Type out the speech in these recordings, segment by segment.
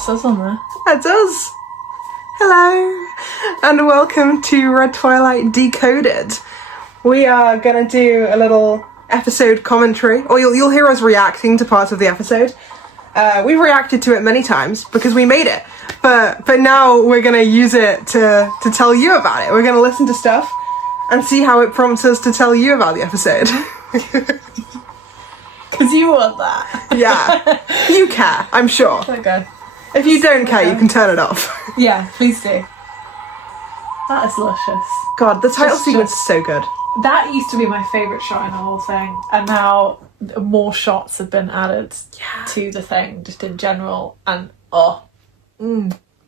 says on there. It does. Hello, and welcome to Red Twilight Decoded. We are gonna do a little episode commentary, or you'll hear us reacting to parts of the episode. We've reacted to it many times because we made it, but now we're gonna use it to tell you about it. We're gonna listen to stuff and see how it prompts us to tell you about the episode. Because you want that. Yeah, you care, I'm sure. Okay. If you don't care, you can turn it off. Yeah, please do. That is luscious. God, the title sequence is so good. That used to be my favourite shot in the whole thing, and now more shots have been added to the thing, just in general, and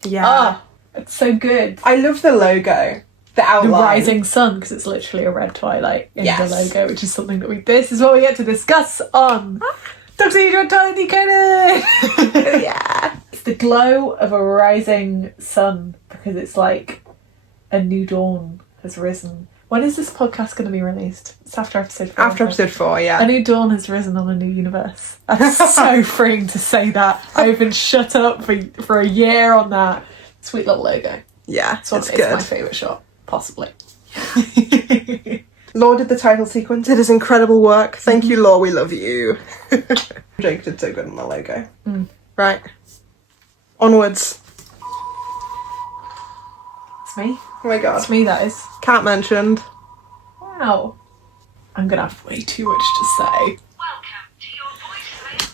Yeah. it's so good. I love the logo, the outline. The rising sun, because it's literally a red twilight in the logo, which is something that this is what we get to discuss on Dr. Red Twilight Decoded. Yeah. It's the glow of a rising sun, because it's like a new dawn has risen. When is this podcast going to be released? It's after episode 4. After episode 4, yeah. A new dawn has risen on a new universe. That's so freeing to say that. I've been shut up for a year on that. Sweet little logo. Yeah, It's good. my favourite shot, possibly. Law did the title sequence. It is incredible work. Thank you, Law. We love you. Jake did so good on the logo. Right. Onwards. It's me. Oh my god. It's me, that is. Cat mentioned. Wow. I'm going to have way too much to say. Welcome to your voicemail.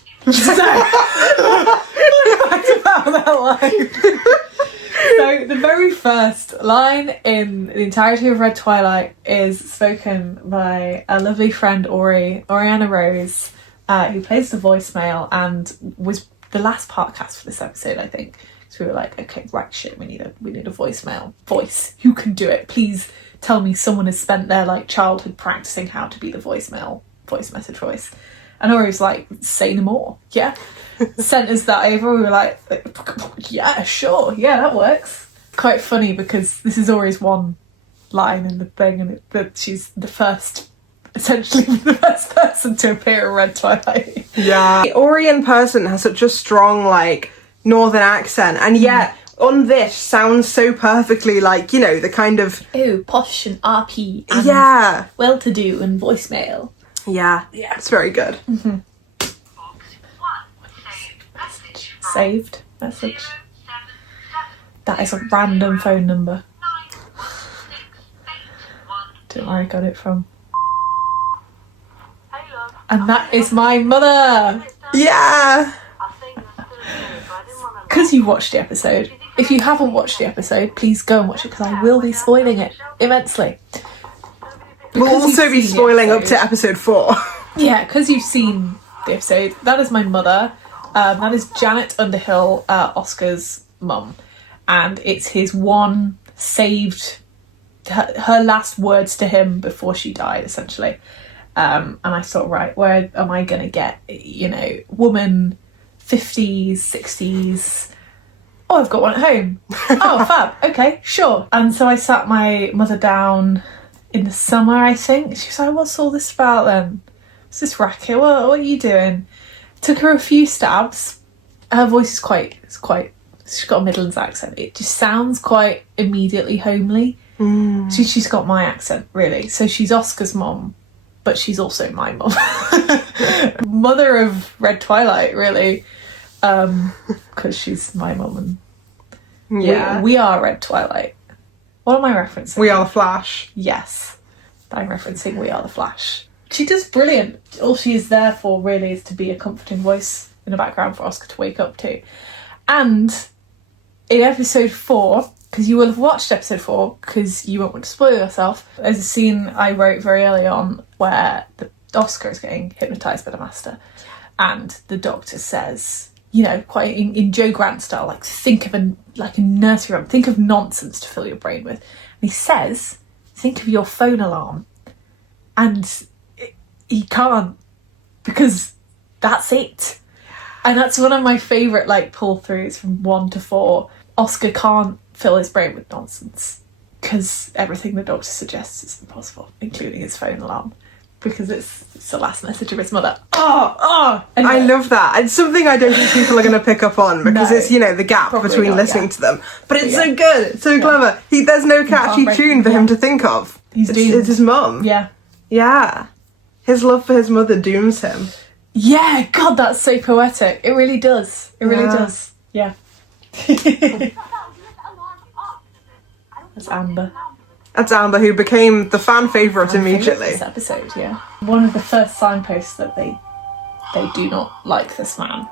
So the very first line in the entirety of Red Twilight is spoken by a lovely friend, Oriana Rose, who plays the voicemail and was the last podcast for this episode, I think. So we were like, okay, right, shit, we need a voicemail voice. Who can do it? Please tell me someone has spent their like childhood practicing how to be the voice message voice. And Ori was like, say no more. Yeah. Sent us that over. We were like, yeah, sure. Yeah, that works. Quite funny because this is Ori's one line in the thing, and that she's essentially the first person to appear in Red Twilight. Yeah. Ori in person has such a strong, like, northern accent, and yet on this sounds so perfectly like, you know, the kind of... Oh, posh and RP and well-to-do and voicemail. Yeah. It's very good. Mm-hmm. Box 1. Saved message. That is a random phone number. Don't know where I got it from. And that is my mother! Yeah! Because you watched the episode. If you haven't watched the episode, please go and watch it, because I will be spoiling it immensely. We'll also be spoiling up to episode 4. Yeah, because you've seen the episode. That is my mother. That is Janet Underhill, Oscar's mum. And it's his one saved, her last words to him before she died, essentially. And I thought, right, where am I going to get, you know, woman, 50s, 60s. Oh, I've got one at home. Oh, fab. Okay, sure. And so I sat my mother down in the summer, I think. She was like, what's all this about then? What's this racket? What are you doing? Took her a few stabs. Her voice is she's got a Midlands accent. It just sounds quite immediately homely. She's got my accent, really. So she's Oscar's mum, but she's also my mum. Mother of Red Twilight, really. Because she's my mum, and we are Red Twilight. What am I referencing? We Are the Flash. Yes, I'm referencing We Are the Flash. She does brilliant. All she is there for really is to be a comforting voice in the background for Oscar to wake up to. And in episode 4, because you will have watched episode 4 because you won't want to spoil yourself, there's a scene I wrote very early on where Oscar is getting hypnotised by the Master, and the Doctor says, you know, quite in Joe Grant style, like, think of a nursery rhyme, think of nonsense to fill your brain with. And he says, think of your phone alarm. And he can't, because that's it. And that's one of my favourite, like, pull-throughs from 1 to 4. Oscar can't fill his brain with nonsense because everything the Doctor suggests is impossible, including his phone alarm. because it's the last message of his mother. Anyway. I love that. It's something I don't think people are going to pick up on because No, it's, you know, the gap probably between not, listening yeah. to them. But it's Yeah. so good. It's so clever. There's no catchy break tune it, for him yeah. to think of. He's It's doomed. his mum. Yeah. Yeah. His love for his mother dooms him. Yeah, God, that's so poetic. It really does. It really Yeah. does. Yeah. That's Amber. That's Amber, who became the fan favourite immediately. This episode, yeah. One of the first signposts that they do not like this man.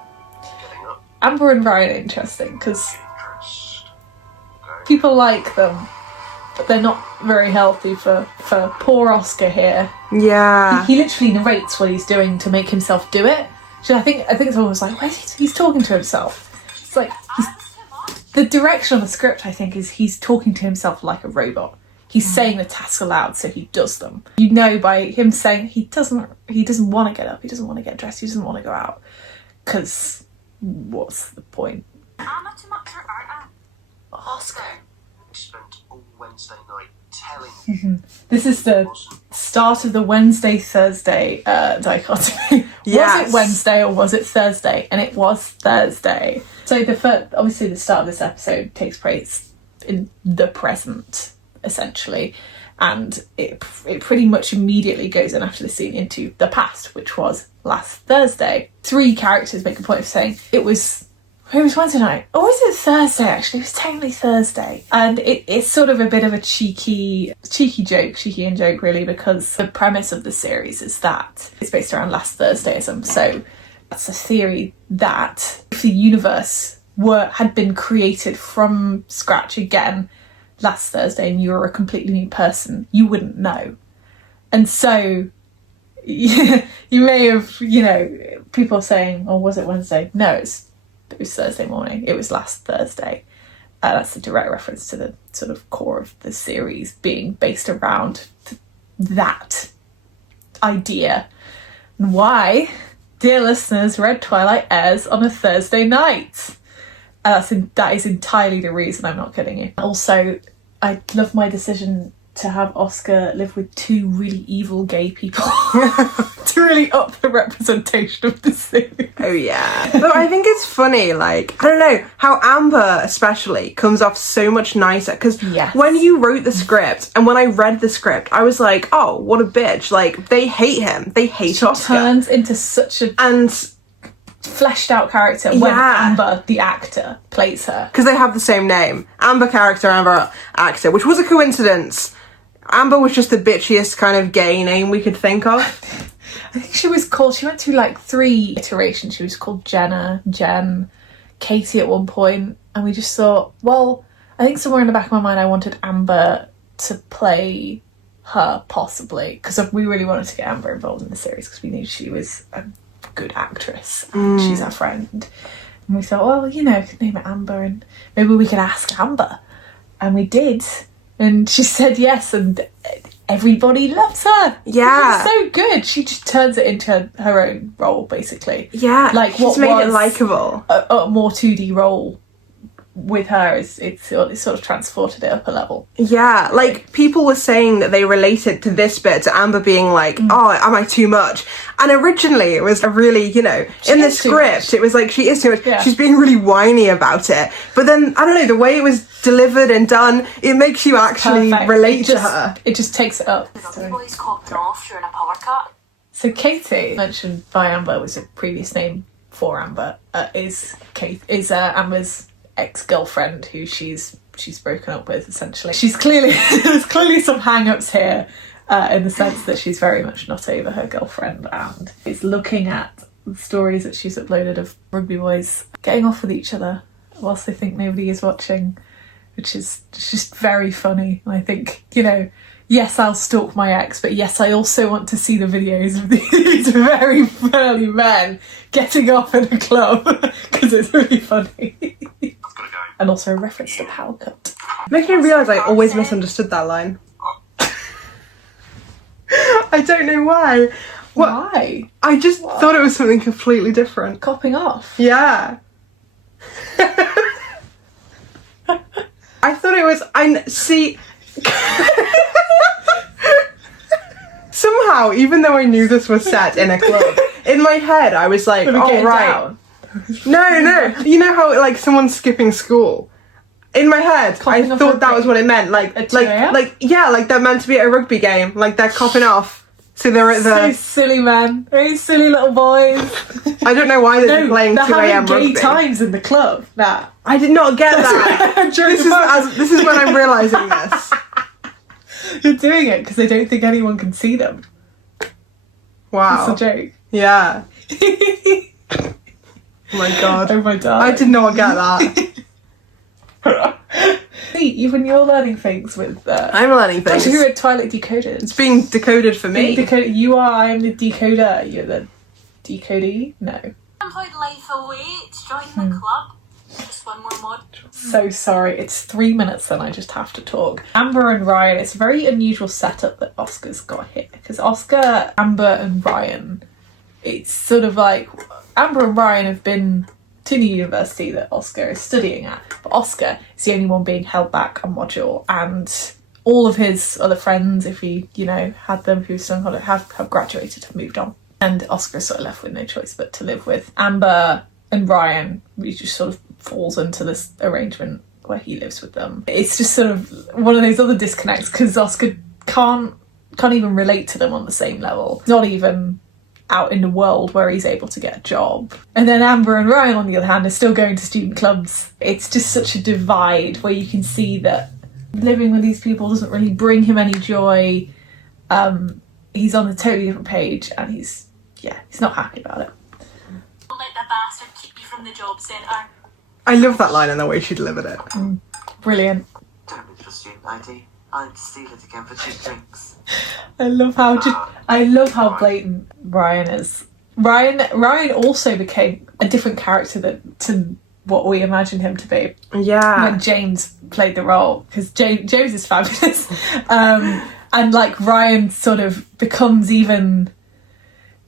Amber and Ryan are interesting because people like them, but they're not very healthy for poor Oscar here. Yeah. He literally narrates what he's doing to make himself do it. So I think someone was like, where's he's talking to himself. It's like the direction of the script, I think, is he's talking to himself like a robot. He's saying the tasks aloud, so he does them. You know by him saying he doesn't want to get up, he doesn't want to get dressed, he doesn't want to go out. Because what's the point? Oscar. Spent all Wednesday night telling you. This is the start of the Wednesday-Thursday dichotomy. Yes. Was it Wednesday or was it Thursday? And it was Thursday. So obviously the start of this episode takes place in the present, essentially. And it pretty much immediately goes in after the scene into the past, which was last Thursday. 3 characters make a point of saying it was Wednesday night? Or was it Thursday, actually? It was technically Thursday. And it's sort of a bit of a cheeky in joke, really, because the premise of the series is that it's based around last Thursdayism. So that's a theory that if the universe had been created from scratch again last Thursday and you were a completely new person, you wouldn't know. And so you may have, people saying, oh, was it Wednesday? No, it was Thursday morning. It was last Thursday. That's a direct reference to the sort of core of the series being based around that idea. And why, dear listeners, Red Twilight airs on a Thursday night. That is entirely the reason, I'm not kidding you. Also, I love my decision to have Oscar live with 2 really evil gay people to really up the representation of the series. Oh yeah. But I think it's funny, like, I don't know, how Amber especially comes off so much nicer, because Yes. when you wrote the script and when I read the script, I was like, oh, what a bitch. Like, they hate him. They hate Oscar. Turns into such a And fleshed out character when Yeah. Amber, the actor, plays her. because they have the same name. Amber character, Amber actor, which was a coincidence. Amber was just the bitchiest kind of gay name we could think of. I think she went through like 3 iterations. She was called Jenna, Jen, Katie at one point, and we just thought, well, I think somewhere in the back of my mind I wanted Amber to play her, possibly, because we really wanted to get Amber involved in the series because we knew she was a good actress and she's our friend. And we thought, well, could name it Amber and maybe we could ask Amber. And we did. And she said yes, and everybody loves her. Yeah. She's so good. She just turns it into her own role, basically. Yeah, Like, she's what made it was likeable. A more 2D role with her, it sort of transported it up a level. Yeah, like, people were saying that they related to this bit, to Amber being like, oh, am I too much? And originally it was a really, in the is too script, much. it was like, she is too much. Yeah. She's being really whiny about it. But then, I don't know, the way it was delivered and done, it makes you actually Perfect. relate to her. It just takes it up. Everybody's copping off during a power cut. So Katie, mentioned by Amber, was a previous name for Amber, is Amber's ex-girlfriend who she's broken up with, essentially. There's clearly some hang-ups here, in the sense that she's very much not over her girlfriend and is looking at the stories that she's uploaded of rugby boys getting off with each other whilst they think nobody is watching, which is just very funny. And I think, yes, I'll stalk my ex, but yes, I also want to see the videos of these very burly men getting off in a club, because it's really funny. And also a reference to Power Cut. Makes me realise I always misunderstood that line. I don't know why. Why? I just thought it was something completely different. Copping off. Yeah. So somehow, even though I knew this was set in a club, in my head I was like, oh right. Down. No. You know how like someone's skipping school? In my head, Copping I off thought that rugby? was what it meant. Like At 2 a.m.? like they're meant to be at a rugby game. Like they're copping off. So they're at So the. silly, man. Very silly little boys. I don't know why they're playing they're 2 a.m. having gay rugby. times in the club. Nah. I did not get that. This is when I'm realizing this. They're doing it because they don't think anyone can see them. Wow. It's a joke. Yeah. Oh my god. Oh my god. I did not get that. See, even you're learning things with. I'm learning things. Actually, you're at Twilight Decoded. It's being decoded for me. You are. I'm the decoder. You're the decodee. No. Employed life away to join the club. Just one more mod. So sorry. It's 3 minutes, and I just have to talk. Amber and Ryan. It's a very unusual setup that Oscar's got here because Oscar, Amber, and Ryan. It's sort of like Amber and Ryan have been to the university that Oscar is studying at, but Oscar is the only one being held back a module, and all of his other friends, if he, had them who still have graduated, have moved on, and Oscar's sort of left with no choice but to live with Amber and Ryan. He just sort of falls into this arrangement where he lives with them. It's just sort of one of those other disconnects because Oscar can't even relate to them on the same level. Not even out in the world where he's able to get a job. And then Amber and Ryan, on the other hand, are still going to student clubs. It's just such a divide where you can see that living with these people doesn't really bring him any joy. He's on a totally different page and he's not happy about it. Don't let the bastard keep you from the job centre. I love that line and the way she delivered it. Brilliant. Don't need your student ID. I'll steal it again for cheap drinks. I love how blatant Ryan is. Ryan also became a different character to what we imagined him to be. Yeah. When James played the role, because James is fabulous, and like Ryan sort of becomes even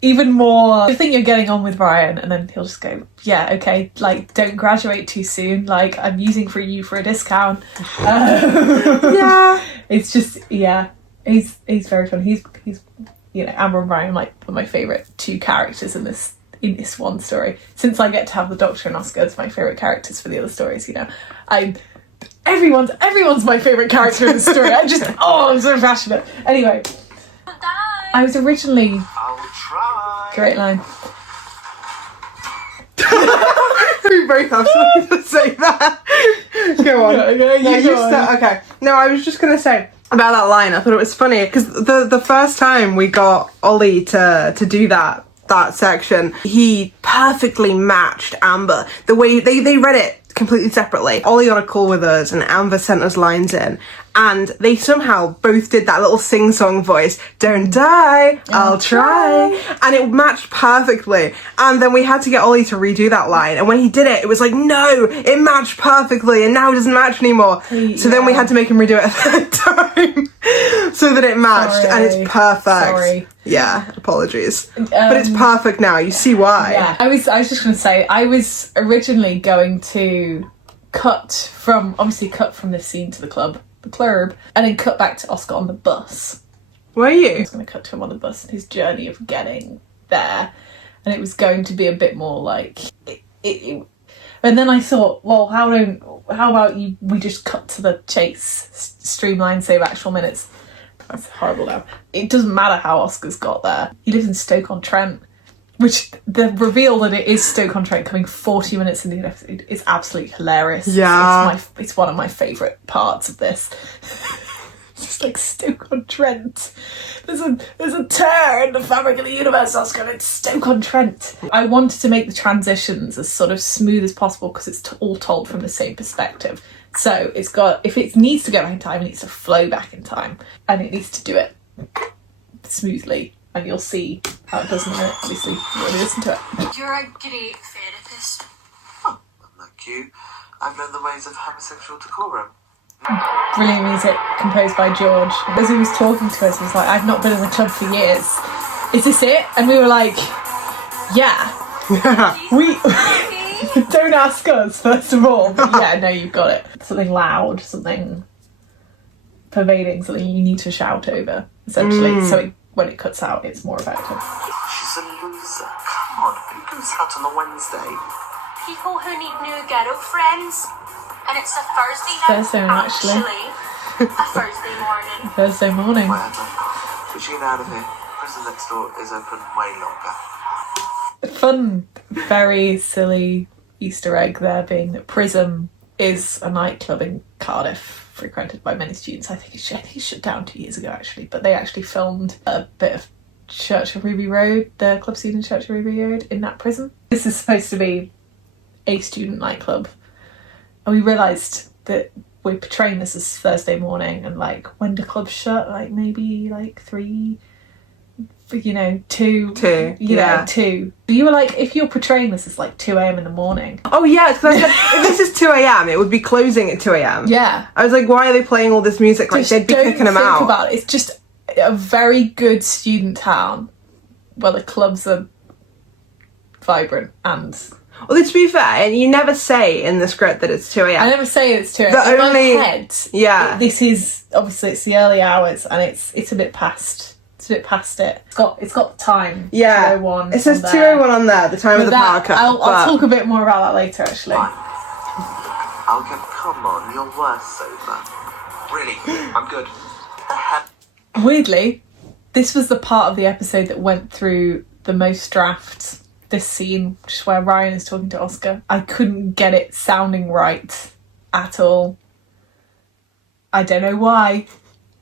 more. You think you're getting on with Ryan, and then he'll just go, "Yeah, okay, like don't graduate too soon. Like I'm using you for a discount." Yeah. It's just He's very fun. He's Amber and Ryan like one of my favourite two characters in this one story. Since I get to have the Doctor and Oscar as my favourite characters for the other stories, everyone's my favourite character in the story. I'm so passionate. Anyway, I was originally I'll try. great line. We both have something to say that. Go on. Okay. No, I was just gonna say about that line. I thought it was funny because the first time we got Ollie to do that section, he perfectly matched Amber. The way they read it completely separately. Ollie on a call with us and Amber sent us lines in, and they somehow both did that little sing-song voice, "Don't die, I'll try," and it matched perfectly. And then we had to get Ollie to redo that line, and when he did it, it was like, no, it matched perfectly, and now it doesn't match anymore. So then we had to make him redo it a third time so that it matched. Sorry. And it's perfect. Sorry. Yeah, apologies. But it's perfect now. You see why. Yeah, I was just going to say, I was originally going to cut from this scene to the club, and then cut back to Oscar on the bus. Were I you? was going to cut to him on the bus and his journey of getting there, and it was going to be a bit more like it. And then I thought, well, how about we just cut to the chase, streamline, save actual minutes. That's horrible now. It doesn't matter how Oscar's got there. He lives in Stoke-on-Trent, which the reveal that it is Stoke-on-Trent coming 40 minutes into the episode is absolutely hilarious. Yeah. It's one of my favourite parts of this. It's just like Stoke-on-Trent. There's a tear in the fabric of the universe, Oscar, and it's Stoke-on-Trent. I wanted to make the transitions as sort of smooth as possible because it's all told from the same perspective. So if it needs to go back in time, it needs to flow back in time, and it needs to do it smoothly. And you'll see how it does in a minute. Obviously, you already listen to it. You're a great therapist. Oh, unlike you, I've learned the ways of homosexual decorum. Brilliant music composed by George. As he was talking to us, he was like, "I've not been in the club for years. Is this it?" And we were like, "Yeah." We don't ask us, first of all. But yeah, no, you've got it. Something loud, something pervading, something you need to shout over, essentially. So when it cuts out, it's more effective. She's a loser. Come on, who goes out on a Wednesday? People who need new girlfriends. And it's a Thursday night. Thursday night, actually. A Thursday morning. Thursday morning. Whatever. We should get out of here. Prison next door is open way longer. Fun, very silly Easter egg there being that Prism is a nightclub in Cardiff frequented by many students. I think it's shut down 2 years ago actually, but they actually filmed a bit of Church of Ruby Road, the club scene in Church of Ruby Road, in that prison. This is supposed to be a student nightclub, and we realised that we're portraying this as Thursday morning, and like when do clubs shut? Like maybe like 3, 2. 2, yeah. 2. You were like, if you're portraying this as like 2 a.m. in the morning. Oh yeah, because I said, if this is 2 a.m, it would be closing at 2 a.m. Yeah. I was like, why are they playing all this music? Like, Just they'd be don't kicking them think out. about it. It's just a very good student town where the clubs are vibrant and... Although to be fair, and you never say in the script that it's 2 a.m. I never say it's 2 a.m. The In only- my head, Yeah. this is... Obviously, it's the early hours and it's a bit past... It's a bit past it. It's got the time. Yeah. 2:01 It says on 2:01 on there, the time of the That, power cut. I'll but- talk a bit more about that later, actually. I'll get. Come on, you're worse sober. Really, I'm good. The hell? Weirdly, this was the part of the episode that went through the most drafts. This scene, which is where Ryan is talking to Oscar. I couldn't get it sounding right at all. I don't know why.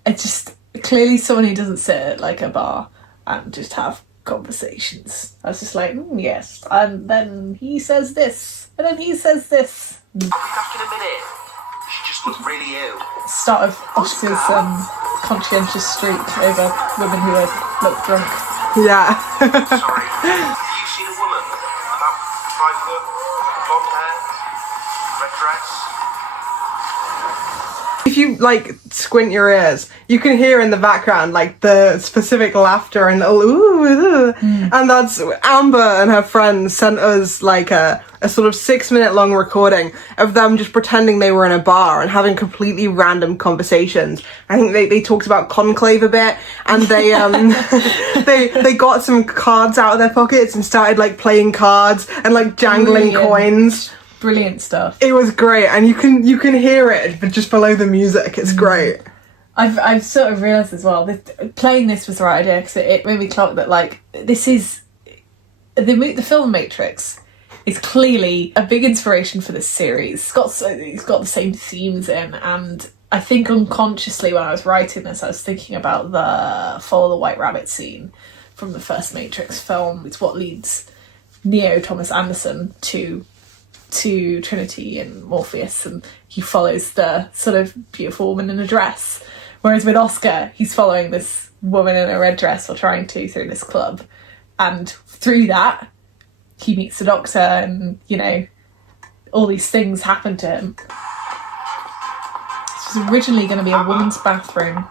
It's just clearly someone who doesn't sit at like a bar and just have conversations. I was just like, yes. And then he says this. And then he says this. I'll be back in a minute. She just looks really ill. Start of Oscar's conscientious streak over women who look drunk. Yeah. Sorry. Have you seen a woman about 5 foot, blonde hair, red dress? If you like squint your ears, you can hear in the background like the specific laughter and ooh, and that's Amber and her friends sent us like a sort of 6-minute long recording of them just pretending they were in a bar and having completely random conversations. I think they talked about Conclave a bit, and they they got some cards out of their pockets and started like playing cards and like jangling coins. Brilliant stuff. It was great, and you can hear it, but just below the music, it's great. I've sort of realised as well that playing this was the right idea because it made me clock that like this is the film Matrix is clearly a big inspiration for this series. It's got the same themes in, and I think unconsciously when I was writing this, I was thinking about the Follow the White Rabbit scene from the first Matrix film. It's what leads Neo, Thomas Anderson, to Trinity and Morpheus, and he follows the sort of beautiful woman in a dress, whereas with Oscar he's following this woman in a red dress, or trying to, through this club, and through that he meets the Doctor, and all these things happen to him. This was originally going to be a woman's bathroom,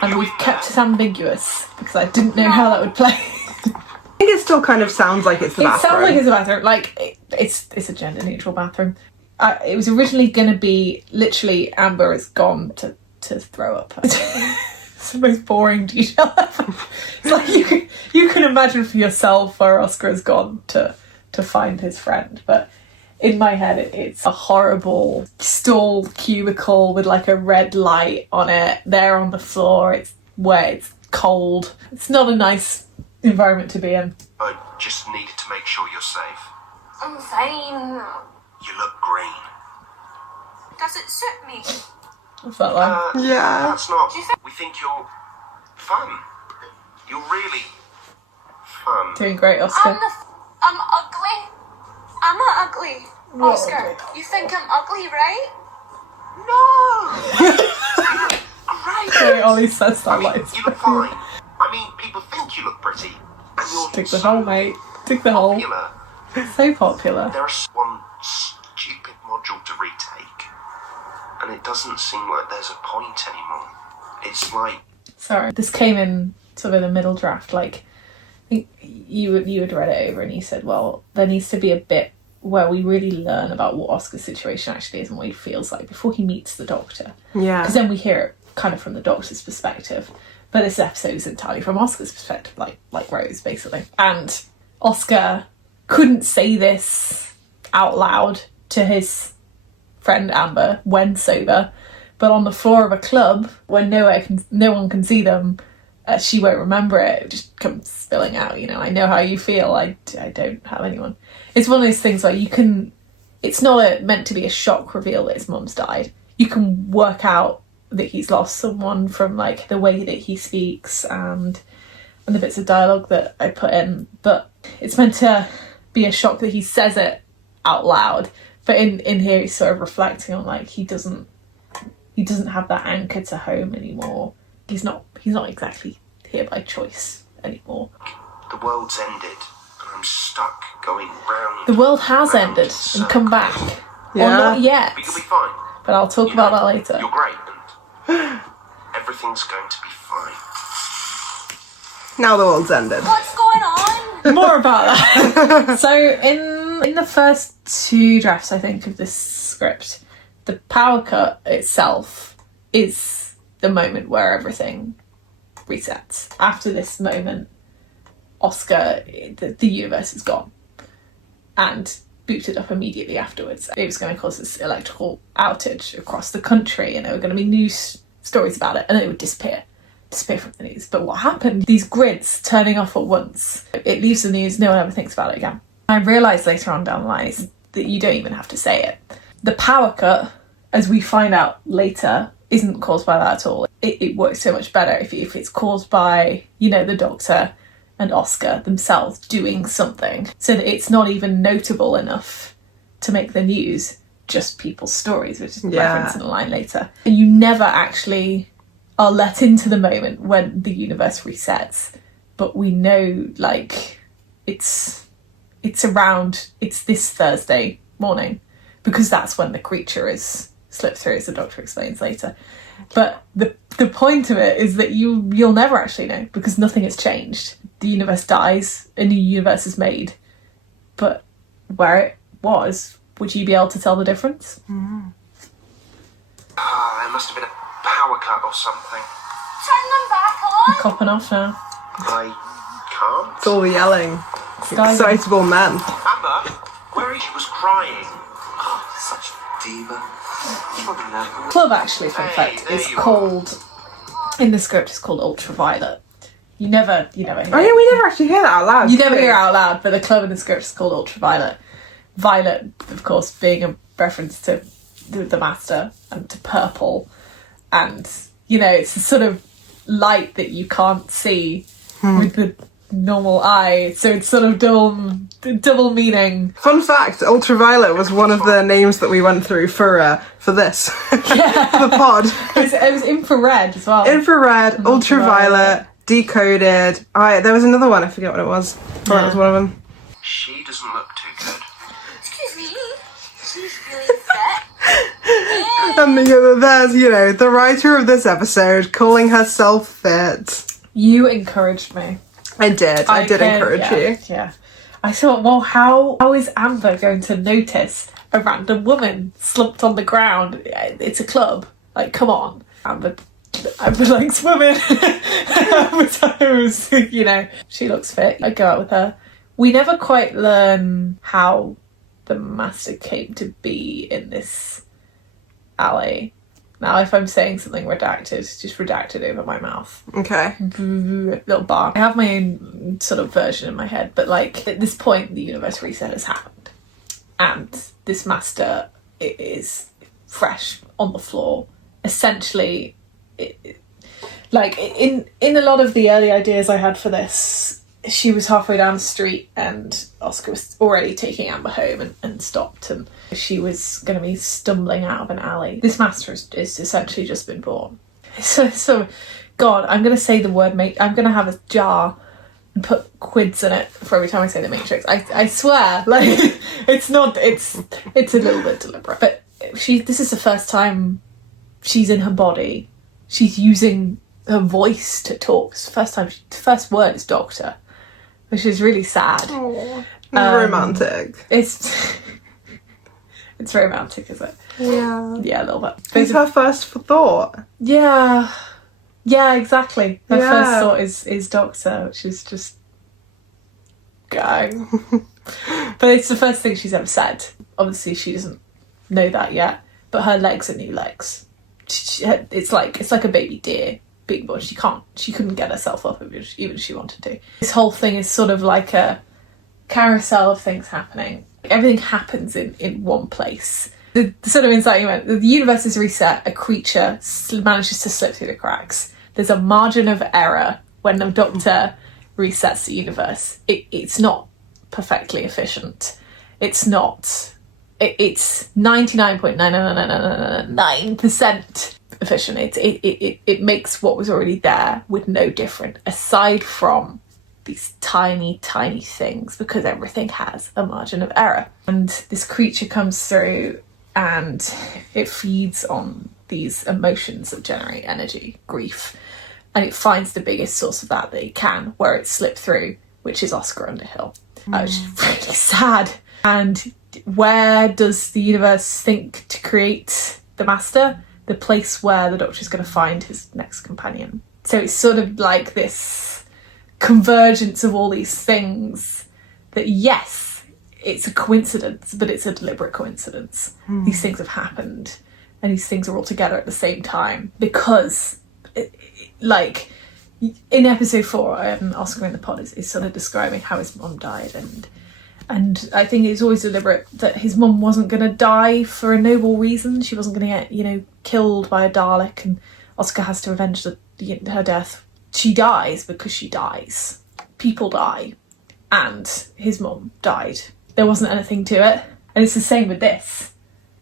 and we've kept it ambiguous because I didn't know how that would play. I think it still kind of sounds like it's the bathroom. It sounds like it's a bathroom. Like, it's a gender-neutral bathroom. It was originally going to be literally Amber is gone to throw up. It's the most boring detail ever. It's like you can imagine for yourself where Oscar has gone to find his friend. But in my head, it's a horrible stall cubicle with like a red light on it. There on the floor, it's wet, it's cold. It's not a nice environment to be in. I just needed to make sure you're safe. I'm fine. You look green. Does it suit me? What's that like? Yeah. That's not. Do you think- We think you're fun. You're really fun. Doing great, Oscar. I'm ugly. I'm not ugly. What? Oscar, you think I'm ugly, right? No! Great! Sorry, Ollie says that I mean, like you look fine. I mean, people think you look pretty. And you're Dig the so hole, mate. Dig the hole. popular. So popular. There's one stupid module to retake. And it doesn't seem like there's a point anymore. It's like... Sorry, this came in sort of in the middle draft. Like, I think you had read it over and you said, well, there needs to be a bit where we really learn about what Oscar's situation actually is and what he feels like before he meets the Doctor. Yeah. Because then we hear it kind of from the Doctor's perspective. But this episode is entirely from Oscar's perspective, like Rose, basically. And Oscar couldn't say this out loud to his friend Amber when sober, but on the floor of a club, when no one can see them, she won't remember it. It just comes spilling out, you know, I know how you feel, I don't have anyone. It's one of those things where you can, it's not meant to be a shock reveal that his mum's died. You can work out that he's lost someone from like the way that he speaks and the bits of dialogue that I put in, but it's meant to be a shock that he says it out loud. But in here he's sort of reflecting on like he doesn't have that anchor to home anymore. He's not exactly here by choice anymore. The world's ended and I'm stuck going round. The world has round ended and come back. Yeah. Or not yet. But you'll be fine. But I'll talk about that later. You're great and everything's going to be fine. Now the world's ended. What's going on? More about that. So in the first two drafts, I think, of this script, the power cut itself is the moment where everything resets. After this moment, Oscar, the universe is gone and booted up immediately afterwards. It was going to cause this electrical outage across the country and there were going to be news stories about it and it would disappear from the news. But what happened? These grids turning off at once. It leaves the news, no one ever thinks about it again. I realised later on down the line is that you don't even have to say it. The power cut, as we find out later, isn't caused by that at all. It works so much better if it's caused by, you know, the Doctor and Oscar themselves doing something, so that it's not even notable enough to make the news, just people's stories, which is referenced in a line later. You never actually are let into the moment when the universe resets, but we know like it's this Thursday morning because that's when the creature is slipped through, as the Doctor explains later. But the point of it is that you'll never actually know because nothing has changed. The universe dies, a new universe is made, but where it was, would you be able to tell the difference? There must have been a power cut or something. Turn them back on. Copping off now. I can't. It's all the yelling. Diving. Excitable men. Amber, where are you? She was crying. Oh, such a diva. Club, actually, fun fact, there is you called, in the script, it's called Ultraviolet. You never hear Oh yeah, we never actually hear that out loud. You never hear it out loud, but the club in the script is called Ultraviolet. Violet, of course, being a reference to the Master and to purple. And, you know, it's a sort of light that you can't see with the normal eye. So it's sort of double meaning. Fun fact, Ultraviolet was one of the names that we went through for this. Yeah. For the pod. It was infrared as well. Infrared, ultraviolet, decoded. There was another one, I forget what it was. That was one of them. She doesn't look too good. Excuse me. She's really fit. And there's, you know, the writer of this episode calling herself fit. You encouraged me. I did encourage you. Yeah. I thought, well, how is Amber going to notice a random woman slumped on the ground? It's a club. Like, come on. Amber likes women. You know, she looks fit. I'd go out with her. We never quite learn how the Master came to be in this alley. Now, if I'm saying something redacted, just redact it over my mouth. Okay. Little bar. I have my own sort of version in my head, but like at this point, the universe reset has happened, and this Master is fresh on the floor. Essentially, like in a lot of the early ideas I had for this, she was halfway down the street and Oscar was already taking Amber home and stopped, and she was going to be stumbling out of an alley. This Master is essentially just been born. So God, I'm going to say the word I'm going to have a jar and put quids in it for every time I say the Matrix. I swear, like it's a little bit deliberate, but this is the first time she's in her body. She's using her voice to talk. It's the first word is Doctor, which is really sad. Romantic. It's romantic, is it? Yeah. Yeah, a little bit. It's her first thought. Yeah. Yeah, exactly. Her Yeah. first thought is doctor, which is just gang. But it's the first thing she's ever said. Obviously, she doesn't know that yet. But her legs are new legs. It's like a baby deer being born. She couldn't get herself up even if she wanted to. This whole thing is sort of like a carousel of things happening. Everything happens in one place. The sort of insight you went, the universe is reset, a creature manages to slip through the cracks. There's a margin of error when the Doctor resets the universe. It's not perfectly efficient. It's not. It's 99.99999% efficient. It makes what was already there with no different, aside from these tiny, tiny things, because everything has a margin of error. And this creature comes through and it feeds on these emotions that generate energy, grief, and it finds the biggest source of that it can, where it slipped through, which is Oscar Underhill. Which is really sad. And where does the universe think to create the Master? The place where the Doctor's going to find his next companion. So it's sort of like this convergence of all these things that, yes, it's a coincidence, but it's a deliberate coincidence. These things have happened, and these things are all together at the same time because, like, in episode 4, Oscar in the Pod is sort of describing how his mum died, and I think it's always deliberate that his mum wasn't going to die for a noble reason. She wasn't going to get, killed by a Dalek, and Oscar has to avenge her death. She dies because she dies. People die, and his mum died. There wasn't anything to it. And it's the same with this.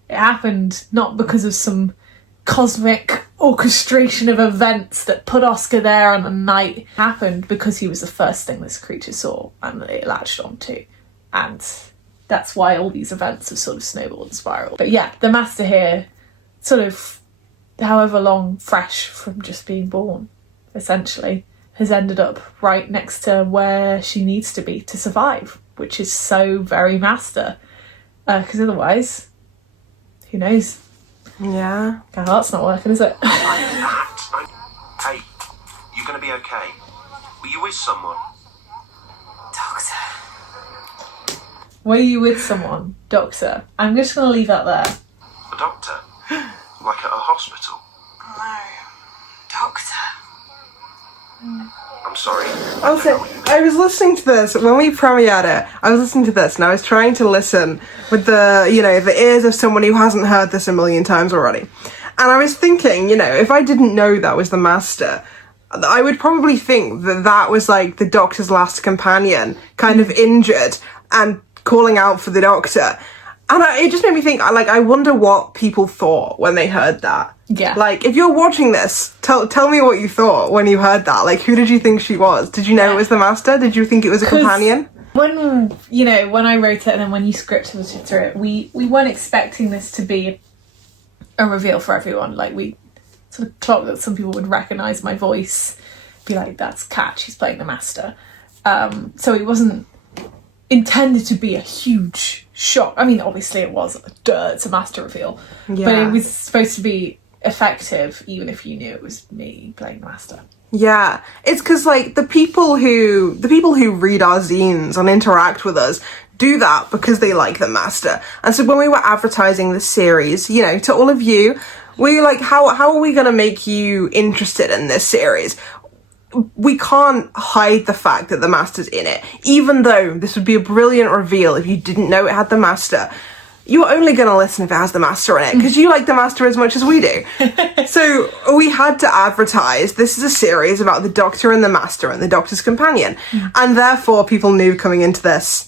It happened not because of some cosmic orchestration of events that put Oscar there on a night. It happened because he was the first thing this creature saw and it latched onto. And that's why all these events have sort of snowballed and spiraled. But yeah, the Master here, sort of however long fresh from just being born, essentially, has ended up right next to where she needs to be to survive, which is so very Master. Because otherwise, who knows? Yeah. My heart's not working, is it? Hey, you gonna be okay? Were you with someone? Doctor. Were you with someone, Doctor? I'm just going to leave that there. A doctor? Like at a hospital? No. Doctor. I'm sorry. Also, I was listening to this when we premiered it. I was listening to this and I was trying to listen with the ears of someone who hasn't heard this a million times already. And I was thinking, if I didn't know that was the Master, I would probably think that was like the Doctor's last companion, kind of injured and calling out for the Doctor. And it just made me think, I wonder what people thought when they heard that. Yeah. Like, if you're watching this, tell me what you thought when you heard that. Like, who did you think she was? Did you know it was the Master? Did you think it was a companion? When I wrote it and then when you scripted it through it, we weren't expecting this to be a reveal for everyone. Like, we sort of clocked that some people would recognise my voice, be like, that's Kat, she's playing the Master. So it wasn't intended to be a huge shock. I mean, obviously it was it's a Master reveal, but it was supposed to be effective even if you knew it was me playing the Master. Yeah, it's because like the people who read our zines and interact with us do that because they like the Master. And so when we were advertising the series, to all of you, we were like, how are we going to make you interested in this series? We can't hide the fact that the Master's in it, even though this would be a brilliant reveal if you didn't know it had the Master. You're only going to listen if it has the Master in it, because you like the Master as much as we do. So we had to advertise, this is a series about the Doctor and the Master and the Doctor's companion. And therefore people knew coming into this,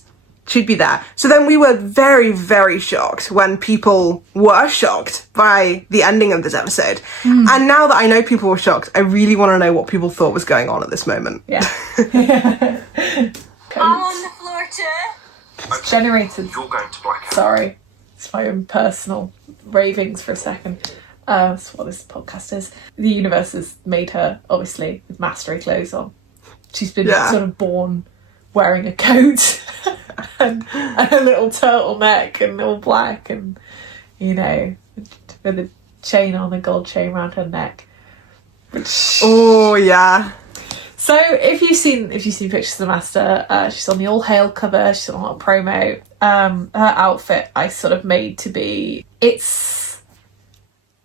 she'd be there. So then we were very, very shocked when people were shocked by the ending of this episode. And now that I know people were shocked, I really want to know what people thought was going on at this moment. Yeah. I'm on the floor too. Generated. You're going to blackout. Sorry. It's my own personal ravings for a second. That's what this podcast is. The universe has made her, obviously, with mastery clothes on. She's been sort of born wearing a coat and a little turtleneck and all black and, with a chain on, a gold chain around her neck. Oh yeah. So if you've seen pictures of the Master, she's on the All Hail cover. She's on a lot of promo. Her outfit I sort of made to be.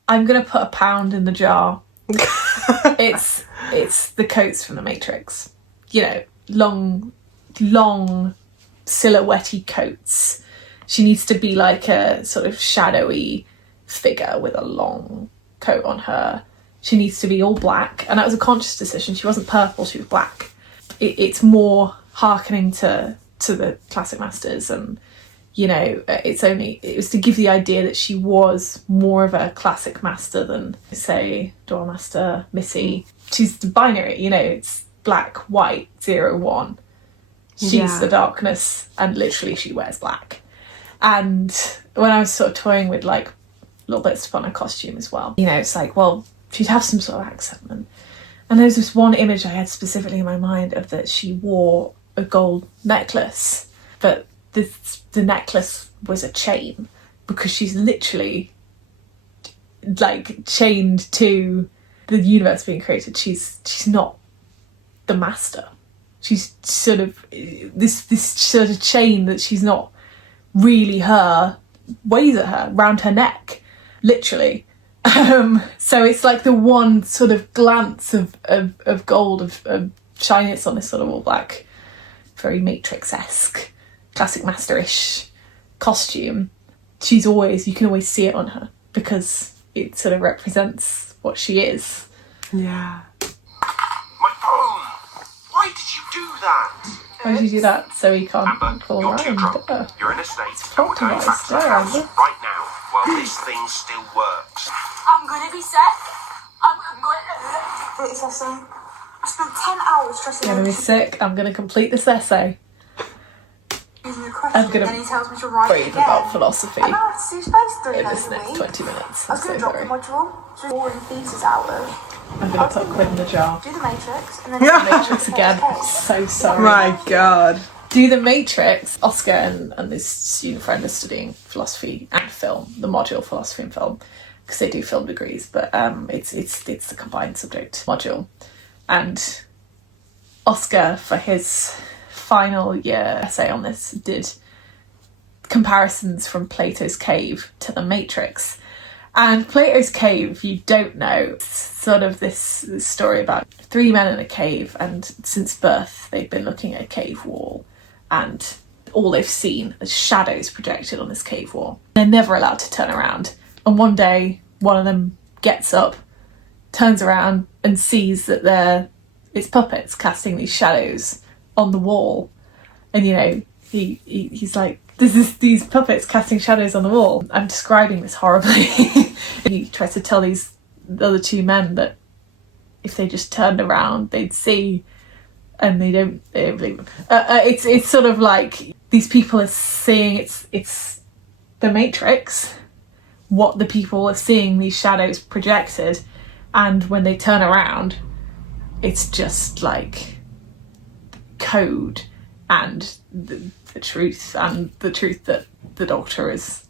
I'm gonna put £1 in the jar. It's the coats from the Matrix. You know, long silhouette-y coats. She needs to be like a sort of shadowy figure with a long coat on her. She needs to be all black, and that was a conscious decision. She wasn't purple, she was black. It's more hearkening to the classic Masters, and you know, it was to give the idea that she was more of a classic Master than, say, Dual Master Missy. She's the binary, you know, it's black, white, 0, 1. She's the darkness, and literally she wears black. And when I was sort of toying with like little bits to put on her costume as well, you know, it's like, well, she'd have some sort of accent. And there's this one image I had specifically in my mind of that she wore a gold necklace, but the necklace was a chain, because she's literally like chained to the universe being created. She's not the Master. She's sort of this sort of chain that she's not really her, weighs at her round her neck, literally. So it's like the one sort of glance of gold, of shininess on this sort of all black, very Matrix-esque, classic Master-ish costume. You can always see it on her, because it sort of represents what she is. Yeah. My phone! Why did you do that? Why did you do that? So he can't Amber, fall you're too around. drunk. You're in a state, and we're going back to the house right now while this thing still works. I'm gonna be sick. I'm going to... It's essay. I spent 10 hours stressing I'm gonna be sick. I'm gonna complete this essay. I'm gonna and he tells me to write brave it again. about philosophy And I have to do space 3 in days this a next week. 20 minutes. I was going to drop the module, so boring thesis out of. I'm gonna put quid in the jar. Do the Matrix, and then Matrix again. So sorry. My God. Do the Matrix. Oscar and this student friend are studying philosophy and film, the module philosophy and film, because they do film degrees, but it's the combined subject module. And Oscar, for his final year essay on this, did comparisons from Plato's Cave to the Matrix. And Plato's Cave, if you don't know, it's sort of this story about 3 men in a cave, and since birth they've been looking at a cave wall, and all they've seen is shadows projected on this cave wall. They're never allowed to turn around. And one day, one of them gets up, turns around, and sees that it's puppets casting these shadows on the wall. And, you know, he's like, these puppets casting shadows on the wall. I'm describing this horribly. He tries to tell the other 2 men that if they just turned around, they'd see, and they don't believe him. It's sort of like these people are seeing it's the Matrix, what the people are seeing, these shadows projected, and when they turn around, it's just like code and the truth, and the truth that the Doctor is.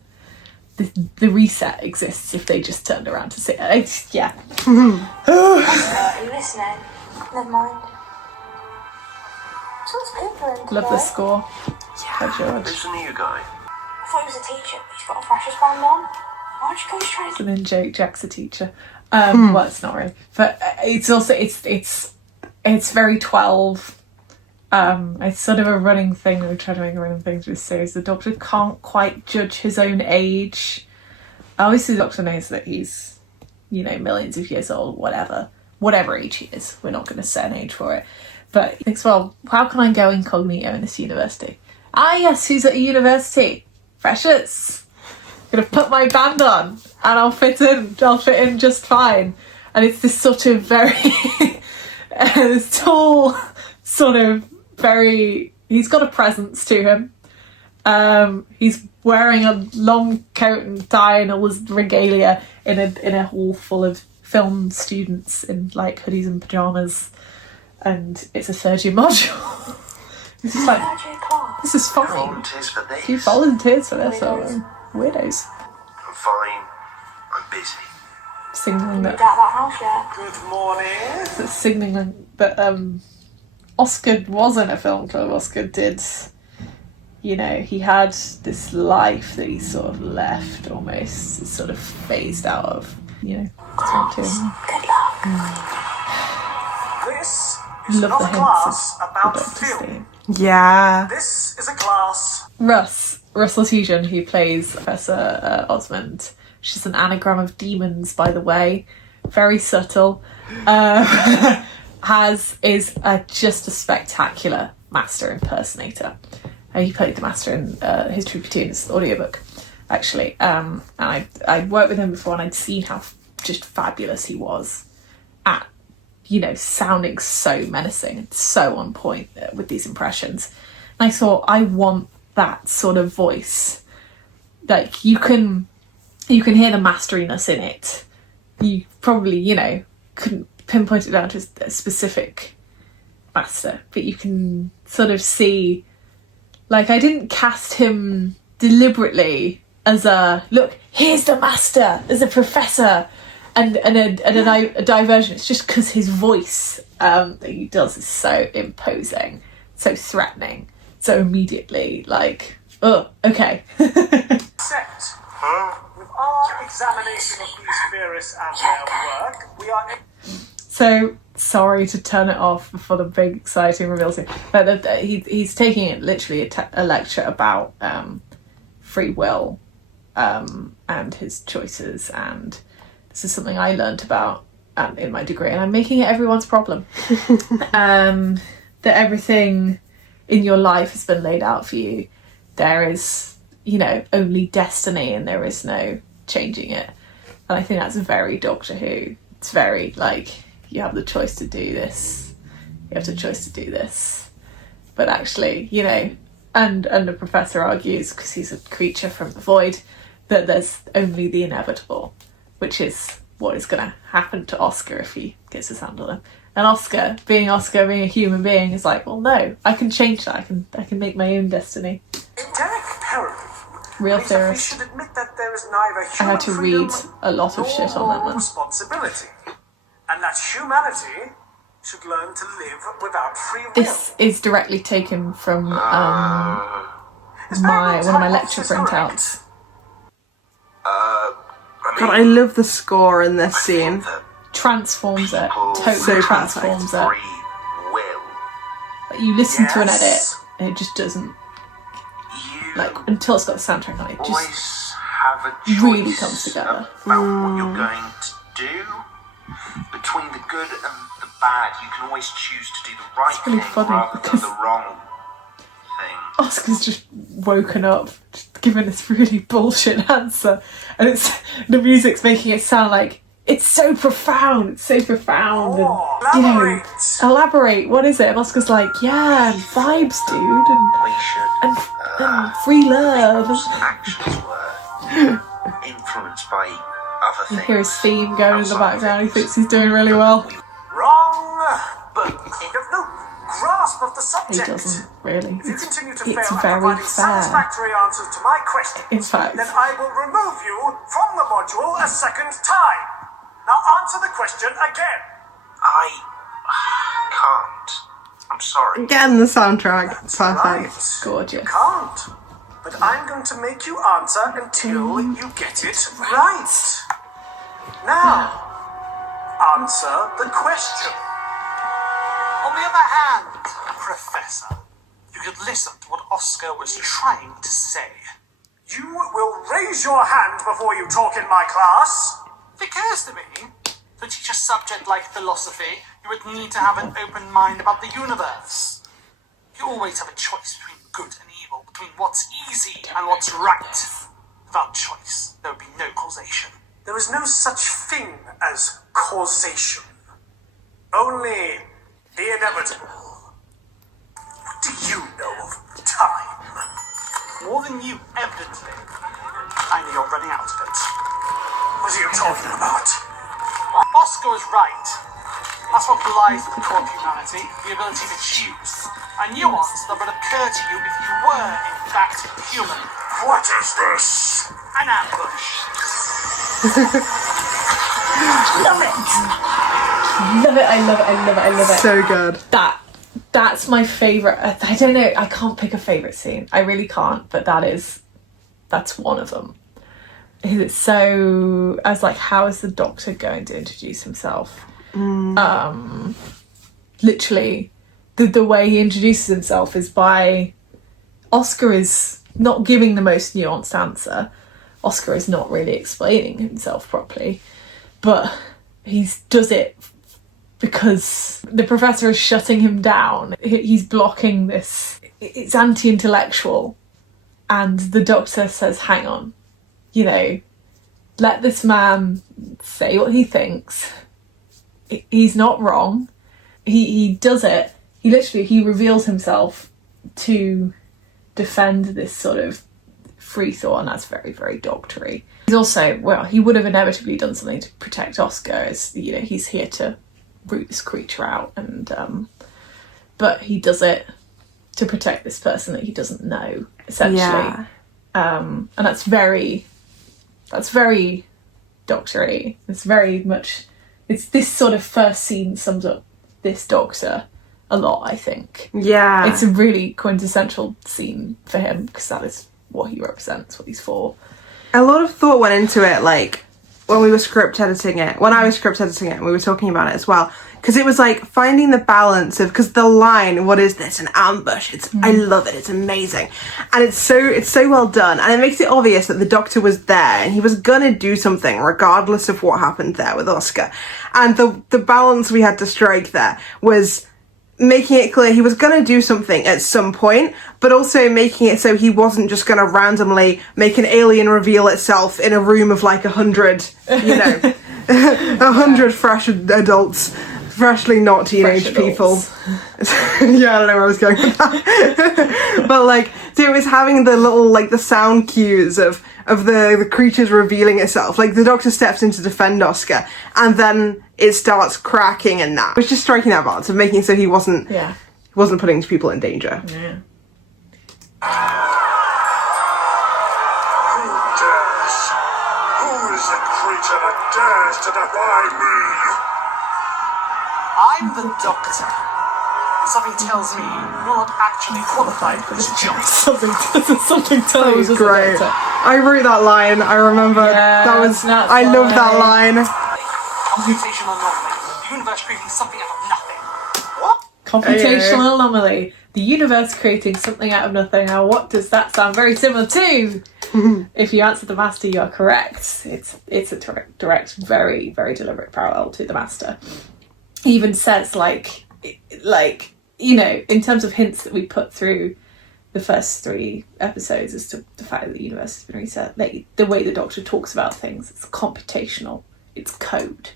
The reset exists if they just turned around to see it. Yeah. Are you listening? Never mind. So what's Cooper in today? Love the score. By George. Who's the new guy? I thought he was a teacher, but he's got a freshers band on. Why'd you go straight? And then Jack's a teacher. Well, it's not really, but it's also it's very 12. It's sort of a running thing. We try to make a running thing to this series. The Doctor can't quite judge his own age. Obviously, the Doctor knows that he's, you know, millions of years old, whatever age he is. We're not going to set an age for it. But he thinks, well, how can I go incognito in this university? Ah, yes, who's at a university? Freshers. Gonna put my band on and I'll fit in just fine. And it's this sort of very this tall, sort of very, he's got a presence to him. He's wearing a long coat and tie and all his regalia in a hall full of film students in like hoodies and pajamas, and it's a third year module. It's just like, this is fine. Volunteers for this. You volunteers for this, or weirdos. I'm fine. I'm busy. signaling Moved that out of that house yet. Good morning. that's signaling that Oscar wasn't a film club. Oscar did, you know, he had this life that he sort of left almost, sort of phased out of, you know. Good luck. This is Love not the a hints class of the about Doctor's film. theme. Yeah. This is a class. Russell Tejan, who plays Professor Osmond, which is an anagram of demons, by the way, very subtle, is just a spectacular Master impersonator. He played the Master in his True Platoon's audiobook, actually. And I'd worked with him before, and I'd seen how just fabulous he was at, you know, sounding so menacing and so on point with these impressions. And I thought, I want that sort of voice. Like, you can hear the masteriness in it. You probably, you know, couldn't pinpoint it down to a specific master, but you can sort of see, like, I didn't cast him deliberately as a, look, here's the master, as a professor, and a diversion. It's just because his voice that he does is so imposing, so threatening, so immediately, like, oh, okay. Set. With our examination of these theorists and their work, we are... So sorry to turn it off before the big exciting reveals here, but he's taking it literally a lecture about free will and his choices, and this is something I learnt about in my degree, and I'm making it everyone's problem. That everything in your life has been laid out for you. There is, you know, only destiny, and there is no changing it. And I think that's very Doctor Who. It's very like, you have the choice to do this, you have the choice to do this, but actually, you know, and the Professor argues, because he's a creature from the void, that there's only the inevitable, which is what is going to happen to Oscar if he gets his hand on him. And Oscar, being a human being, is like, well, no, I can change that. I can make my own destiny. Derek Perrin. Real believes that we theorist. should admit that there is neither I human had to freedom read a lot of shit on that nor one. responsibility, and that humanity should learn to live without free will. This is directly taken from Is one of my lecture printouts. God, I love the score in this scene. Transforms it, totally So transforms it. Free will. Like, you listen to an edit Yes. and it just doesn't, You like, until it's got the soundtrack on it, just always have a choice really comes together. about what you're going to do. Between the good and the bad, you can always choose to do the right really thing funny rather than because- the wrong thing. Oscar's just woken up, just given this really bullshit answer, and it's the music's making it sound like it's so profound, and you know, elaborate. What is it? And Oscar's like, yeah, vibes, dude, We should and free love. people's actions were influenced by other You things. hear his theme going in the outside of background. He it. thinks he's doing really well. Wrong! But you have no grasp of the He subject. doesn't really. If you continue to It's fail at very providing fair. satisfactory answers to my questions, In fact, then I will remove you from the module a second time. Now answer the question again. I can't. I'm sorry. Again, the soundtrack. Perfect. Right. gorgeous. Can't. But I'm going to make you answer until you get it right. Now, answer the question. On the other hand, Professor, you could listen to what Oscar was trying to say. You will raise your hand before you talk in my class. It occurs to me, to teach a subject like philosophy, you would need to have an open mind about the universe. You always have a choice between good and evil, between what's easy and what's right. Without choice, there would be no causation. There is no such thing as causation. Only the inevitable. What do you know of time? More than you, evidently. I know you're running out of it. What are you talking about? Oscar was right. That's what lies at the core of humanity, the ability to choose. A nuance that would occur to you if you were, in fact, human. What is this? An ambush. Love it. I love it. So good. That's my favourite. I don't know, I can't pick a favourite scene. I really can't, but that's one of them. It's so, I was like, how is the Doctor going to introduce himself? Literally, the way he introduces himself is by, Oscar is not giving the most nuanced answer. Oscar is not really explaining himself properly, but he does it because the Professor is shutting him down. He's blocking this. It's anti-intellectual. And the Doctor says, hang on, let this man say what he thinks. He's not wrong. He does it. He reveals himself to defend this sort of free thought, and that's very, very doctory. He's also, he would have inevitably done something to protect Oscar, as he's here to root this creature out, and but he does it to protect this person that he doesn't know, essentially. Yeah. And that's very doctory. It's very much, it's this sort of first scene sums up this Doctor a lot, I think. Yeah. It's a really quintessential scene for him, because that is what he represents, what he's for. A lot of thought went into it, like, when I was script editing it, and we were talking about it as well, because it was like finding the balance of, because the line, what is this, an ambush, I love it, it's amazing, and it's so well done, and it makes it obvious that the Doctor was there and he was gonna do something regardless of what happened there with Oscar, and the balance we had to strike there was making it clear he was going to do something at some point, but also making it so he wasn't just going to randomly make an alien reveal itself in a room of like 100, 100 fresh adults, freshly not teenage people. Yeah, I don't know where I was going with that. But like, so it was having the little, like, the sound cues of the creatures revealing itself. Like, the Doctor steps in to defend Oscar, and then it starts cracking, and that. It was just striking that balance of making it so he wasn't putting people in danger. Yeah. Who dares? Who is the creature that dares to defy me? I'm the Doctor. And something tells me you're not actually qualified for this job. Something tells That was us great. the Doctor. I wrote that line. I remember I loved that line. Computational anomaly. The universe creating something out of nothing. What? Computational anomaly. The universe creating something out of nothing. Now, what does that sound very similar to? If you answer the Master, you are correct. It's a direct, very, very deliberate parallel to the Master. He even says, like, in terms of hints that we put through the first 3 episodes as to the fact that the universe has been reset, the way the Doctor talks about things, it's computational. It's code.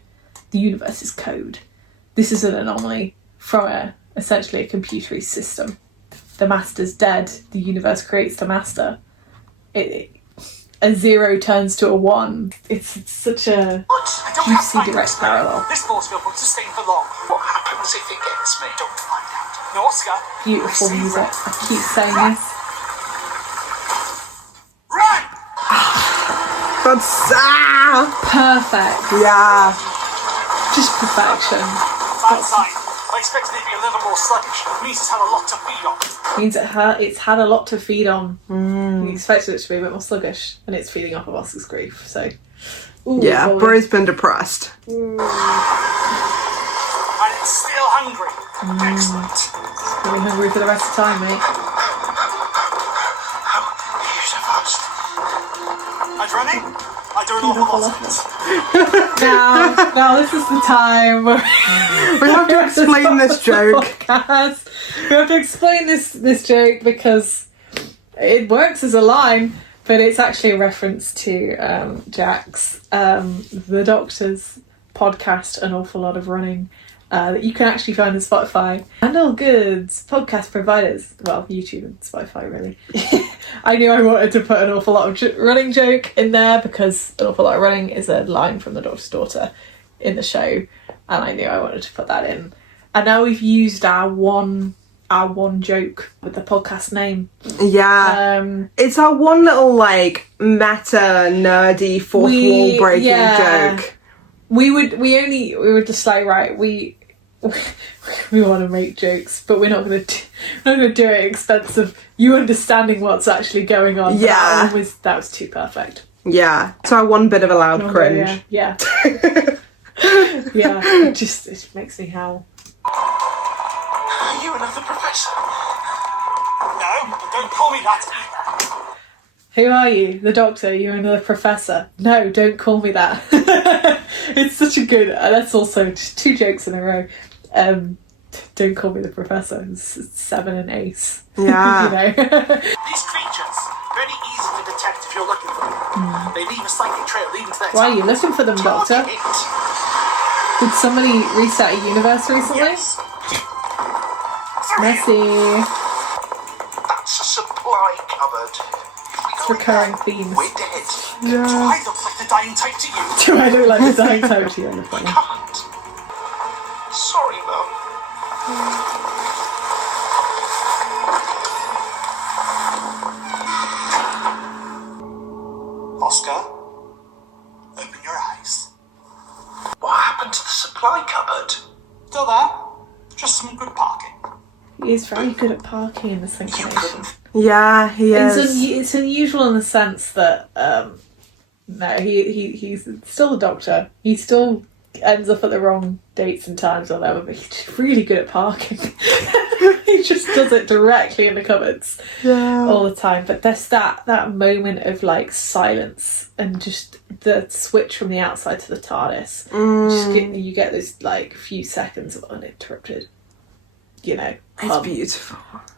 The universe is code. This is an anomaly from essentially a computery system. The Master's dead. The universe creates the Master. A 0 turns to a 1. It's such a I don't have juicy time to direct explain. parallel. This force field won't sustain for long. What happens if it gets me? Don't find out. No, Oscar. Beautiful I say music. run. I keep saying this. Run! That's Perfect. yeah. Just perfection. Bad sign. I expected it to be a little more sluggish. It means it's had a lot to feed on. Means it's had a lot to feed on. We expected it to be a bit more sluggish, and it's feeding off of Oscar's grief. So, Yeah, well, Bro's been depressed. And it's still hungry. Excellent. Are we hungry for the rest of the time, mate? I'm running. I don't know what it. Now, this is the time where We have to explain this joke. podcast. We have to explain this joke because it works as a line, but it's actually a reference to Jack's, the Doctor's podcast, An Awful Lot of Running, that you can actually find on Spotify and all good podcast providers. Well, YouTube and Spotify, really. I knew I wanted to put an awful lot of running joke in there because an awful lot of running is a line from the Doctor's daughter in the show, and I knew I wanted to put that in. And now we've used our one joke with the podcast name. Yeah. It's our one little, like, meta, nerdy, fourth wall breaking joke. we were just like, right, we want to make jokes, but we're not going to do it at expense of you understanding what's actually going on. Yeah. That was too perfect. Yeah. So I one bit of a loud cringe. Yeah. Yeah. It makes me howl. Are you another professor? No, don't call me that either. Who are you? The Doctor? You're another professor? No, don't call me that. It's such a good... that's also just 2 jokes in a row. Don't call me the professor. It's 7 and ace. Yeah. You know? These creatures, very easy to detect if you're looking for them. They leave a psychic trail leading to their Why are you looking for them, Doctor? Did somebody reset a universe recently? Yes. Messy. That's a supply cupboard. If we go Recurring in there, themes. we're dead. Do I look like the dying type to you? Do I look like a dying type to you on the phone? Can't. Sorry, Mum. Oscar, open your eyes. What happened to the supply cupboard? Still there? Just some good parking. He's very good at parking in this incarnation. Yeah, he is. It's unusual in the sense that no, he's still the Doctor. He still ends up at the wrong dates and times or whatever, but he's just really good at parking. He just does it directly in the cupboards all the time. But there's that moment of like silence and just the switch from the outside to the TARDIS. You get those like few seconds of uninterrupted, It's beautiful.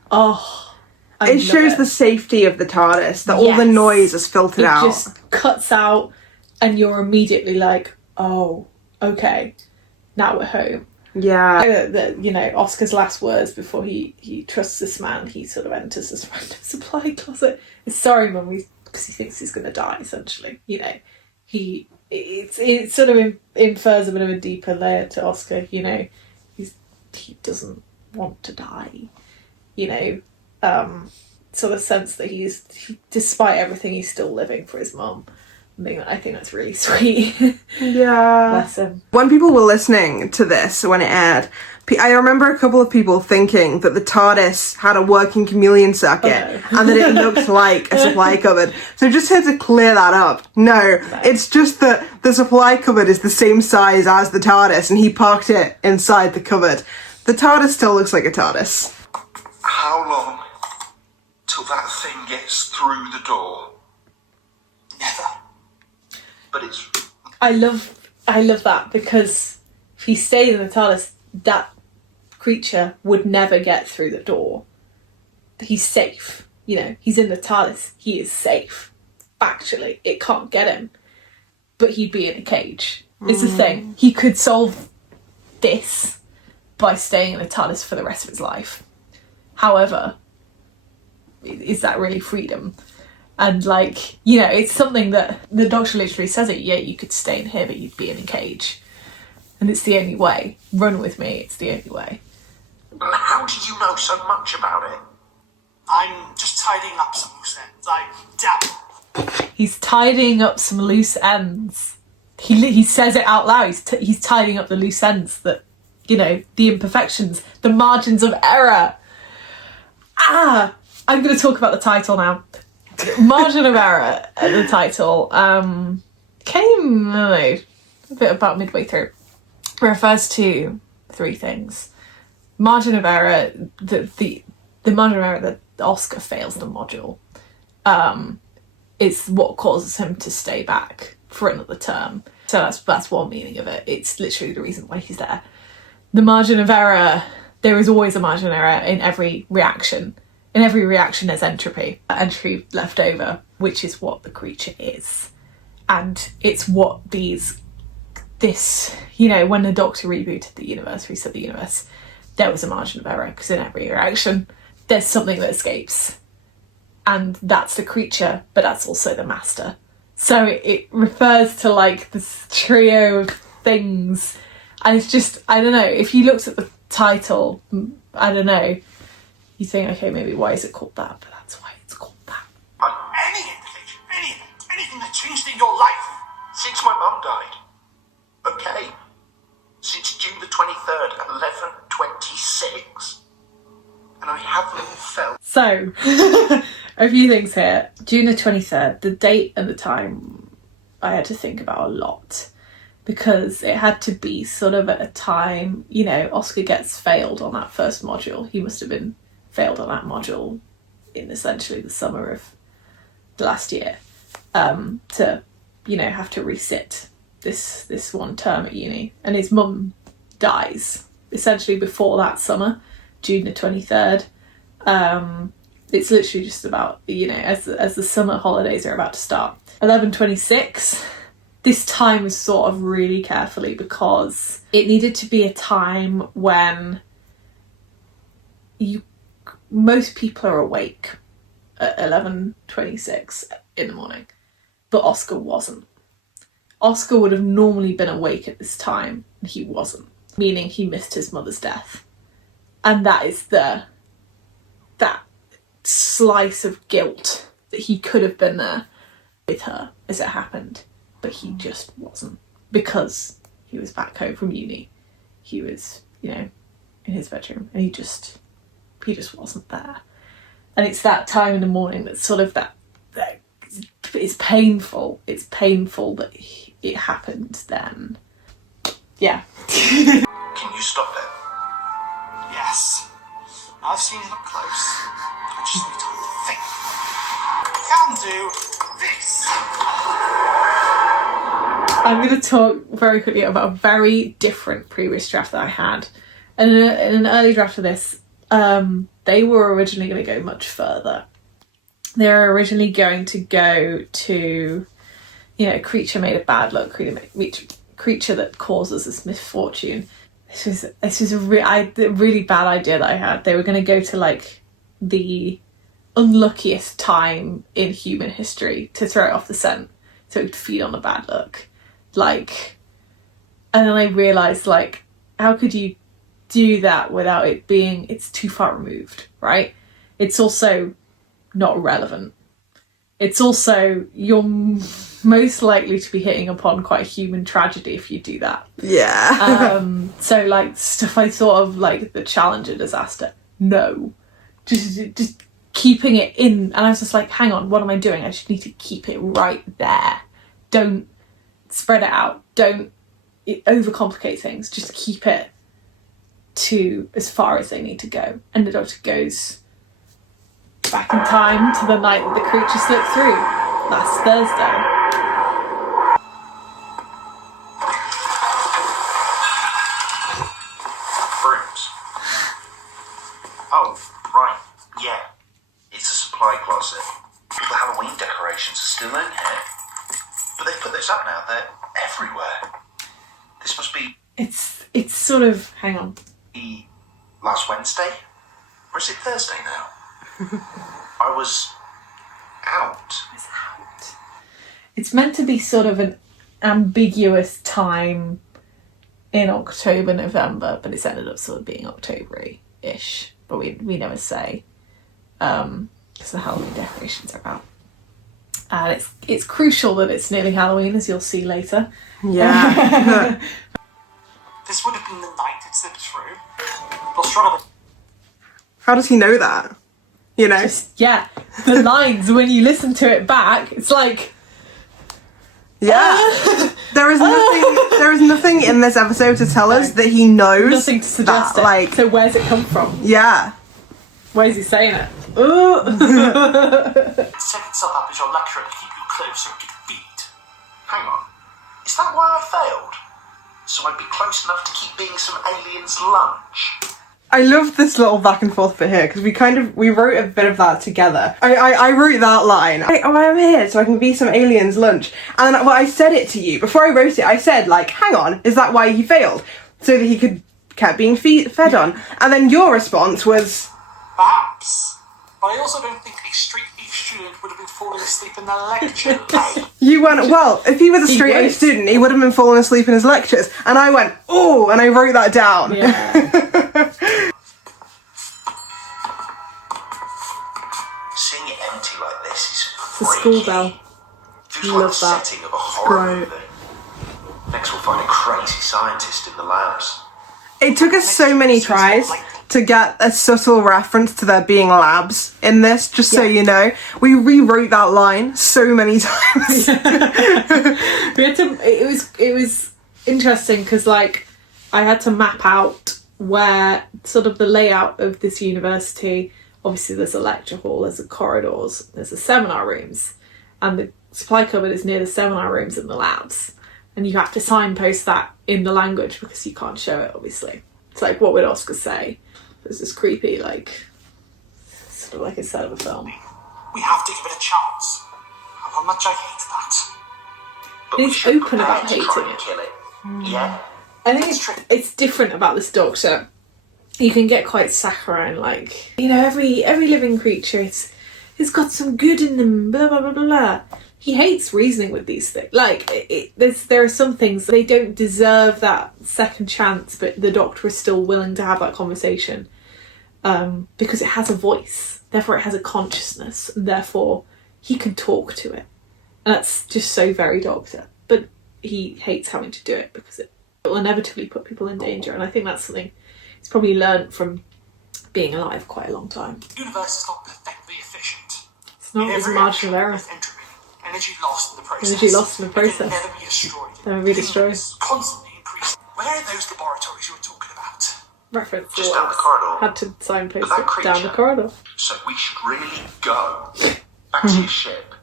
Oh, It shows the safety of the TARDIS, that all the Yes. noise is filtered It out. just cuts out and you're immediately like, oh, okay, now we're home. Yeah. Oscar's last words before he trusts this man, he sort of enters this random supply closet. It's sorry, Mum, because he thinks he's going to die, essentially. It sort of infers a bit of a deeper layer to Oscar, he doesn't want to die, sort of sense that despite everything, he's still living for his mum. I think that's really sweet. Yeah. Bless him. When people were listening to this, when it aired, I remember a couple of people thinking that the TARDIS had a working chameleon circuit and that it looked like a supply cupboard. So just here to clear that up. No, it's just that the supply cupboard is the same size as the TARDIS and he parked it inside the cupboard. The TARDIS still looks like a TARDIS. How long till that thing gets through the door? Never. But it's... I love that, because if he stayed in the TARDIS, that creature would never get through the door. He's safe. He's in the TARDIS. He is safe. Factually, it can't get him. But he'd be in a cage. It's the thing. He could solve this by staying in the TARDIS for the rest of his life. However, is that really freedom? And it's something that the Doctor literally says it. Yeah, you could stay in here, but you'd be in a cage. And it's the only way. Run with me, it's the only way. How do you know so much about it? I'm just tidying up some loose ends. I doubt. He's tidying up some loose ends. He says it out loud. He's tidying up the loose ends that, the imperfections, the margins of error. I'm going to talk about the title now. Margin of error at the title came a bit about midway through. Refers to 3 things. Margin of error, the margin of error that Oscar fails the module is what causes him to stay back for another term. So that's one meaning of it. It's literally the reason why he's there. The margin of error, there is always a margin of error in every reaction. In every reaction there's entropy left over, which is what the creature is. And it's what when the Doctor rebooted the universe, reset the universe, there was a margin of error, because in every reaction there's something that escapes. And that's the creature, but that's also the master. So it refers to this trio of things. And it's just, I don't know, if you looked at the title, I don't know, you think, okay, maybe why is it called that? But that's why it's called that. Any indication, anything that changed in your life. Since my mum died. Okay? Since June the 23rd at 11:26. And I haven't felt... So, a few things here. June the 23rd, the date and the time I had to think about a lot. Because it had to be sort of at a time, you know, Oscar gets failed on that first module. He must have been failed on that module in essentially the summer of the last year. To, you know, have to resit this one term at uni. And his mum dies essentially before that summer, June the 23rd. It's literally just about, you know, as the summer holidays are about to start. 11:26. This time was sort of really carefully because it needed to be a time when most people are awake at 11:26 in the morning, but Oscar wasn't. Oscar would have normally been awake at this time, and he wasn't, meaning he missed his mother's death. And that is that slice of guilt that he could have been there with her as it happened, but he just wasn't, because he was back home from uni. He was, you know, in his bedroom, and he just wasn't there. And it's that time in the morning that's sort of that it's painful. It's painful that it happened then. Yeah. Can you stop it? Yes. I've seen it up close. I just need time to think. Can do this. I'm going to talk very quickly about a very different previous draft that I had. And in an early draft of this, they were originally going to go much further. They were originally going to go to, you know, creature made of bad luck, creature that causes this misfortune. This was a really bad idea that I had. They were going to go to like the unluckiest time in human history to throw it off the scent, so it would feed on the bad luck. Like, and then I realised, like, how could you do that without it being, it's too far removed, right? It's also not relevant. It's also, you're most likely to be hitting upon quite a human tragedy if you do that. Yeah. So like stuff I thought of like the Challenger disaster. No. Just keeping it in, and I was just like, hang on, what am I doing? I just need to keep it right there. Don't spread it out. Don't overcomplicate things. Just keep it to as far as they need to go. And the Doctor goes back in time to the night that the creature slipped through, last Thursday. Brooms. Oh, right, yeah. It's a supply closet. The Halloween decorations are still in here. But they've put those up now, they're everywhere. This must be... It's sort of, hang on. Last Wednesday? Or is it Thursday now? I was out. It's meant to be sort of an ambiguous time in October, November, but it's ended up sort of being October-ish. But we never say, because the Halloween decorations are out. And it's crucial that it's nearly Halloween, as you'll see later. Yeah. This would have been the night it slipped through. We'll struggle. How does he know that? You know? Yeah, the lines, when you listen to it back, it's like... Yeah. There is nothing in this episode to tell us that he knows. Nothing to suggest that, it. like... So where's it come from? Yeah. Where's he saying it? Ooh. It's set itself up as your lecturer to keep you close so it could feed. Hang on. Is that why I failed? So I'd be close enough to keep being some alien's lunch? I love this little back and forth bit here because we wrote a bit of that together. I wrote that line. I'm here so I can be some alien's lunch. And then I said it to you. Before I wrote it, I said, like, hang on, is that why he failed? So that he kept being fed on. And then your response was... Perhaps. But I also don't think a straight A student would have been falling asleep in their lectures. You went, well, if he was a straight A student, he would have been falling asleep in his lectures. And I went, oh, and I wrote that down. Yeah. Seeing it empty like this is The school bell. Feels Love like the that. setting of a horror movie. Next next we'll find a crazy scientist in the labs. It took us so many tries to get a subtle reference to there being labs in this, just so you know. We rewrote that line so many times. We had to. It was interesting because, like, I had to map out where sort of the layout of this university. Obviously, there's a lecture hall, there's the corridors, there's the seminar rooms, and the supply cupboard is near the seminar rooms and the labs. And you have to signpost that in the language because you can't show it, obviously. It's like, what would Oscar say? It's this creepy, like, sort of like a set of a film. We have to give it a chance. How much I hate that. But And we he's should open prepare about to try hating and it. kill it. Yeah? I think it's different about this Doctor. You can get quite saccharine, like, you know, every living creature, it's got some good in them, blah, blah, blah, blah, blah. He hates reasoning with these things. Like, there are some things they don't deserve that second chance, but the Doctor is still willing to have that conversation because it has a voice. Therefore, it has a consciousness. And therefore, he can talk to it. And that's just so very Doctor. But he hates having to do it because it will inevitably put people in danger. And I think that's something he's probably learnt from being alive quite a long time. The universe is not perfectly efficient. It's not as marginal error. With entropy, energy lost in the process. Energy lost in the It can process. never be destroyed. Never be destroyed. It's constantly increasing. Where are those laboratories you were talking about? Reference Just to down the corridor. had to signpost But that it down the creature- corridor. So we should really go. Back to your ship.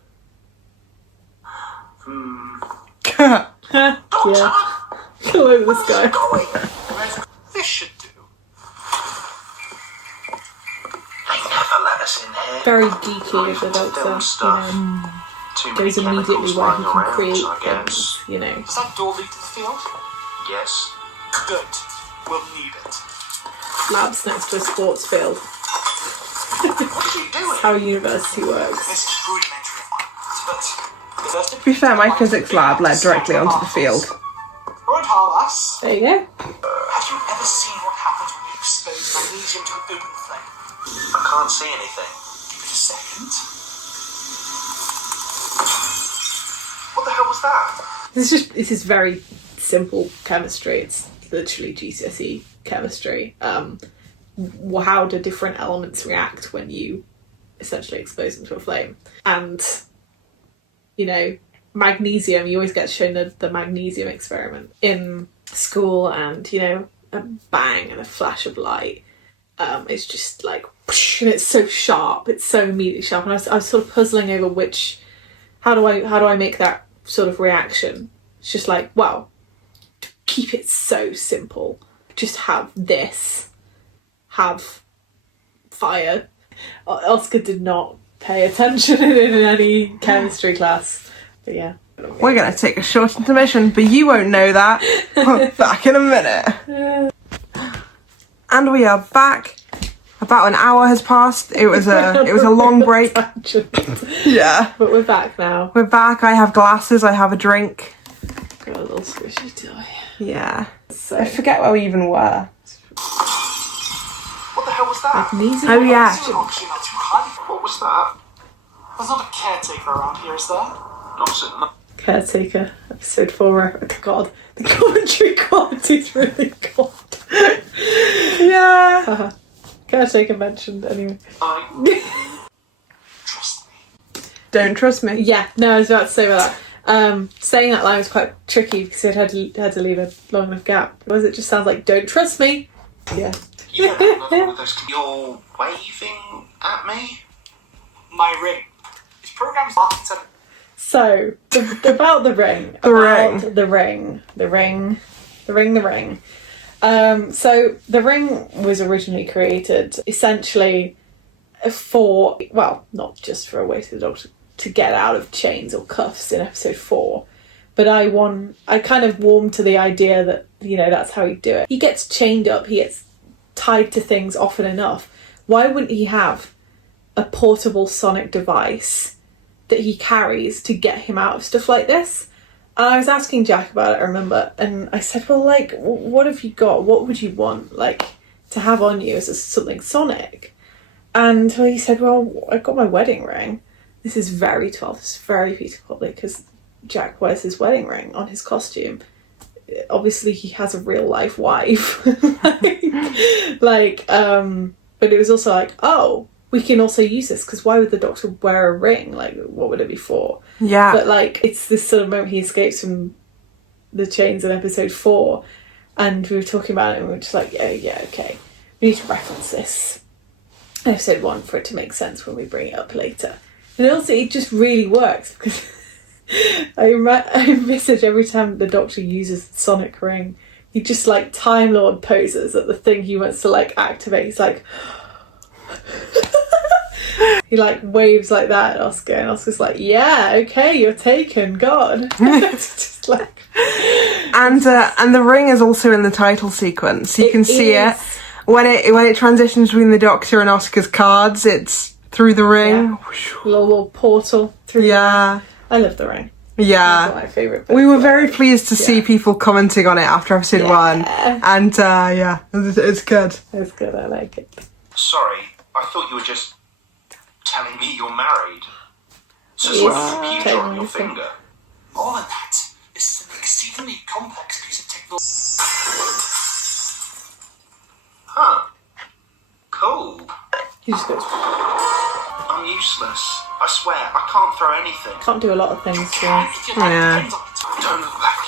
Yeah. Kill over this guy. This should do. They never let us in here. Very geeky of the Doctor, Film stuff. you know. Too many Goes immediately chemicals where he lying can around, create I guess. things, you know. Does that door lead to the field? Yes. Good. We'll need it. Labs next to a sports field. What are you doing? How university works. This is rudimentary, but the first To be fair, my physics lab led directly onto the field. Won't harm us. There you go. Have you ever seen what happens when you expose magnesium to an open flame? I can't see anything. Give it a second. What the hell was that? This is very simple chemistry. It's literally GCSE chemistry. How do different elements react when you essentially expose them to a flame? And, you know, magnesium, you always get shown the magnesium experiment in school, and, you know, a bang and a flash of light. It's just like, whoosh, and it's so sharp. It's so immediately sharp. And I was sort of puzzling over how do I make that sort of reaction? It's just like, well, to keep it so simple, just have this, have fire. Oscar did not pay attention in any chemistry class, but yeah. We're going to take a short intermission, but you won't know that. Back in a minute. And we are back. About an hour has passed. It was a long break. Yeah. But we're back now. We're back. I have glasses. I have a drink. Got a little squishy toy. Yeah. So, I forget where we even were. What the hell was that? magnesium. Oh yeah. Actually, not too highly. What was that? There's not a caretaker around here, is there? Nonsense. Caretaker, episode 4. God, the commentary quality is really good. Yeah. Caretaker mentioned anyway. Trust me. Don't trust me. Yeah, no, I was about to say about that. Saying that line was quite tricky because it had to leave a long enough gap. Otherwise it just sounds like, don't trust me. Yeah. You don't remember all of those. You're waving at me? My ring. These programs market at So, about the ring. The ring. So, the ring was originally created essentially for, well, not just for a way for the Doctor to get out of chains or cuffs in episode 4. But I kind of warmed to the idea that, you know, that's how he'd do it. He gets chained up, he gets tied to things often enough. Why wouldn't he have a portable sonic device that he carries to get him out of stuff like this? And I was asking Jack about it, I remember, and I said, well, like, what have you got? What would you want, like, to have on you as something sonic? And he said, well, I got my wedding ring. This is very 12, it's very Peter Capaldi, because Jack wears his wedding ring on his costume. obviously he has a real life wife. But it was also like, oh, we can also use this, because why would the Doctor wear a ring? Like, what would it be for? Yeah. But like, it's this sort of moment he escapes from the chains in episode 4, and we were talking about it, and we were just like, yeah, okay, we need to reference this in episode 1 for it to make sense when we bring it up later. And also, it just really works, because I envisage every time the Doctor uses the sonic ring, he just like Time Lord poses at the thing he wants to like activate. He's like he like waves like that at Oscar, and Oscar's like, yeah, okay, you're taken, God. It's just like... And the ring is also in the title sequence. You can see it when it transitions between the Doctor and Oscar's cards. It's through the ring. Yeah. Little portal through. Yeah. I love the ring. Yeah. That's my favourite bit. We were very pleased to see people commenting on it after episode 1. And it's good. It's good, I like it. Sorry, I thought you were just telling me you're married. So it's like a computer on your finger. More than that, this is an exceedingly complex piece of technology. Huh. Cool. He just goes... I'm useless. I swear, I can't throw anything. Can't do a lot of things. If your life depends on it. Don't look back.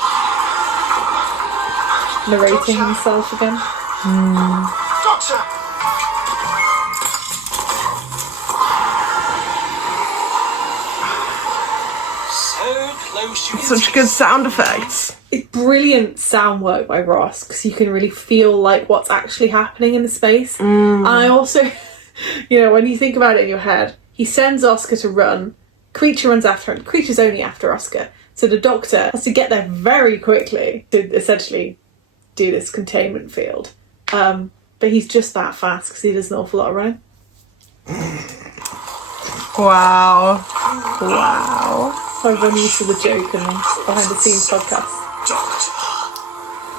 Narrating himself again. Doctor! So close you Such good sound effects. It's brilliant sound work by Ross, because you can really feel like what's actually happening in the space. And I also, when you think about it in your head, he sends Oscar to run, Creature runs after him, Creature's only after Oscar, so the Doctor has to get there very quickly to essentially do this containment field. But he's just that fast because he does an awful lot of running. Wow. So I'm used to the joke and behind the scenes podcast. Doctor,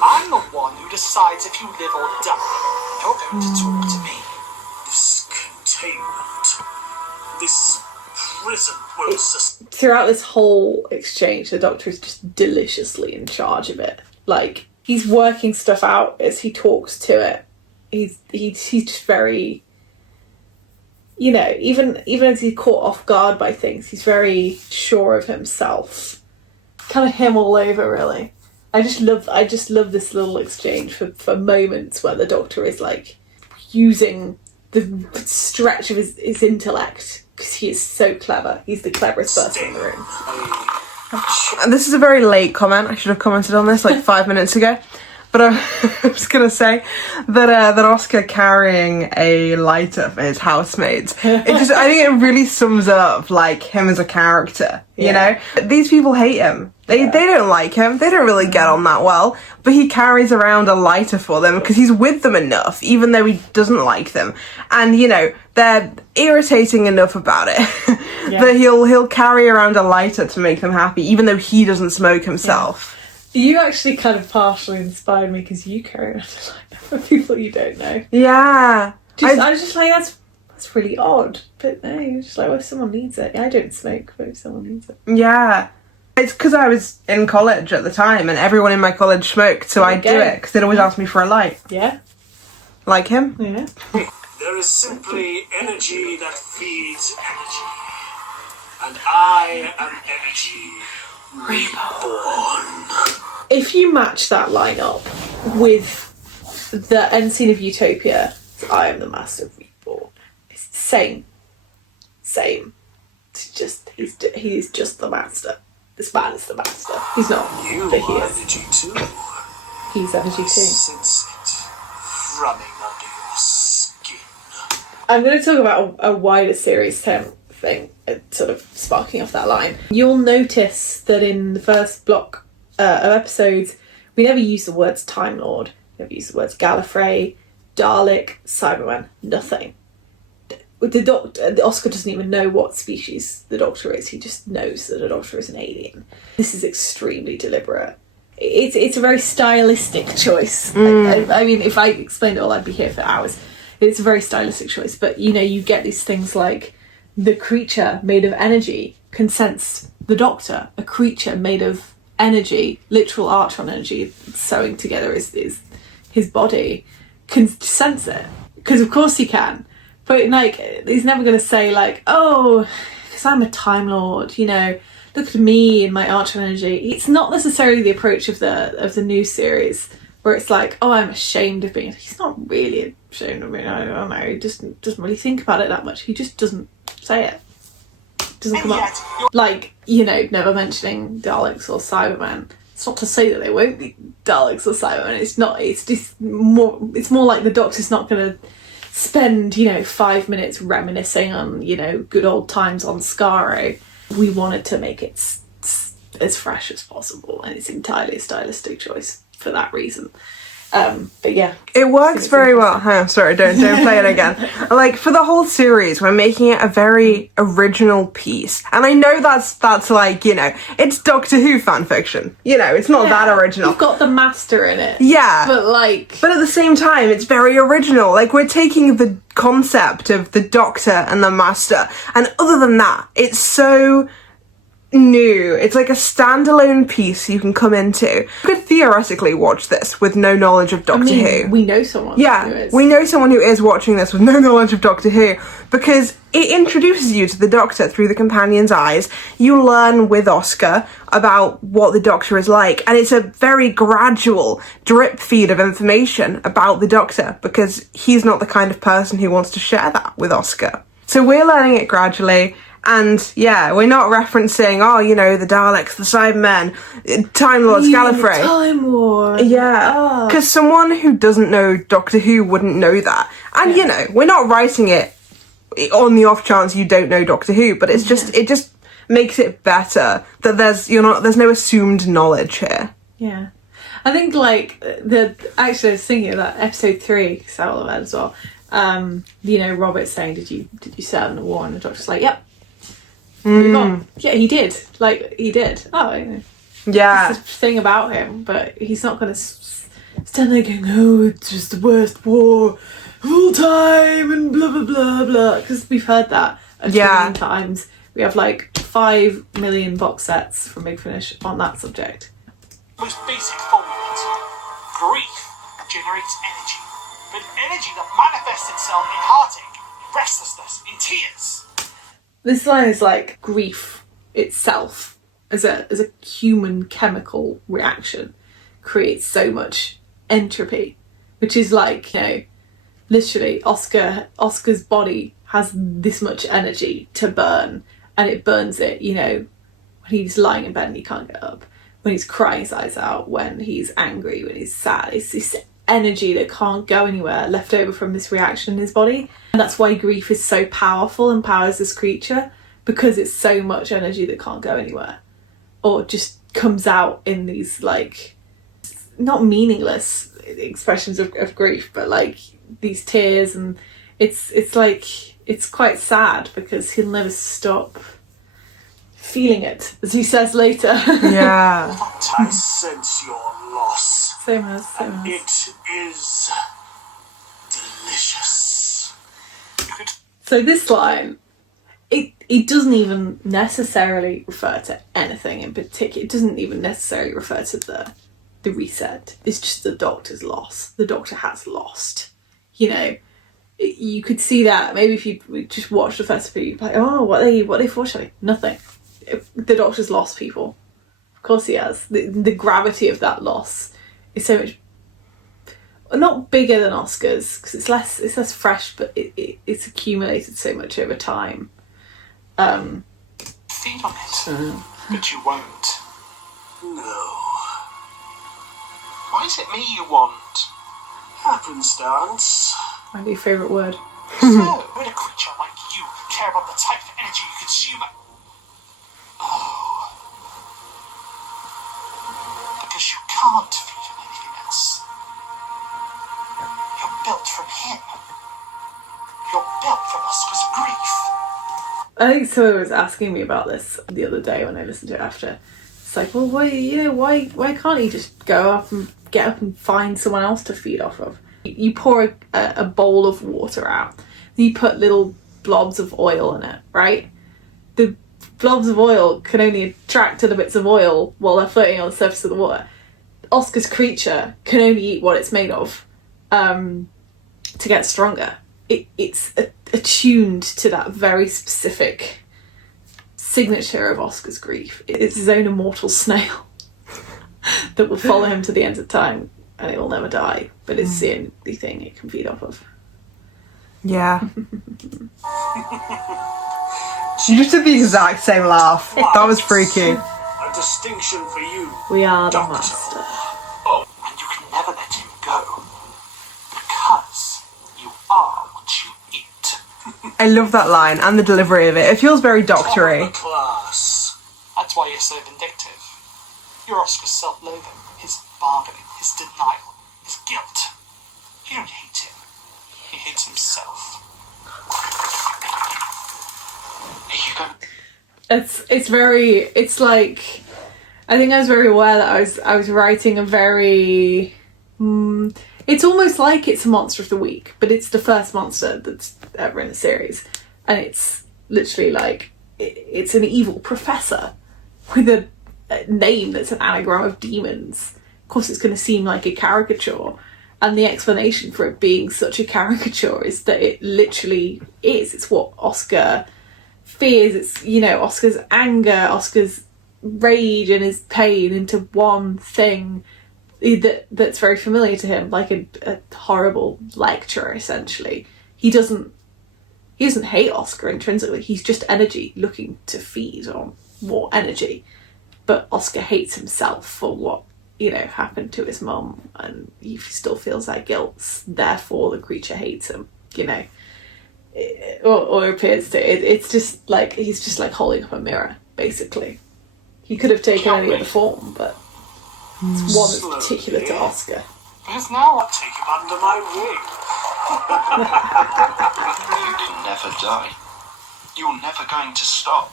I'm the one who decides if you live or die. You're going to talk to me. This containment, this prison will sustain. Throughout this whole exchange, the Doctor is just deliciously in charge of it. Like, he's working stuff out as he talks to it. He's just very, even as he's caught off guard by things, he's very sure of himself. Kind of him all over, really. I just love this little exchange for moments where the Doctor is like using the stretch of his intellect, because he is so clever. He's the cleverest person in the room. And this is a very late comment. I should have commented on this like 5 minutes ago. But I was going to say that Oscar carrying a lighter for his housemates, I think it really sums up like him as a character, you know? These people hate him. They don't like him. They don't really get on that well. But he carries around a lighter for them because he's with them enough, even though he doesn't like them. And, they're irritating enough about it that he'll carry around a lighter to make them happy, even though he doesn't smoke himself. You actually kind of partially inspired me because you carry around a lighter for people you don't know. Yeah. I was just like, that's really odd. But no, you're just like, well, if someone needs it. I don't smoke, but if someone needs it. Yeah. It's because I was in college at the time and everyone in my college smoked, so I'd do it because they'd always ask me for a light. Yeah. Like him? Yeah. There is simply energy that feeds energy. And I am energy reborn. If you match that line up with the end scene of Utopia, I am the master reborn. It's the same. It's just he's just the master. This man is the master. He's not, but he is. Energy too. He's energy too. Sense it running under your skin. I'm going to talk about a wider series thing, sort of sparking off that line. You'll notice that in the first block of episodes, we never use the words Time Lord, we never use the words Gallifrey, Dalek, Cyberman, nothing. The Oscar doesn't even know what species the Doctor is, he just knows that the Doctor is an alien. This is extremely deliberate. It's a very stylistic choice. I mean, if I explained it all, I'd be here for hours. It's a very stylistic choice, but you get these things like the creature made of energy can sense the Doctor. A creature made of energy, literal Artron energy, sewing together his body, can sense it. Because of course he can. But like, he's never going to say like, oh, because I'm a Time Lord, you know, look at me and my Archon energy. It's not necessarily the approach of the new series where it's like, oh, I'm ashamed of being. He's not really ashamed of being. I don't know. He just doesn't really think about it that much. He just doesn't say it. Doesn't come up. Like, you know, never mentioning Daleks or Cybermen. It's not to say that there won't be Daleks or Cybermen. It's not. It's just more. It's more like the Doctor's not going to spend, you know, 5 minutes reminiscing on, you know, good old times on Skaro. We wanted to make it as fresh as possible, and it's entirely a stylistic choice for that reason. But yeah, it works very well. Oh, sorry, don't play it again. Like, for the whole series, we're making it a very original piece, and I know that's like, you know, it's Doctor Who fan fiction. You know, it's not that original. You've got the Master in it. Yeah, but at the same time, it's very original. Like, we're taking the concept of the Doctor and the Master, and other than that, it's so new. It's like a standalone piece you can come into. You could theoretically watch this with no knowledge of Doctor Who. We know someone who is. We know someone who is watching this with no knowledge of Doctor Who, because it introduces you to the Doctor through the companion's eyes. You learn with Oscar about what the Doctor is like, and it's a very gradual drip feed of information about the Doctor, because he's not the kind of person who wants to share that with Oscar. So we're learning it gradually. And yeah, we're not referencing, oh, you know, the Daleks, the Cybermen, Time Lords, Gallifrey. Time War. Yeah, because someone who doesn't know Doctor Who wouldn't know that. And you know, we're not writing it on the off chance you don't know Doctor Who, but it's just it just makes it better that there's no assumed knowledge here. Yeah, I think like actually I was thinking of that episode 3, because I will have that as well. You know, Robert's saying, did you serve in the war? And the Doctor's like, yep. Yeah, he did. Like, he did. Oh, yeah. That's the thing about him, but he's not going to stand there going, oh, it's just the worst war of all time and blah, blah, blah, blah. Because we've heard that a trillion times. We have like 5 million box sets from Big Finish on that subject. Most basic formula. Grief generates energy, but energy that manifests itself in heartache, in restlessness, in tears. This line is like grief itself as a human chemical reaction creates so much entropy, which is like, you know, literally Oscar's body has this much energy to burn, and it burns it, you know, when he's lying in bed and he can't get up, when he's crying his eyes out, when he's angry, when he's sad. It's this energy that can't go anywhere left over from this reaction in his body. And that's why grief is so powerful and powers this creature, because it's so much energy that can't go anywhere, or just comes out in these like not meaningless expressions of grief, but like these tears. And it's like, it's quite sad because he'll never stop feeling it, as he says later. Yeah. I sense your loss. Same as. It is delicious. So this line, it doesn't even necessarily refer to anything in particular. It doesn't even necessarily refer to the reset. It's just the Doctor's loss. The Doctor has lost. You know, you could see that maybe if you just watched the first video, you'd be like, oh, what are they foreshadowing? Nothing. The Doctor's lost people. Of course he has. The gravity of that loss is so much, not bigger than Oscar's, because it's less fresh, but it's accumulated so much over time. Feed on it, but you won't. No. Why is it me you want? Happenstance. My new favourite word. So, would a creature like you care about the type of energy you consume? Oh. Because you can't feed on anything else. You're built from him. You're built from Oscar's grief. I think someone was asking me about this the other day when I listened to it after. It's like, well, why can't he just go up and get up and find someone else to feed off of? You pour a bowl of water out, you put little blobs of oil in it, right? The blobs of oil can only attract other bits of oil while they're floating on the surface of the water, Oscar's creature can only eat what it's made of to get stronger. It's attuned to that very specific signature of Oscar's grief. It's his own immortal snail that will follow him to the end of time, and it will never die, but it's the only thing it can feed off of. Yeah. She just did the exact same laugh. That was freaky. A distinction for you. We are the Doctor. master. And you can never let him go. Because you are what you eat. I love that line and the delivery of it. It feels very Top doctory. of the class. That's why you're so vindictive. You're Oscar's self-loathing, his bargaining, his denial, his guilt. You don't hate him. He hates himself. Here you go. It's like, I think I was very aware that I was writing a very it's almost like it's a monster of the week, but it's the first monster that's ever in the series, and it's literally like it's an evil professor with a name that's an anagram of demons. Of course it's going to seem like a caricature, and the explanation for it being such a caricature is that it literally is. It's what Oscar fears. It's, you know, Oscar's anger, Oscar's rage and his pain into one thing that's very familiar to him, like a horrible lecture, essentially. He doesn't hate Oscar intrinsically. He's just energy looking to feed on more energy. But Oscar hates himself for what, you know, happened to his mum, and he still feels that guilt. Therefore, the creature hates him, you know. Or appears to. It's just like, he's just like holding up a mirror, basically. He could have taken any other form, but it's one that's particular to Oscar. Because now I'll take him under my wing. You can never die. You're never going to stop.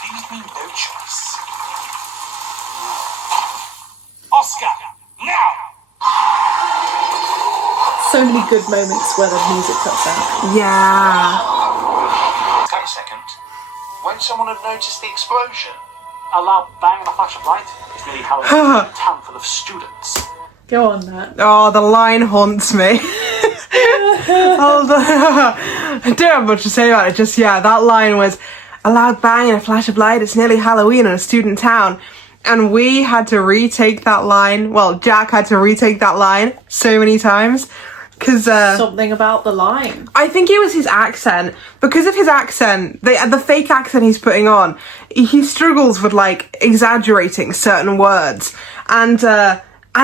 you leave me no choice. Oscar, now! So many good moments where the music cuts out. Yeah. Wait a second. Won't someone have noticed the explosion? A loud bang and a flash of light is nearly how it is in a town full of students. Go on, Nat. Oh, the line haunts me. I don't have much to say about it, just, yeah, that line was a loud bang and a flash of light, it's nearly Halloween in a student town. And we had to retake that line, well, Jack had to retake that line so many times, because Something about the line. I think it was his accent. Because of his accent, the fake accent he's putting on, he struggles with, like, exaggerating certain words. And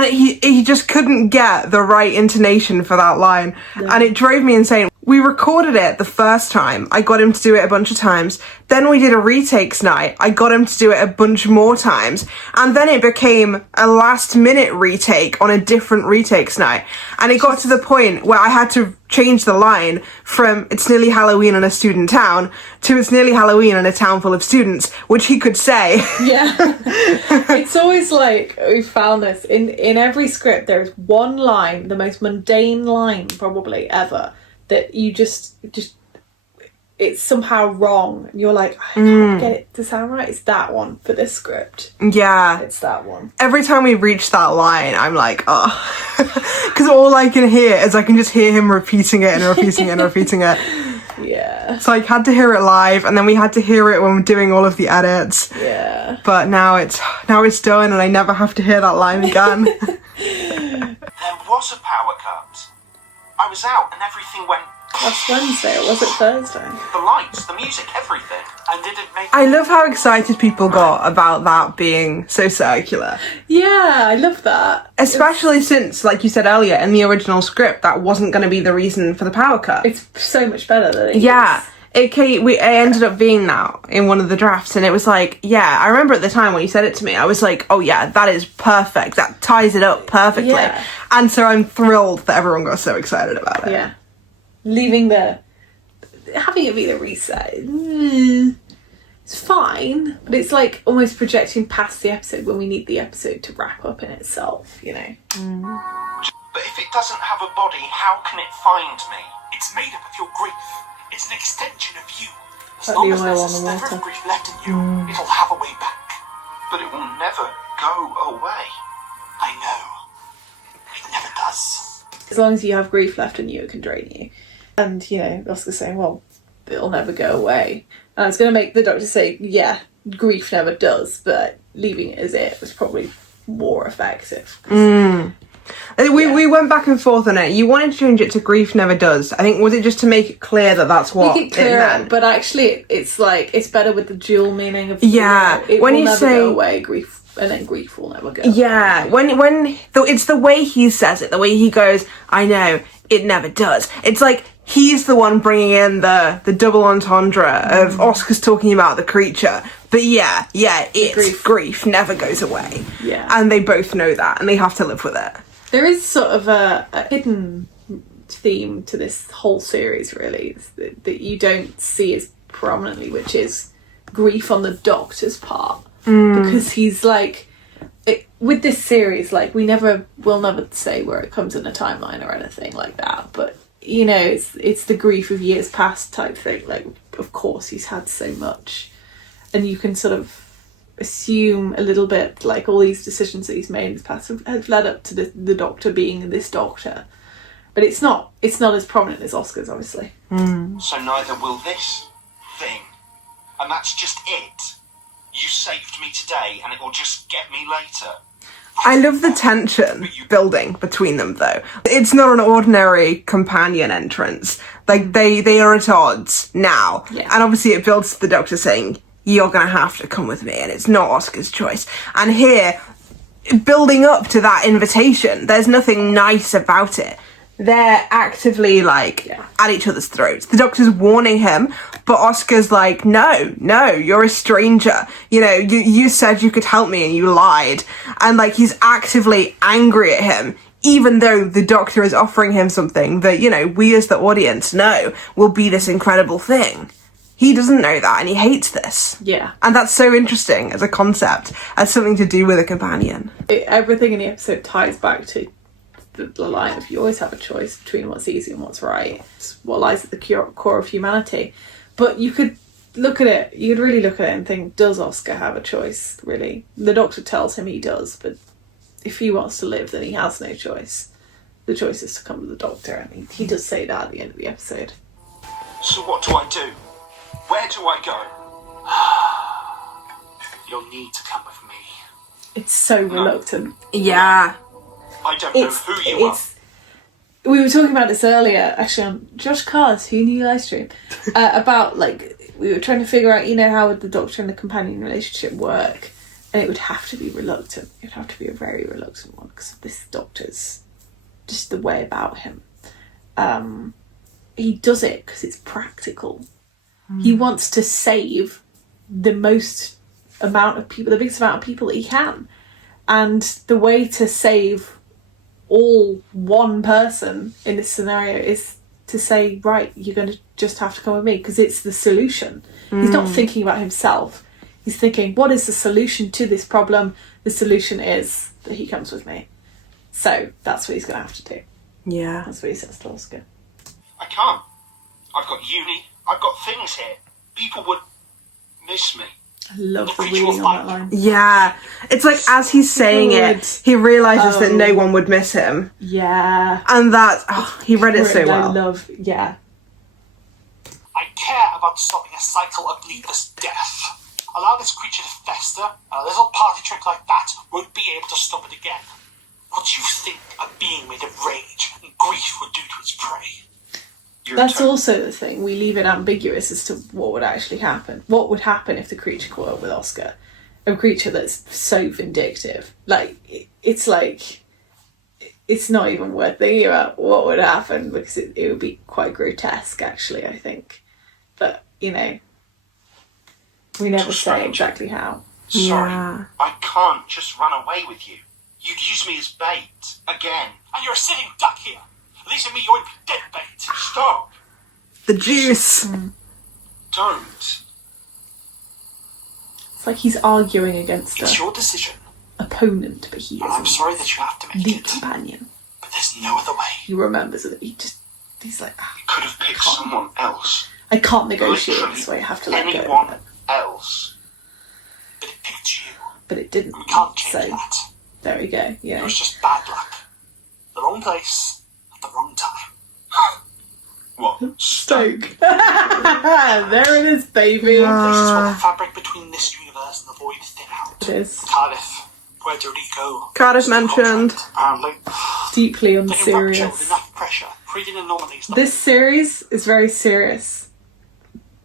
he just couldn't get the right intonation for that line. Yeah. And it drove me insane. We recorded it the first time. I got him to do it a bunch of times. Then we did a retakes night. I got him to do it a bunch more times. And then it became a last minute retake on a different retakes night. And it got to the point where I had to change the line from "it's nearly Halloween in a student town" to "it's nearly Halloween in a town full of students," which he could say. Yeah. It's always like, we found this in every script, there's one line, the most mundane line probably ever, that you just it's somehow wrong, and you're like, I can't get it to sound right. It's that one for this script. Yeah, it's that one. Every time we reach that line, I'm like, oh, because all I can hear is I can just hear him repeating it and repeating it and repeating it. Yeah. So I had to hear it live, and then we had to hear it when we're doing all of the edits. Yeah. But now it's done, and I never have to hear that line again. There was a power cut. I was out and everything went... Last Wednesday, or was it Thursday? The lights, the music, everything. And did it make... I love how excited people got about that being so circular. Yeah, I love that. Especially since, like you said earlier, in the original script, that wasn't going to be the reason for the power cut. It's so much better than it Yeah. is. It ended up being that in one of the drafts, and it was like, yeah, I remember at the time when you said it to me, I was like, oh yeah, that is perfect. That ties it up perfectly. Yeah. And so I'm thrilled that everyone got so excited about it. Yeah. Having it be the reset, it's fine, but it's like almost projecting past the episode when we need the episode to wrap up in itself, you know? But if it doesn't have a body, how can it find me? It's made up of your grief. It's an extension of you. As Like long the as oil there's a on the sliver water. of grief left in you, it'll have a way back. But it will never go away. I know. It never does. As long as you have grief left in you, it can drain you. And, you know, Oscar's saying, well, it'll never go away. And it's going to make the doctor say, yeah, grief never does, but leaving it as it was probably more effective. We went back and forth on it. You wanted to change it to grief never does. I think, was it just to make it clear that that's what Make it clear, meant? but actually it's like, it's better with the dual meaning of, Yeah, it when will you never say- go away, grief, and then grief will never go Yeah, away. it's the way he says it, the way he goes, I know, it never does. It's like he's the one bringing in the double entendre of Oscar's talking about the creature. But yeah, it's grief never goes away. Yeah. And they both know that, and they have to live with it. There is sort of a hidden theme to this whole series, really, that you don't see as prominently, which is grief on the Doctor's part. Because he's like, with this series, like, we'll never say where it comes in a timeline or anything like that, but, you know, it's the grief of years past type thing. Like, of course, he's had so much. And you can sort of assume a little bit, like, all these decisions that he's made in the past have led up to the Doctor being this Doctor. But it's not as prominent as Oscar's, obviously. So neither will this thing. And that's just it. You saved me today, and it will just get me later. I love the tension building between them, though. It's not an ordinary companion entrance. Like, they are at odds now. Yeah. And obviously it builds to the Doctor saying, you're gonna have to come with me, and it's not Oscar's choice. And here, building up to that invitation, there's nothing nice about it. They're actively, like, at each other's throats. The Doctor's warning him, but Oscar's like, no, you're a stranger. You know, you said you could help me and you lied. And, like, he's actively angry at him, even though the Doctor is offering him something that, you know, we as the audience know will be this incredible thing. He doesn't know that, and he hates this. Yeah. And that's so interesting as a concept, as something to do with a companion. Everything in the episode ties back to the line of, you always have a choice between what's easy and what's right. It's what lies at the core of humanity. But you could really look at it and think, does Oscar have a choice, really? The Doctor tells him he does, but if he wants to live, then he has no choice. The choice is to come to the Doctor, and he does say that at the end of the episode. So what do I do? Where do I go? You'll need to come with me. It's so reluctant. Yeah. I don't know who you are. We were talking about this earlier, actually, on Josh Carr's Who Knew live stream, about, like, we were trying to figure out, you know, how would the Doctor and the companion relationship work, and it would have to be reluctant. It would have to be a very reluctant one, because this Doctor's just the way about him. He does it because it's practical. He wants to save the biggest amount of people that he can. And the way to save all one person in this scenario is to say, right, you're going to just have to come with me, because it's the solution. He's not thinking about himself. He's thinking, what is the solution to this problem? The solution is that he comes with me. So that's what he's going to have to do. Yeah. That's what he says to Oscar. I can't. I've got uni. I've got things here. People would miss me. I love the reading on that line. Yeah. It's like, as he's saying Good. it, he realises that no one would miss him. Yeah. And that, he read it so Written, well. Yeah. I care about stopping a cycle of needless death. Allow this creature to fester, and a little party trick like that won't be able to stop it again. What do you think a being made of rage and grief would do to its prey? That's also the thing. We leave it ambiguous as to what would actually happen. What would happen if the creature caught up with Oscar? A creature that's so vindictive. Like, it's not even worth thinking about what would happen, because it would be quite grotesque, actually, I think. But, you know, we never say exactly how. Sorry. Yeah. I can't just run away with you. You'd use me as bait. Again. And you're a sitting duck here. Leaving me, you would be dead bait. Stop. The juice. Don't. It's like he's arguing against It's an your decision. opponent, but he And I'm is sorry that you have to make the it. companion. But there's no other way. He remembers it. He's like, You could have picked someone else. I can't negotiate this way. I have to let go. Anyone else. But it picked you. But it didn't. We can't change So that. there we go. It Yeah. was just bad luck. The wrong place at the wrong time. What? Stoke. There it is, baby. Places where the fabric between this universe and the void is thin out. It is Cardiff, Puerto Rico. Cardiff mentioned. Apparently. deeply They rupture with unserious. enough pressure, creating anomalies. This series is very serious.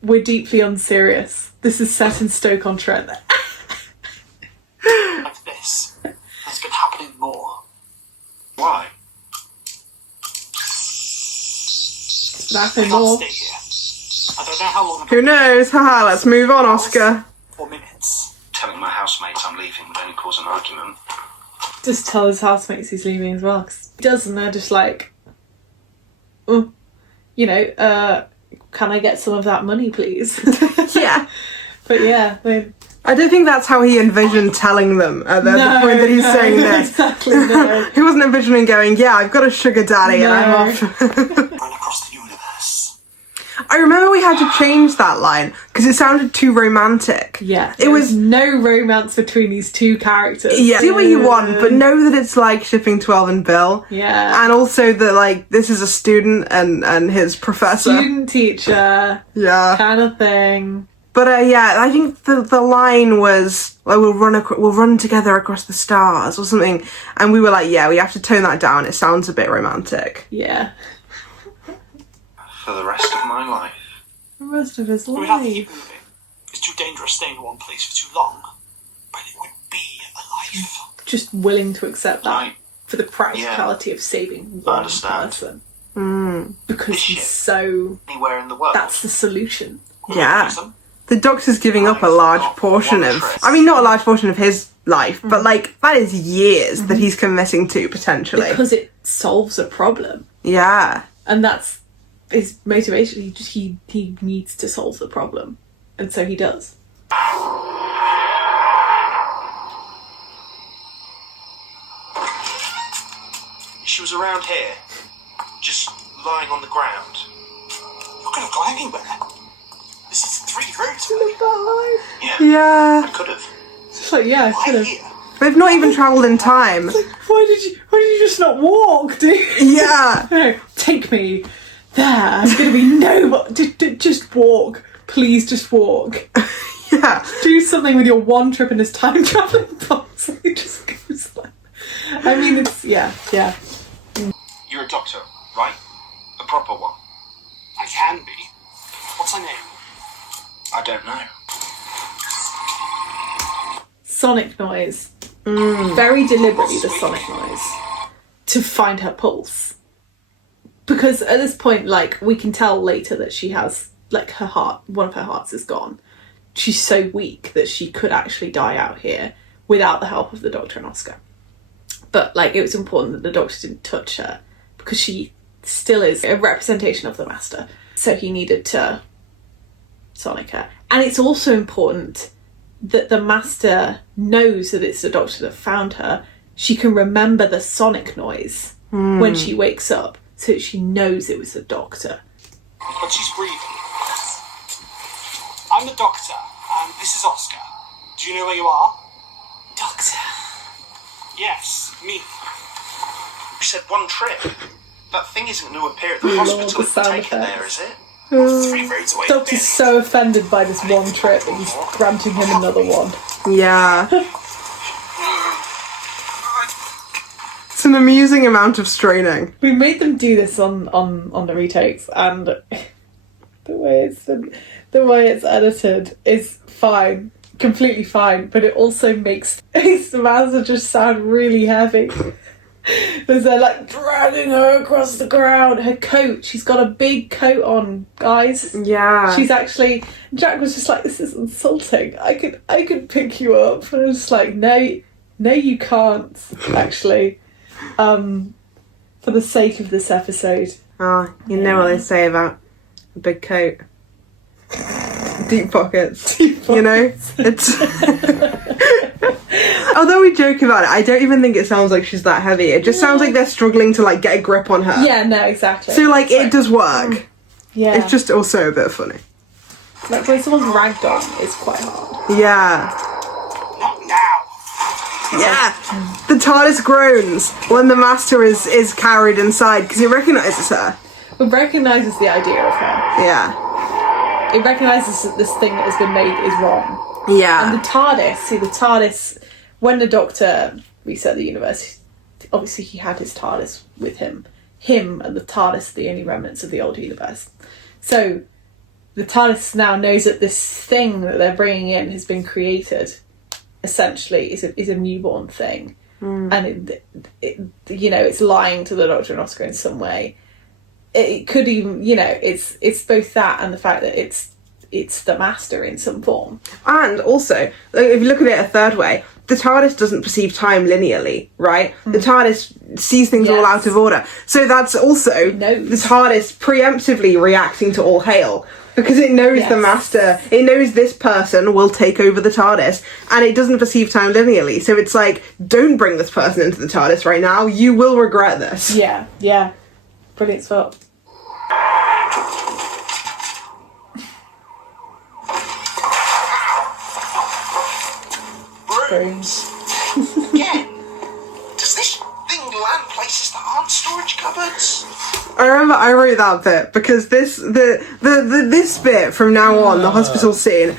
We're deeply unserious. This is set in Stoke-on-Trent. Like this has been happening more. Why? Nothing I can't more. stay here. I don't know how long. Who knows? Haha, let's move on, Oscar. 4 minutes. Telling my housemates I'm leaving would only cause an argument. Just tell his housemates he's leaving as well. 'Cause he does, and they're just like, oh, you know, can I get some of that money, please? Yeah. But yeah, they, I don't think that's how he envisioned telling them at the point that he's saying this. Exactly, no. He wasn't envisioning going, yeah, I've got a sugar daddy and I'm No. off. Run across the universe. I remember we had to change that line because it sounded too romantic. Yeah, It there was, no romance between these two characters. yeah, do what you want, but know that it's like shipping 12 and Bill. Yeah. And also that, like, this is a student and his professor. Student teacher Yeah. kind of thing. But yeah, I think the line was, like, we'll run together across the stars or something. And we were like, yeah, we have to tone that down. It sounds a bit romantic. Yeah. For the rest of my life. The rest of his We have to life. keep moving. It's too dangerous staying in one place for too long. But it would be a life. Just willing to accept that Right. for the practicality of saving I one understand. person. Because This he's ship. so... Anywhere in the world. That's the solution. Yeah. Reason? The Doctor's giving up a large portion of... I mean, not a large portion of his life, but, like, that is years that he's committing to, potentially. Because it solves a problem. Yeah. And that's his motivation. He needs to solve the problem. And so he does. She was around here. Just lying on the ground. You could have gone anywhere. This is 3 roads away. Yeah. Yeah. I could have. It's like, yeah, I Why could have. here? They've not even travelled in time. Why did you just not walk, dude? Yeah. No, take me there. There's gonna be no. Just walk, please. Just walk. Yeah. Do something with your one trip in this time traveling box. It just goes like. I mean, it's yeah. You're a doctor, right? A proper one. I can be. What's her name? I don't know. Sonic noise. Very deliberately, the sonic noise to find her pulse. Because at this point, like, we can tell later that she has, like, her heart. One of her hearts is gone. She's so weak that she could actually die out here without the help of the Doctor and Oscar. But, like, it was important that the Doctor didn't touch her because she still is a representation of the Master. So he needed to sonic her. And it's also important that the Master knows that it's the Doctor that found her. She can remember the sonic noise when she wakes up, so she knows it was the Doctor. But she's breathing. I'm the Doctor, and this is Oscar. Do you know where you are? Doctor. Yes, me. You said one trip. That thing isn't going to appear at the Lord, hospital the if we sound take her there, effects. is it? 3 roads away. Doctor's so offended by this one trip that he's granting him another one. Yeah. It's an amusing amount of straining. We made them do this on the retakes, and the way it's edited is fine, completely fine, but it also makes the Master just sound really heavy. As they're like dragging her across the ground. Her coat, she's got a big coat on, guys. Yeah. She's actually, Jack was just like, this is insulting. I could pick you up. And I was just like, no, you can't, actually. For the sake of this episode. Oh, you know what they say about a big coat. Deep pockets. You know? It's... Although we joke about it, I don't even think it sounds like she's that heavy. It just sounds like they're struggling to, like, get a grip on her. Yeah, no, exactly. So, like, it does work. Yeah. It's just also a bit funny. Like when someone's ragged on, it's quite hard. Yeah. Not now. Yeah. The TARDIS groans when the Master is carried inside because he recognises her. It recognises the idea of her. Yeah. It recognises that this thing that has been made is wrong. Yeah. And the TARDIS, when the Doctor reset the universe, obviously he had his TARDIS with him. Him and the TARDIS are the only remnants of the old universe. So the TARDIS now knows that this thing that they're bringing in has been created, essentially, is a newborn thing. And, it's lying to the Doctor and Oscar in some way. It could even, it's both that and the fact that it's the Master in some form. And also, if you look at it a third way, the TARDIS doesn't perceive time linearly, right? The TARDIS sees things all out of order. So that's also the TARDIS preemptively reacting to all hail. Because it knows the Master, it knows this person will take over the TARDIS, and it doesn't perceive time linearly. So it's like, don't bring this person into the TARDIS right now, you will regret this. Yeah. Brilliant spot. Brooms. Again. Does this thing land places that aren't storage cupboards? I remember I wrote that bit because this bit from now on, the hospital scene,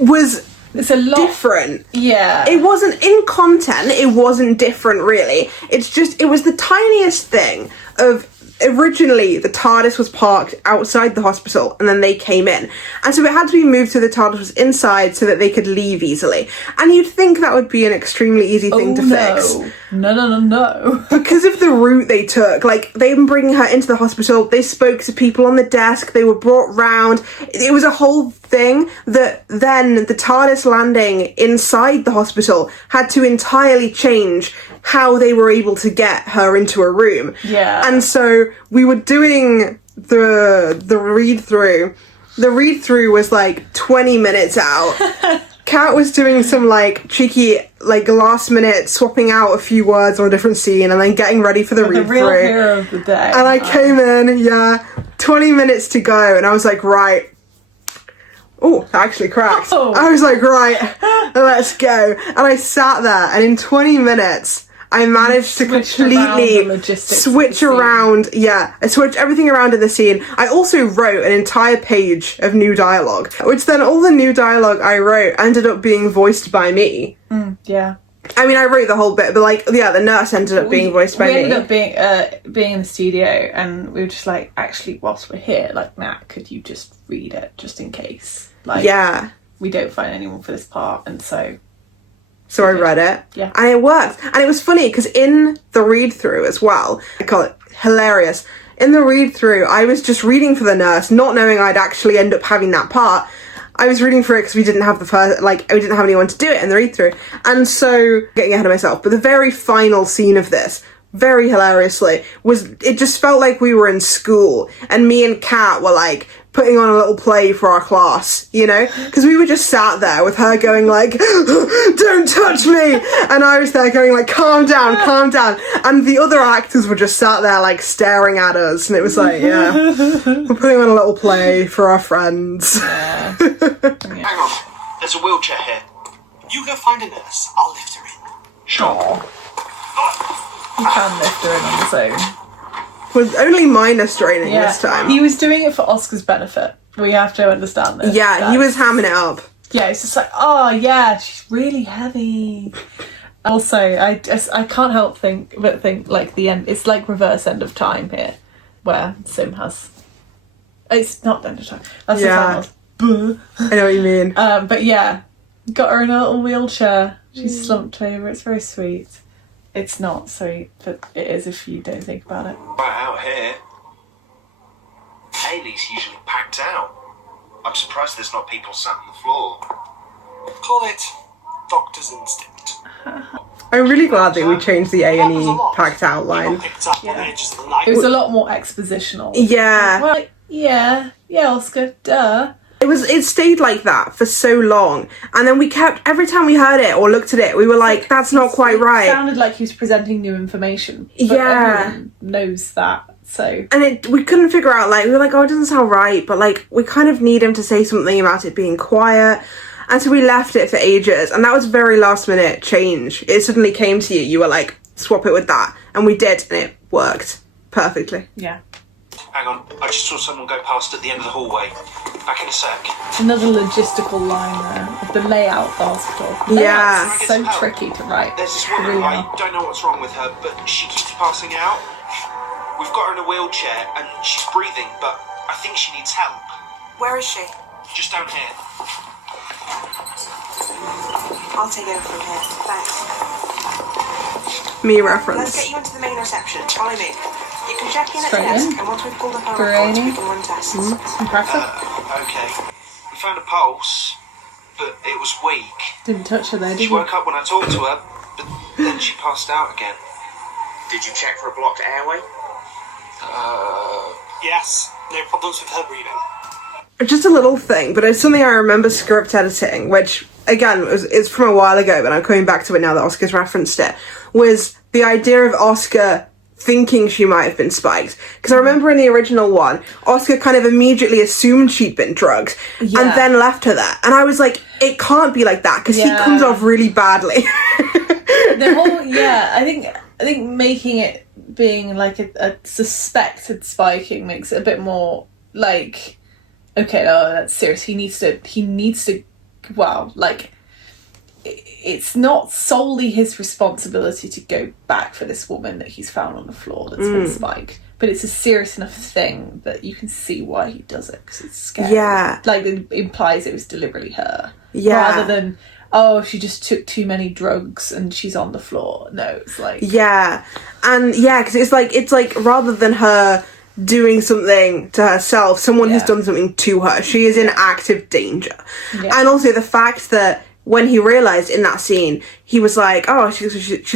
was It's a lot different. Yeah. It wasn't in content, it wasn't different really. It's just, it was the tiniest thing of, originally the TARDIS was parked outside the hospital and then they came in. And so it had to be moved so the TARDIS was inside so that they could leave easily. And you'd think that would be an extremely easy thing to fix. No. Because of the route they took, like, they were bringing her into the hospital, they spoke to people on the desk, they were brought round. It was a whole thing that then the TARDIS landing inside the hospital had to entirely change how they were able to get her into a room. Yeah. And so we were doing the read-through. The read-through was like 20 minutes out. Kat was doing some like cheeky, like last minute swapping out a few words on a different scene and then getting ready for the read-through. The real hero of the day. And I came in, 20 minutes to go, and I was like, right. Oh, that actually cracked. Oh. I was like, right, let's go. And I sat there, and in 20 minutes, I managed to completely switch around. Yeah, I switched everything around in the scene. I also wrote an entire page of new dialogue, which then all the new dialogue I wrote ended up being voiced by me. Yeah. I mean, I wrote the whole bit, but like, yeah, the nurse ended up being voiced by me. We ended up being in the studio, and we were just like, actually, whilst we're here, like, Nat, could you just read it, just in case? Like, yeah. We don't find anyone for this part, and so I read it. Yeah. And it worked. And it was funny, because in the read-through as well, I call it hilarious. In the read-through, I was just reading for the nurse, not knowing I'd actually end up having that part. I was reading for it because we didn't have we didn't have anyone to do it in the read-through. And so, getting ahead of myself, but the very final scene of this, very hilariously, it just felt like we were in school, and me and Kat were like, putting on a little play for our class, you know? Because we were just sat there with her going like, don't touch me! And I was there going like, calm down. And the other actors were just sat there like staring at us, and it was like, yeah, we're putting on a little play for our friends. Yeah. Hang on, there's a wheelchair here. You go find a nurse, I'll lift her in. Sure. He can lift her in on his own. Was only minor straining this time. He was doing it for Oscar's benefit. We have to understand this. Yeah, he was hamming it up. Yeah, it's just like, oh yeah, she's really heavy. Also, I can't help but think like the end. It's like reverse End of Time here, where Sim has. It's not the End of Time. That's the time. I know what you mean. But yeah, got her in a little wheelchair. She's slumped over. It's very sweet. It's not sweet, but it is if you don't think about it. Right out here. Haley's usually packed out. I'm surprised there's not people sat on the floor. Call it doctor's instinct. I'm really glad that we changed the A&E packed out line. Picked up on the edges of the night. It was a lot more expositional. Yeah. Well, yeah, Oscar, duh. It stayed like that for so long, and then we kept, every time we heard it or looked at it, we were like, that's not quite right. It sounded like he was presenting new information. But Yeah. everyone knows that So And we couldn't figure out, like, we were like, oh, it doesn't sound right, but, like, we kind of need him to say something about it being quiet. And so we left it for ages, and that was a very last minute change. It suddenly came to you, you were like, swap it with that. And we did, and it worked perfectly. yeah. Hang on, I just saw someone go past at the end of the hallway. Back in a sec. Another logistical line there of the layout of the hospital. Yeah. Layout's so tricky to write. There's this woman, Really I are. don't know what's wrong with her, but she keeps passing out. We've got her in a wheelchair, and she's breathing, but I think she needs help. Where is she? Just down here. I'll take over from here. Thanks. Me Let's reference. get you into the main reception. Follow me. You can check in at Straight the desk, in. and once we've pulled up our Great. records, we can run tests. It's impressive. Okay. We found a pulse, but it was weak. Didn't touch her though, did She you? woke up when I talked to her, but then she passed out again. Did you check for a blocked airway? Yes, no problems with her breathing. Just a little thing, but it's something I remember script editing, which, again, it's from a while ago, but I'm coming back to it now that Oscar's referenced it, was the idea of Oscar thinking she might have been spiked. Because I remember in the original one, Oscar kind of immediately assumed she'd been drugged, Yeah. and then left her there. And I was like, it can't be like that, because he Yeah. comes off really badly. The whole I think making it being like a suspected spiking makes it a bit more like, okay, no, that's serious. He needs to well, like, it's not solely his responsibility to go back for this woman that he's found on the floor that's been spiked, but it's a serious enough thing that you can see why he does it, because it's scary. Yeah. Like, it implies it was deliberately her. Yeah. Rather than, oh, she just took too many drugs and she's on the floor. No, it's like... Yeah. And yeah, because it's like rather than her doing something to herself, someone has Yeah. done something to her. She is in active danger. Yeah. And also the fact that when he realised in that scene, he was like, oh, she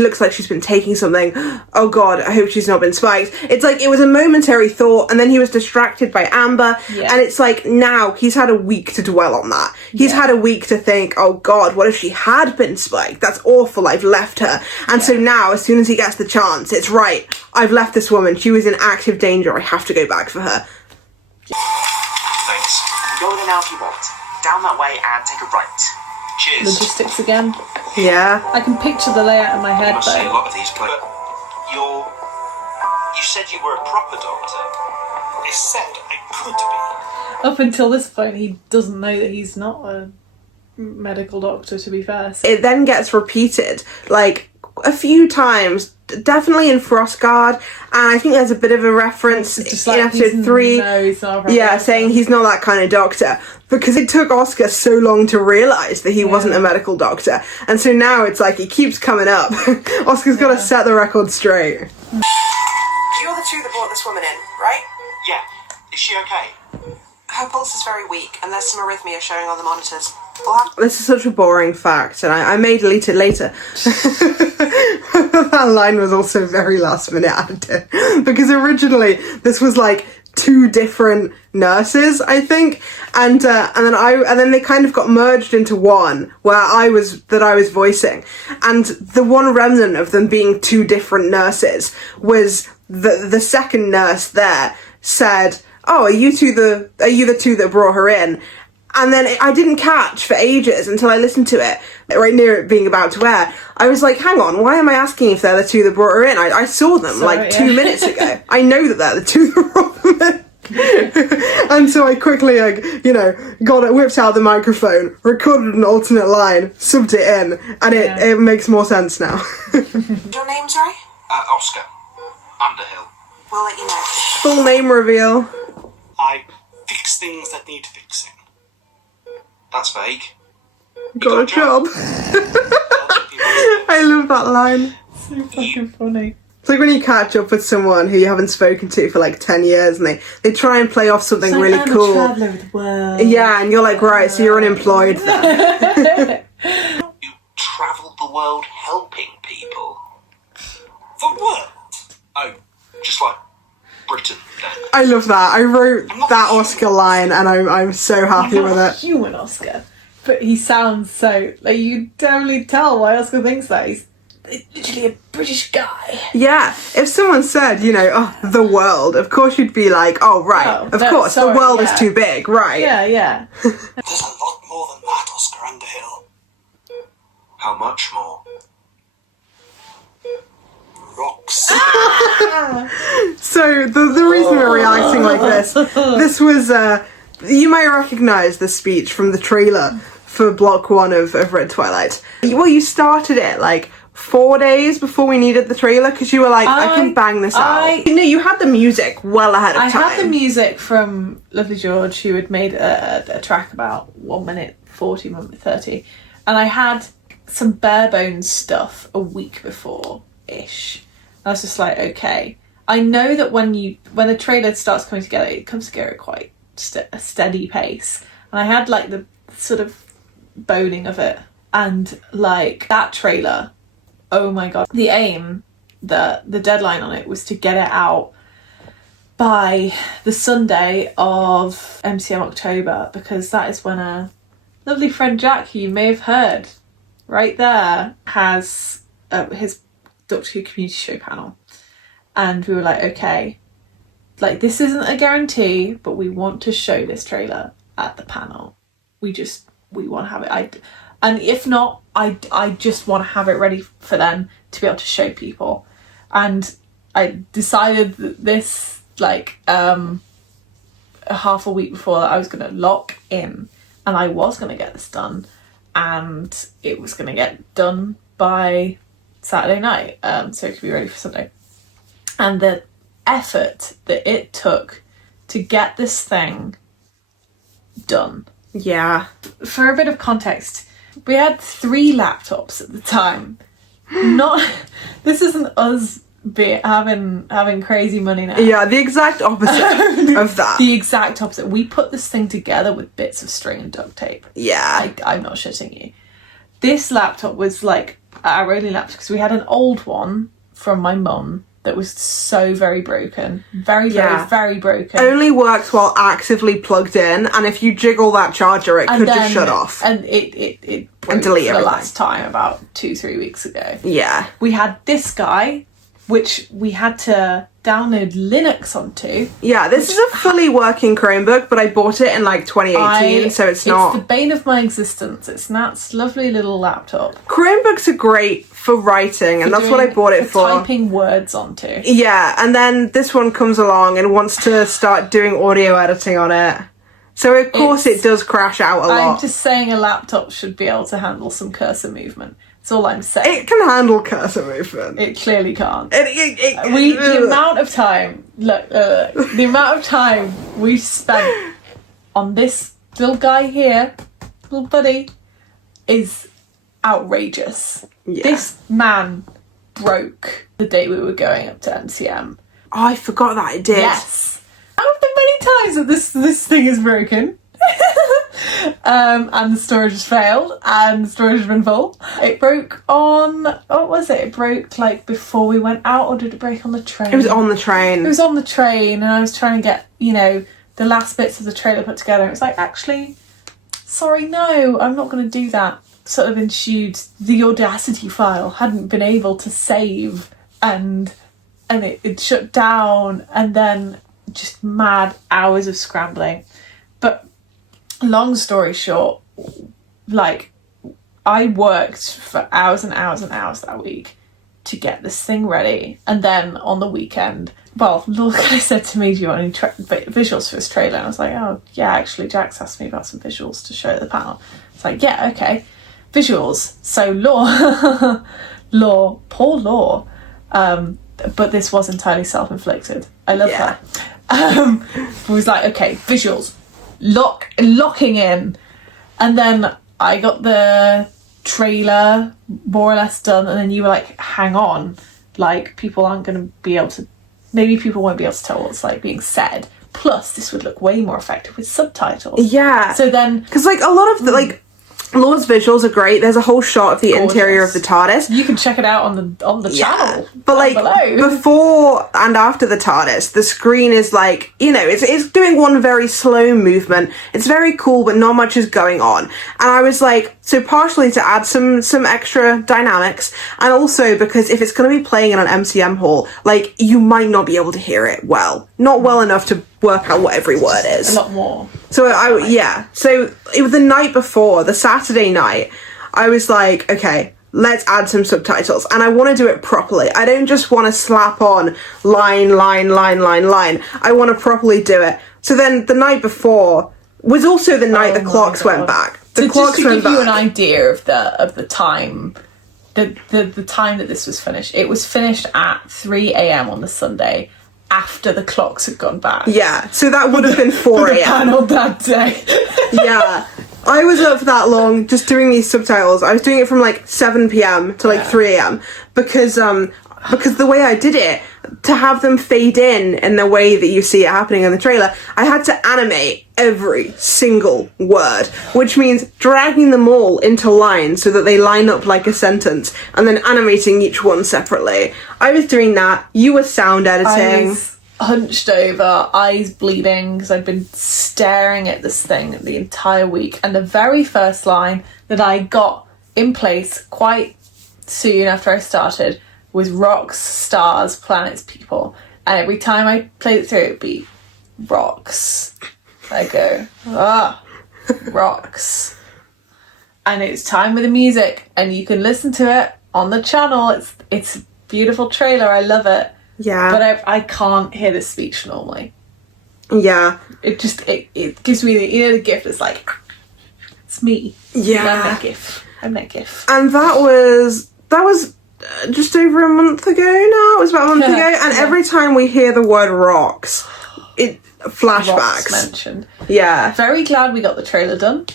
looks like she's been taking something. Oh God, I hope she's not been spiked. It's like, it was a momentary thought, and then he was distracted by Amber. Yeah. And it's like, now he's had a week to dwell on that. He's had a week to think, oh God, what if she had been spiked? That's awful, I've left her. And so now, as soon as he gets the chance, it's right, I've left this woman, she was in active danger, I have to go back for her. Thanks. Go there now if you want. Down that way and take a right. Cheers. Logistics again. Yeah. I can picture the layout in my You head must see a though. lot of these places. But you said you were a proper doctor. I said I could be. Up until this point, he doesn't know that he's not a medical doctor, to be fair. So It then gets repeated, like, a few times, definitely in Frostguard, and I think there's a bit of a reference it's just in like, episode 3. No, he's not a proper Yeah, doctor. saying he's not that kind of doctor. Because it took Oscar so long to realise that he wasn't a medical doctor. And so now it's like, it keeps coming up. Oscar's got to set the record straight. You're the two that brought this woman in, right? Yeah. Is she okay? Her pulse is very weak, and there's some arrhythmia showing on the monitors. We'll have This is such a boring fact, and I may delete it later. That line was also very last minute added. Because originally, this was like 2 different nurses, I think, and then they kind of got merged into one where I was voicing, and the one remnant of them being 2 different nurses was the second nurse there said, "Oh, are you the two that brought her in?" And then I didn't catch for ages until I listened to it, right near it being about to air. I was like, hang on, why am I asking if they're the 2 that brought her in? I saw them like 2 minutes ago. I know that they're the 2 that brought them in. And so I quickly, whipped out the microphone, recorded an alternate line, subbed it in, and it makes more sense now. your name, sorry? Oscar. Underhill. We'll let you know. Full name reveal. I fix things that need fixing. That's vague. Got a job. I love that line. so fucking funny. It's like when you catch up with someone who you haven't spoken to for like 10 years and they try and play off something really I'm cool. a traveller of the world. Yeah, and you're like, right, so you're unemployed then. You travelled the world helping people. The world? Oh, just like Britain then. I love that. I wrote that Oscar line and I'm so happy He's with not it. human Oscar, but he sounds so like you totally tell why Oscar thinks that. He's literally a British guy. Yeah, if someone said, you know, oh, the world, of course you'd be like, oh, right, of course, sorry, the world yeah. is too big, right? Yeah. There's a lot more than that, Oscar Underhill. How much more? Rocks. So, the reason we're reacting like this was, you may recognise the speech from the trailer for Block 1 of Red Twilight. Well, you started it, like, 4 days before we needed the trailer, because you were like, I can bang this out. You know, you had the music well ahead of time. I had the music from Lovely George, who had made a track about 1 minute 40, 1 minute 30, and I had some bare bones stuff a week before-ish. I was just like, okay. I know that when the trailer starts coming together, it comes together at quite a steady pace. And I had, like, the sort of boning of it. And, like, that trailer, oh my god. The aim, the deadline on it was to get it out by the Sunday of MCM October, because that is when a lovely friend Jack, who you may have heard right there, has his Doctor Who community show panel. And we were like, okay, like, this isn't a guarantee, but we want to show this trailer at the panel. We want to have it. And if not, I just want to have it ready for them to be able to show people. And I decided that this, like, half a week before, that I was going to lock in, and I was going to get this done, and it was going to get done by Saturday night, so it could be ready for Sunday. And the effort that it took to get this thing done. Yeah. For a bit of context, we had 3 laptops at the time. This isn't us having crazy money now. Yeah, the exact opposite of that. The exact opposite. We put this thing together with bits of string and duct tape. Yeah. I'm not shitting you. This laptop was like our only laptop, because we had an old one from my mum that was so very broken. Very broken. Only works while actively plugged in, and if you jiggle that charger, it could just shut off. And it broke and delete for everything. The last time, about 2-3 weeks ago. Yeah. We had this guy, which we had to download Linux onto. Yeah, this is a fully working Chromebook, but I bought it in like 2018, so it's not... It's the bane of my existence. It's Nat's lovely little laptop. Chromebooks are great for writing, and that's what I bought it for. Typing words onto. Yeah, and then this one comes along and wants to start doing audio editing on it. So of course it does crash out a lot. I'm just saying a laptop should be able to handle some cursor movement. That's all I'm saying. It can handle cursor movement. It clearly can't. The amount of time, the amount of time we spent on this little guy here, little buddy, is outrageous. Yeah. This man broke the day we were going up to MCM. Oh, I forgot that it did. Yes. Out of the many times that this thing is broken, and the storage has failed, and the storage has been full. It broke on, what was it? It broke like before we went out, or did it break on the train? It was on the train. It was on the train, and I was trying to get, the last bits of the trailer put together. It was like, actually, sorry, no, I'm not going to do that. Sort of ensued the Audacity file hadn't been able to save, and it shut down, and then just mad hours of scrambling. But long story short, like, I worked for hours and hours and hours that week to get this thing ready, and then on the weekend, well, little guy said to me, do you want any visuals for this trailer? And I was like, oh yeah, actually Jack's asked me about some visuals to show at the panel. It's like, yeah, okay, visuals. So poor Law, but this was entirely self-inflicted. I love her. Was like, okay, visuals, locking in, and then I got the trailer more or less done, and then you were like, hang on, like, people aren't going to be able to, maybe people won't be able to tell what's like being said, plus this would look way more effective with subtitles. Yeah, so then, because like a lot of the, like, Lord's visuals are great. There's a whole shot of the interior of the TARDIS. You can check it out on the channel. But like below. before and after the TARDIS, the screen is like, you know, it's doing one very slow movement. It's very cool, but not much is going on. And I was like, so partially to add some extra dynamics, and also because if it's going to be playing in an MCM hall, like you might not be able to hear it not well enough to work out what every word is. A lot more. So so it was the night before, the Saturday night, I was like, okay, let's add some subtitles, and I want to do it properly. I don't just want to slap on line. I want to properly do it. So then the night before was also the night the clocks went back. The clocks just to went give you an back. idea of the time, the time that this was finished. It was finished at 3 a.m. on the Sunday, after the clocks had gone back. Yeah, so that would have been 4 The a.m. panel that day. Yeah. I was up for that long just doing these subtitles. I was doing it from like 7 p.m. to like 3 a.m. because the way I did it, to have them fade in the way that you see it happening in the trailer, I had to animate every single word, which means dragging them all into lines so that they line up like a sentence, and then animating each one separately. I was doing that. You were sound editing. Eyes hunched over, eyes bleeding, because I'd been staring at this thing the entire week. And the very first line that I got in place quite soon after I started was rocks, stars, planets, people. And every time I played it through, it'd be rocks. I go, rocks. And it's time with the music, and you can listen to it on the channel. It's a beautiful trailer. I love it. Yeah. But I can't hear the speech normally. Yeah. It just, it gives me the gift. It's like, it's me. Yeah. I'm that gift. And that was just over a month ago now. It was about a month ago. And every time we hear the word rocks, flashbacks. Rocks mentioned. Yeah. Very glad we got the trailer done.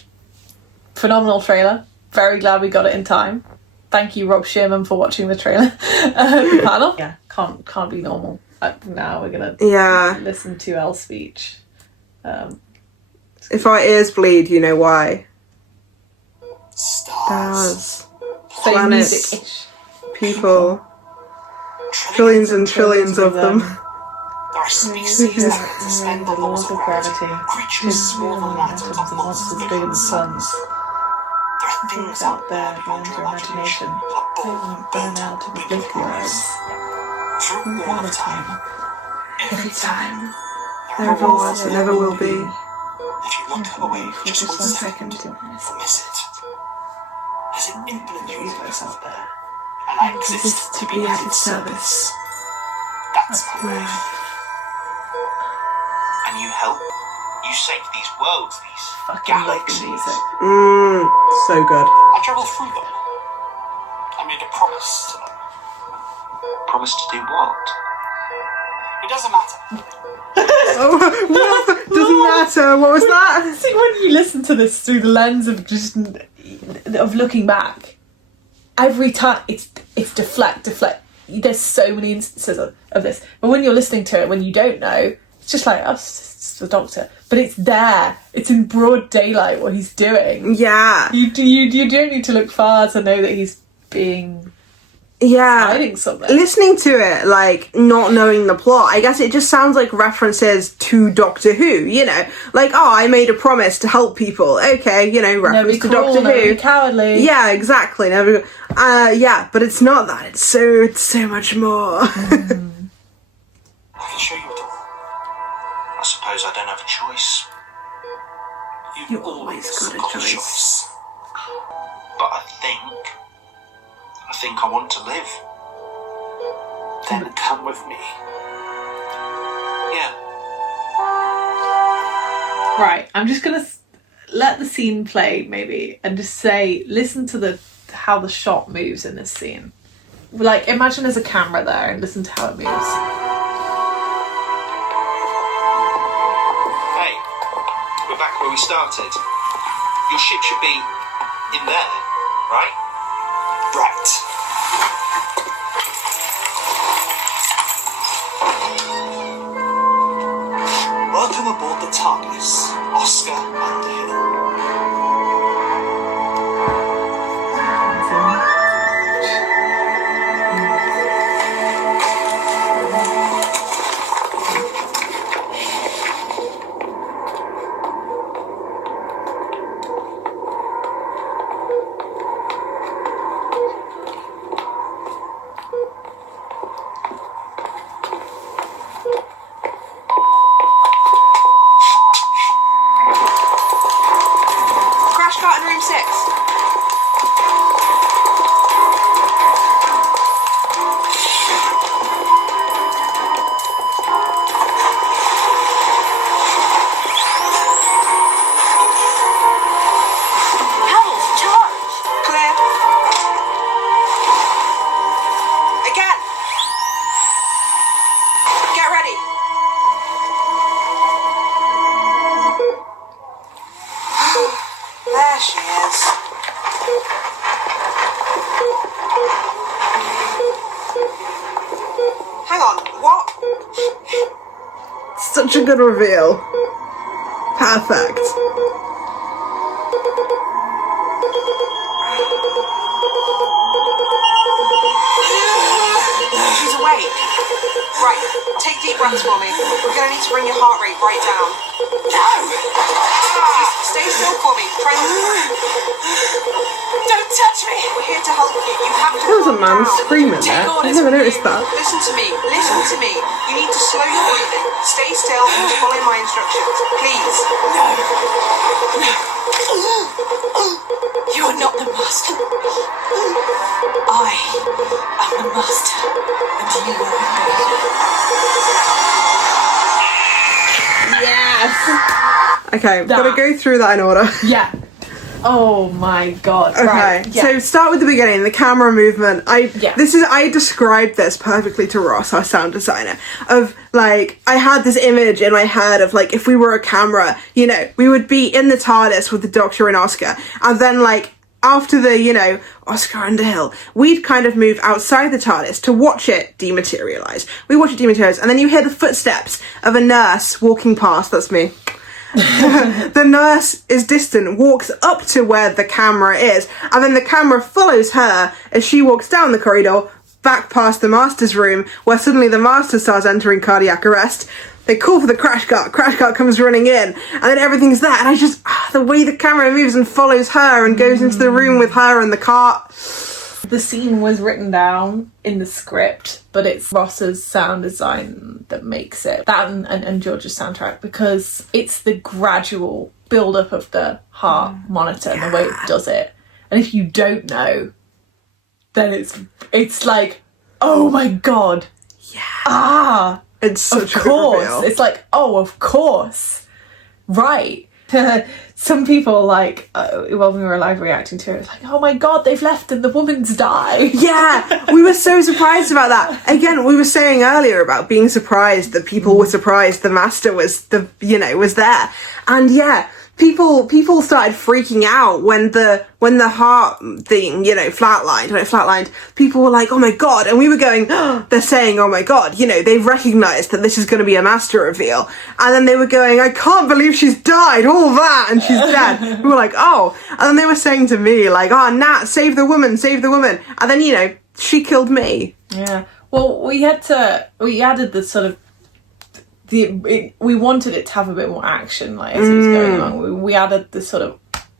Phenomenal trailer. Very glad we got it in time. Thank you, Rob Sherman, for watching the trailer panel. Yeah, can't be normal. Now we're gonna listen to Elle's speech. If our ears bleed, you know why. Stars. Planets. Music-ish. People. Trillions and trillions of them. There are species that suspend the laws of gravity. Creatures smaller than atoms and monsters bigger than suns. There are things out there beyond your imagination that are born burn out to make your eyes. For all of time. Every time. There ever was and never will be. If you look away for just 1 second, you'll miss it. There's an infinite universe out there, and I exist to be at its service. That's my life. And you help? You save these worlds, these Fucking love the galaxies. music. So good. I travelled through them. I made a promise to them. Promise to do what? It doesn't matter. Doesn't matter. What was that? See, when you listen to this through the lens of just looking back, every time it's deflect. There's so many instances of this, but when you're listening to it, when you don't know, it's just like, oh, it's the Doctor. But it's there. It's in broad daylight what he's doing. Yeah. You don't need to look far to know that he's being hiding something. Listening to it, like, not knowing the plot, I guess it just sounds like references to Doctor Who, you know? Like, oh, I made a promise to help people. Okay, you know, reference to Doctor never Who. be cowardly. Yeah, exactly. Yeah, but it's not that. It's so much more. I can show you it all. I suppose I don't have a choice. You've always got a choice. But I think I want to live. Then come with me. Yeah. Right, I'm just gonna let the scene play maybe, and just say, listen to how the shot moves in this scene. Like, imagine there's a camera there and listen to how it moves. Hey, we're back where we started. Your ship should be in there, right? Right. Welcome aboard the TARDIS, Oscar Underhill. good reveal. Perfect. She's awake. Right, take deep breaths for me. We're gonna need to bring your heart rate right down. No! Stay still for me. Try not to move. Don't touch me! We're here to help you. You have to There was a calm man down. screaming Take there. orders I never from noticed you. that. Listen to me. Listen to me. You need to slow your breathing. Stay still and follow my instructions. Please. No. You are not the master. I am the master. And you are the Yes. Okay, gotta go through that in order. Yeah. Oh my god. Okay, Right. Yeah. so start with the beginning, the camera movement. I Yeah. described this perfectly to Ross, our sound designer, of like, I had this image in my head of like, if we were a camera, you know, we would be in the TARDIS with the Doctor and Oscar, and then like, after the, you know, Oscar Underhill, we'd kind of move outside the TARDIS to watch it dematerialise. We watch it dematerialise, and then you hear the footsteps of a nurse walking past, that's me. The nurse is distant, walks up to where the camera is, and then the camera follows her as she walks down the corridor, back past the Master's room, where suddenly the Master starts entering cardiac arrest. They call for the crash cart comes running in, and then everything's there, and I just, the way the camera moves and follows her and goes into the room with her and the cart. The scene was written down in the script, but it's Ross's sound design that makes it. That and George's soundtrack, because it's the gradual build-up of the heart monitor and the way it does it. And if you don't know, then it's like, oh my god. Yeah. Ah! It's such of a good course. reveal. It's like, oh, of course. Right. Some people, like, when we were live reacting to it, it's like, oh my god, they've left and the woman's died. Yeah, we were so surprised about that. Again, we were saying earlier about being surprised that people were surprised the Master was was there. And yeah, people started freaking out when the heart thing, flatlined. When it flatlined, people were like, oh my god. And we were going, oh, they're saying, oh my god, they've recognised that this is going to be a Master reveal. And then they were going, I can't believe she's died, all that, and she's dead. We were like, oh. And then they were saying to me, like, oh, Nat, save the woman. And then, she killed me. Yeah. Well, we added the sort of, we wanted it to have a bit more action, like, as it was going along. We added the sort of,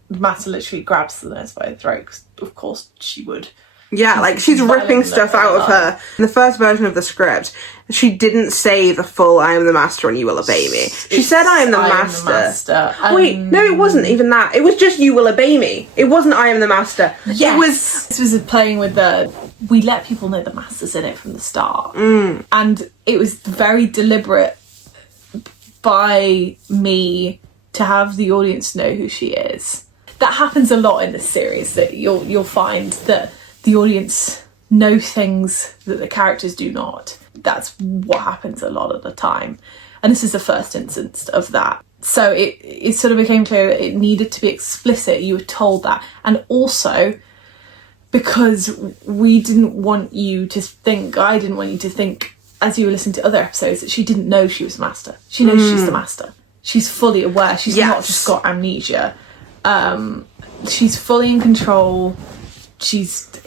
Master literally grabs the nurse by the throat, 'cause of course she would. Yeah, like, she's ripping stuff out of her. In the first version of the script, she didn't say the full, I am the Master and you will obey me. She said, I am the Master. Wait, no, it wasn't even that. It was just, you will obey me. It wasn't, I am the Master. Yes. This was playing with we let people know the Master's in it from the start. And it was very deliberate by me to have the audience know who she is. That happens a lot in this series, that you'll find that the audience know things that the characters do not. That's what happens a lot of the time. And this is the first instance of that. So it sort of became clear that it needed to be explicit. You were told that. And also, because we didn't want you to think, I didn't want you to think, as you were listening to other episodes, that she didn't know she was Master. She knows she's the Master. She's fully aware. She's not just got amnesia. She's fully in control.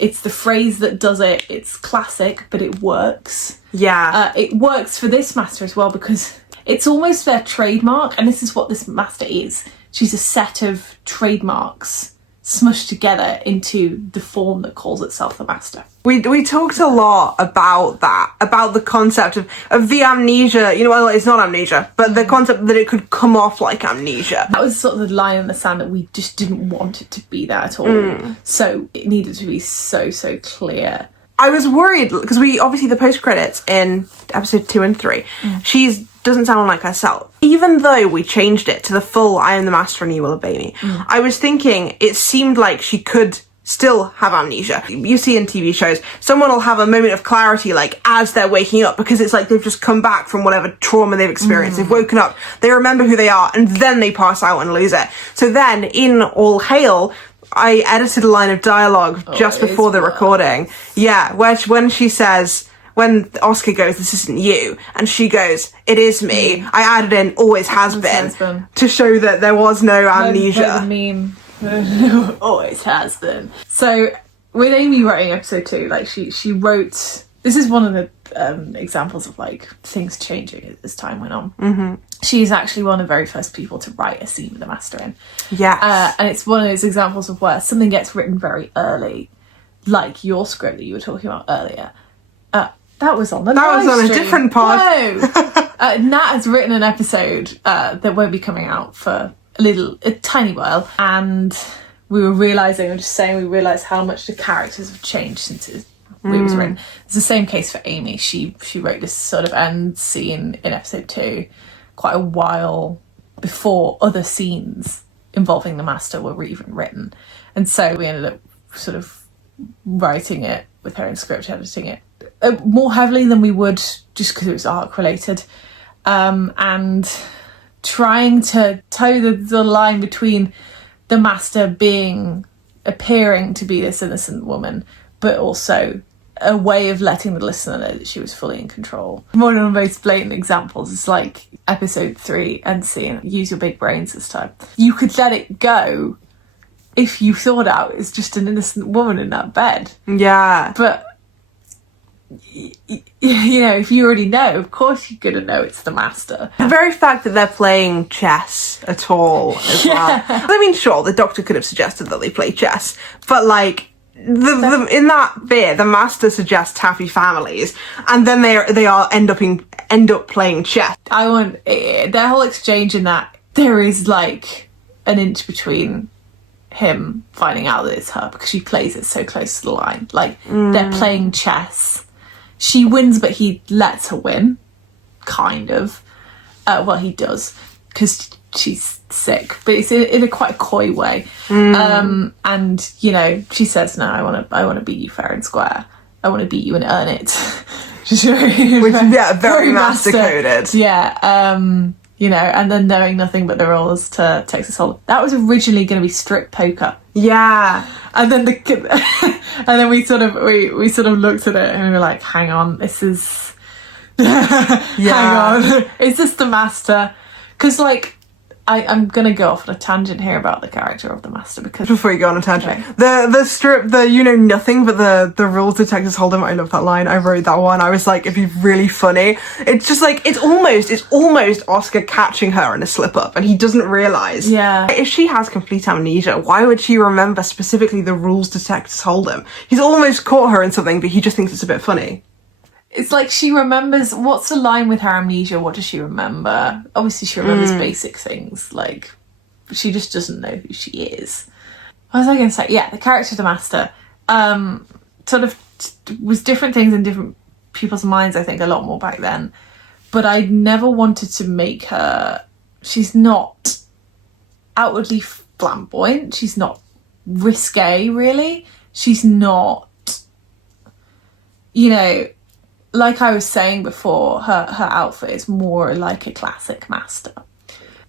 It's the phrase that does it. It's classic, but it works. Yeah. It works for this Master as well, because it's almost their trademark, and this is what this Master is. She's a set of trademarks smushed together into the form that calls itself the Master. We talked a lot about that, about the concept of the amnesia. Well, it's not amnesia, but the concept that it could come off like amnesia. That was sort of the line in the sand, that we just didn't want it to be that at all. So it needed to be so clear. I was worried, because we, obviously the post-credits in episode 2 and 3, she doesn't sound like herself. Even though we changed it to the full, I am the Master and you will obey me, I was thinking it seemed like she could still have amnesia. You see in TV shows, someone will have a moment of clarity, like, as they're waking up, because it's like they've just come back from whatever trauma they've experienced. They've woken up, they remember who they are, and then they pass out and lose it. So then, in All Hail, I edited a line of dialogue just before the recording. Yeah, when she says, when Oscar goes, "This isn't you," and she goes, "It is me." I added in "always has been" to show that there was no amnesia. Always has been. So with Amy writing episode 2, like she wrote. This is one of the examples of like things changing as time went on. Mm-hmm. She's actually one of the very first people to write a scene with the Master in. Yes. And it's one of those examples of where something gets written very early, like your script that you were talking about earlier. That was on the That was on stream. a different pod. No! Nat has written an episode that won't be coming out for a tiny while, and we were realised how much the characters have changed since it was written. It's the same case for Amy. She wrote this sort of end scene in episode 2 quite a while before other scenes involving the Master were even written, and so we ended up sort of writing it with her in script, editing it more heavily than we would just because it was arc related, and trying to toe the line between the Master appearing to be this innocent woman, but also a way of letting the listener know that she was fully in control. One of the most blatant examples is like episode 3 end scene, use your big brains this time. You could let it go if you thought out it's just an innocent woman in that bed. Yeah. But you know, if you already know, of course you're gonna know it's the Master. The very fact that they're playing chess at all as well. I mean, sure, the Doctor could have suggested that they play chess, but like in that bit, the Master suggests happy families, and then they end up playing chess. I want their whole exchange in that there is like an inch between him finding out that it's her because she plays it so close to the line. Like they're playing chess. She wins, but he lets her win, kind of. Well, he does because she's sick, but it's in a quite coy way. And you know, she says, "No, I want to beat you fair and square. I want to beat you and earn it." Which very Master coded. Yeah. You know, and then knowing nothing but the rules to Texas Hold'em. That was originally going to be strip poker. Yeah. And then we sort of looked at it and we were like, hang on, this is hang on, is this the Master? Because like I'm gonna go off on a tangent here about the character of the Master, because before you go on a tangent, the strip, you know nothing but the rules to Texas Hold'em. I love that line. I wrote that one. I was like, it'd be really funny. It's just like it's almost Oscar catching her in a slip up, and he doesn't realize. Yeah. If she has complete amnesia, why would she remember specifically the rules to Texas Hold'em? He's almost caught her in something, but he just thinks it's a bit funny. It's like she remembers, what's the line with her amnesia? What does she remember? Obviously she remembers basic things, like she just doesn't know who she is. What was I going to say? Yeah, the character of the Master sort of was different things in different people's minds, I think, a lot more back then. But I never wanted to make her, she's not outwardly flamboyant, she's not risque, really. She's not, you know, like I was saying before, her outfit is more like a classic Master.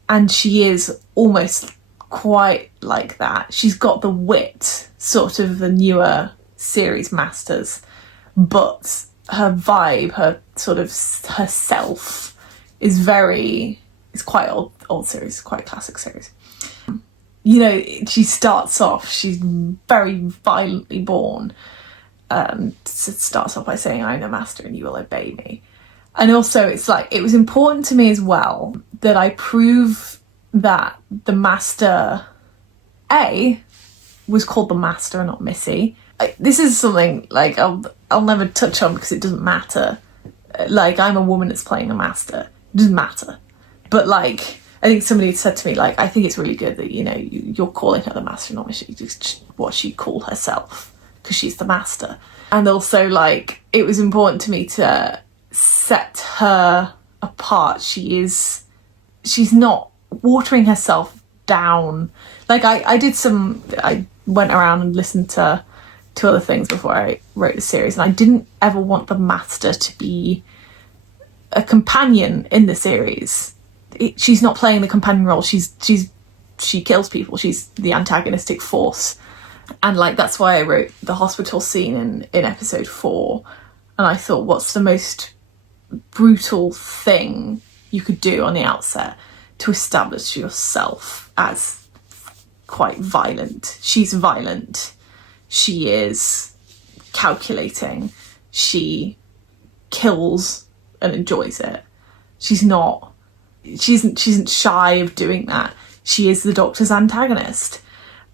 And she is almost quite like that. She's got the wit, sort of the newer series Masters, but her vibe, her sort of herself is quite old series, quite classic series. You know, she starts off, she's very violently born. Starts off by saying, "I'm the Master and you will obey me." And also it's like, it was important to me as well that I prove that the Master was called the Master and not Missy. This is something like I'll never touch on because it doesn't matter. Like, I'm a woman that's playing the Master, it doesn't matter. But like, I think somebody said to me, like, I think it's really good that, you know, you're calling her the Master, not Missy, just what she'd call herself, because she's the Master. And also, like, it was important to me to set her apart. She's not watering herself down. Like, I went around and listened to other things before I wrote the series, and I didn't ever want the Master to be a companion in the series. She's not playing the companion role. She kills people. She's the antagonistic force. And like, that's why I wrote the hospital scene in episode 4, And I thought, what's the most brutal thing you could do on the outset to establish yourself as quite violent? She's violent. She is calculating. She kills and enjoys it. She isn't shy of doing that. She is the Doctor's antagonist.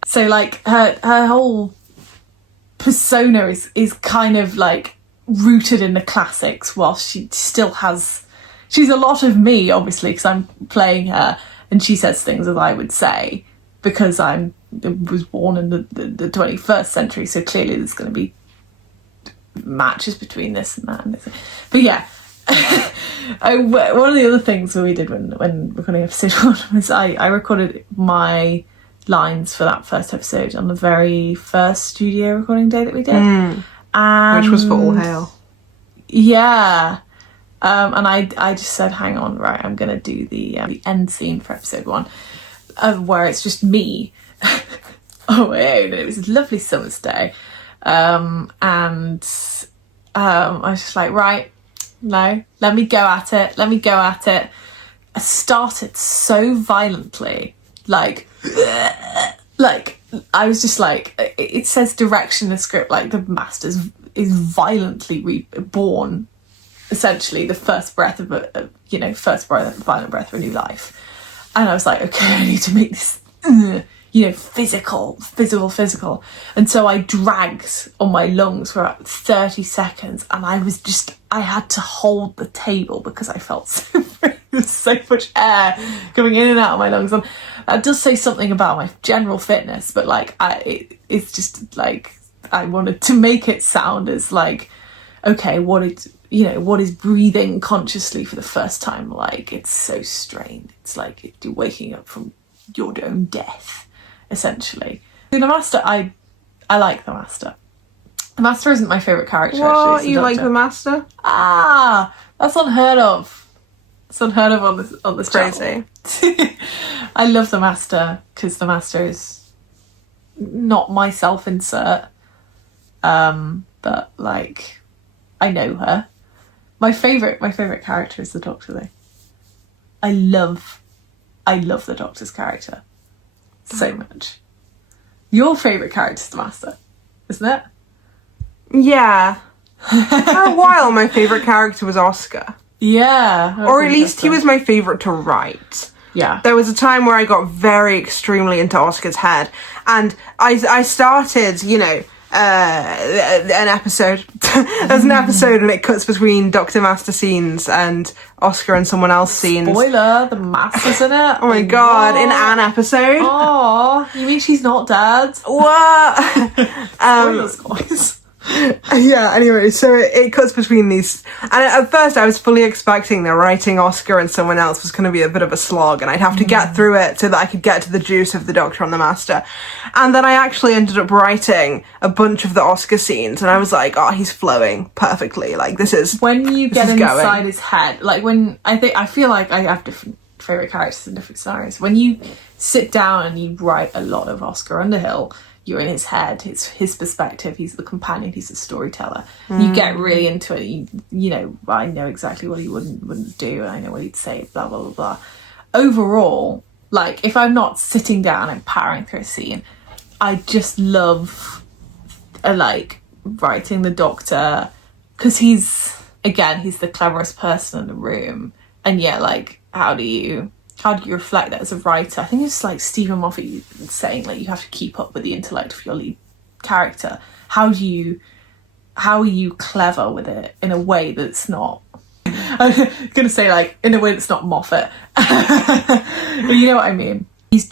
So like her whole persona is kind of like rooted in the classics, whilst she still has, she's a lot of me, obviously, because I'm playing her, and she says things as I would say, because I was born in the 21st century, so clearly there's going to be matches between this and that. But yeah, one of the other things that we did when recording episode 1 was I recorded my lines for that first episode on the very first studio recording day that we did. Which was for All Hail. Yeah. And I just said, hang on, right, I'm going to do the end scene for episode 1, where it's just me. Oh, it was a lovely summer's day. And I was just like, right, no, let me go at it. I started so violently, like I was just like, it says direction in the script, like the Master is violently reborn, essentially the first breath of violent breath of a new life. And I was like, okay, I need to make this physical. And so I dragged on my lungs for about 30 seconds, and I had to hold the table because I felt there's so much air coming in and out of my lungs. And that does say something about my general fitness, but like it's just like I wanted to make it sound as like, okay, what is breathing consciously for the first time like? It's so strained. It's like you're waking up from your own death, essentially. The Master, I like the Master. The Master isn't my favourite character, What? actually. It's the You like Doctor. the Master? That's unheard of. It's unheard of on this Crazy. channel. I love the Master because the Master is not my self-insert. But like, I know her. My favourite character is the Doctor, though. I love the Doctor's character so much. Your favourite character is the Master, isn't it? Yeah. For a while, my favourite character was Oscar. Yeah. Or at least he was my favourite to write. Yeah. There was a time where I got very extremely into Oscar's head, and I started, an episode. There's an episode and it cuts between Doctor Master scenes and Oscar and someone else scenes. Spoiler, the Master's in it. Oh my god, in an episode? Oh, you mean she's not dead? What? Spoilers, guys. Yeah, anyway, so it cuts between these, and at first I was fully expecting that writing Oscar and someone else was going to be a bit of a slog, and I'd have to get through it so that I could get to the juice of the Doctor and the Master. And then I actually ended up writing a bunch of the Oscar scenes, and I was like, oh, he's flowing perfectly, like this is When you get is inside going. his head, like when I feel like I have different favourite characters in different scenarios. When you sit down and you write a lot of Oscar Underhill, you're in his head, it's his perspective, he's the companion, he's the storyteller. You get really into it, you I know exactly what he wouldn't do, and I know what he'd say, blah, blah, blah, blah. Overall, like, if I'm not sitting down and powering through a scene, I just love, writing the Doctor, because he's the cleverest person in the room, and yet, like, how do you reflect that as a writer? I think it's like Stephen Moffat saying, like, you have to keep up with the intellect of your lead character. How are you clever with it in a way that's not, I'm gonna say, like, in a way that's not Moffat. But you know what I mean. He's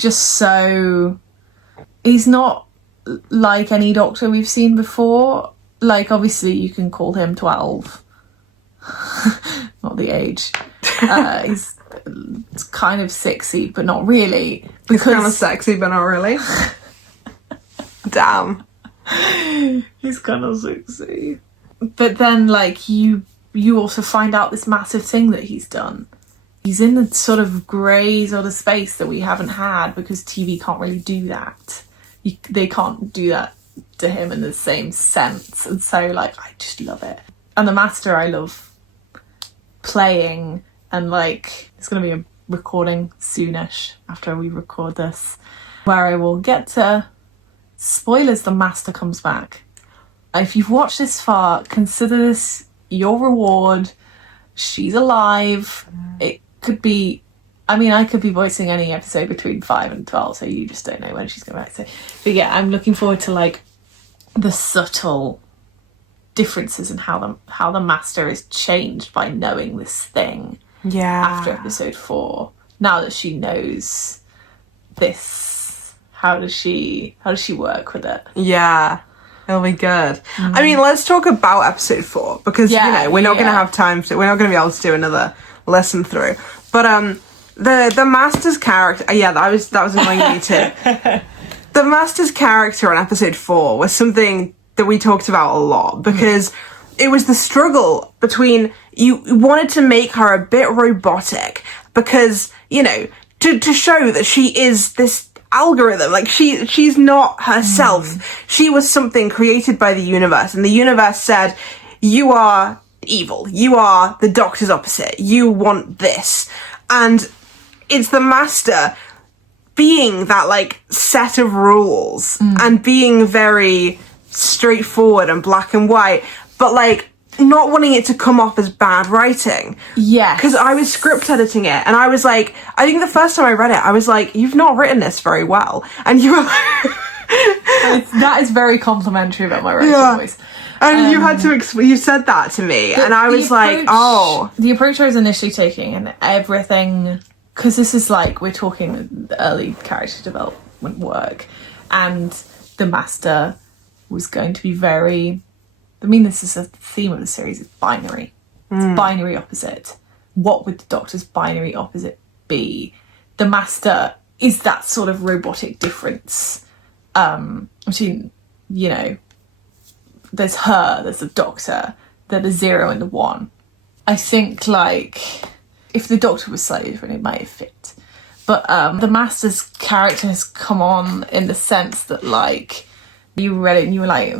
not like any Doctor we've seen before. Like, obviously you can call him 12. Not the age. He's kind of sexy, but not really. He's kind of sexy, but not really. Damn. He's kind of sexy. But then, like, you also find out this massive thing that he's done. He's in the sort of grey sort of space that we haven't had, because TV can't really do that. They can't do that to him in the same sense. And so, like, I just love it. And the Master I love playing, and like it's going to be a recording soonish after we record this, where I will get to spoilers. The Master comes back. If you've watched this far, consider this your reward. She's alive. It could be, I mean, I could be voicing any episode between 5 and 12, so you just don't know when she's coming back. So, but yeah, I'm looking forward to like the subtle differences in how the Master is changed by knowing this thing. Yeah. After episode 4, now that she knows this, how does she work with it? Yeah. It'll be good. I mean, let's talk about episode 4, because you know we're not going to have time to. We're not going to be able to do another listen through. But the Master's character. That was annoying me too. The Master's character on episode 4 was something that we talked about a lot, because it was the struggle between, you wanted to make her a bit robotic because, you know, to show that she is this algorithm, like she's not herself. She was something created by the universe, and the universe said, you are evil, you are the Doctor's opposite, you want this. And it's the Master being that like set of rules and being very straightforward and black and white, but like not wanting it to come off as bad writing. Yeah. Because I was script editing it, and I was like, I think the first time I read it, I was like, you've not written this very well. And you were like... that is very complimentary about my writing voice. And you had to you said that to me, and I was like, oh. The approach I was initially taking and everything, because this is like, we're talking early character development work, and the Master was going to be very... I mean, this is a theme of the series, it's binary. It's binary opposite. What would the Doctor's binary opposite be? The Master is that sort of robotic difference between, you know, there's her, there's the Doctor, there's the 0 and the 1. I think, like, if the Doctor was slightly different, it might have fit. But the Master's character has come on in the sense that, like, you read it and you were like,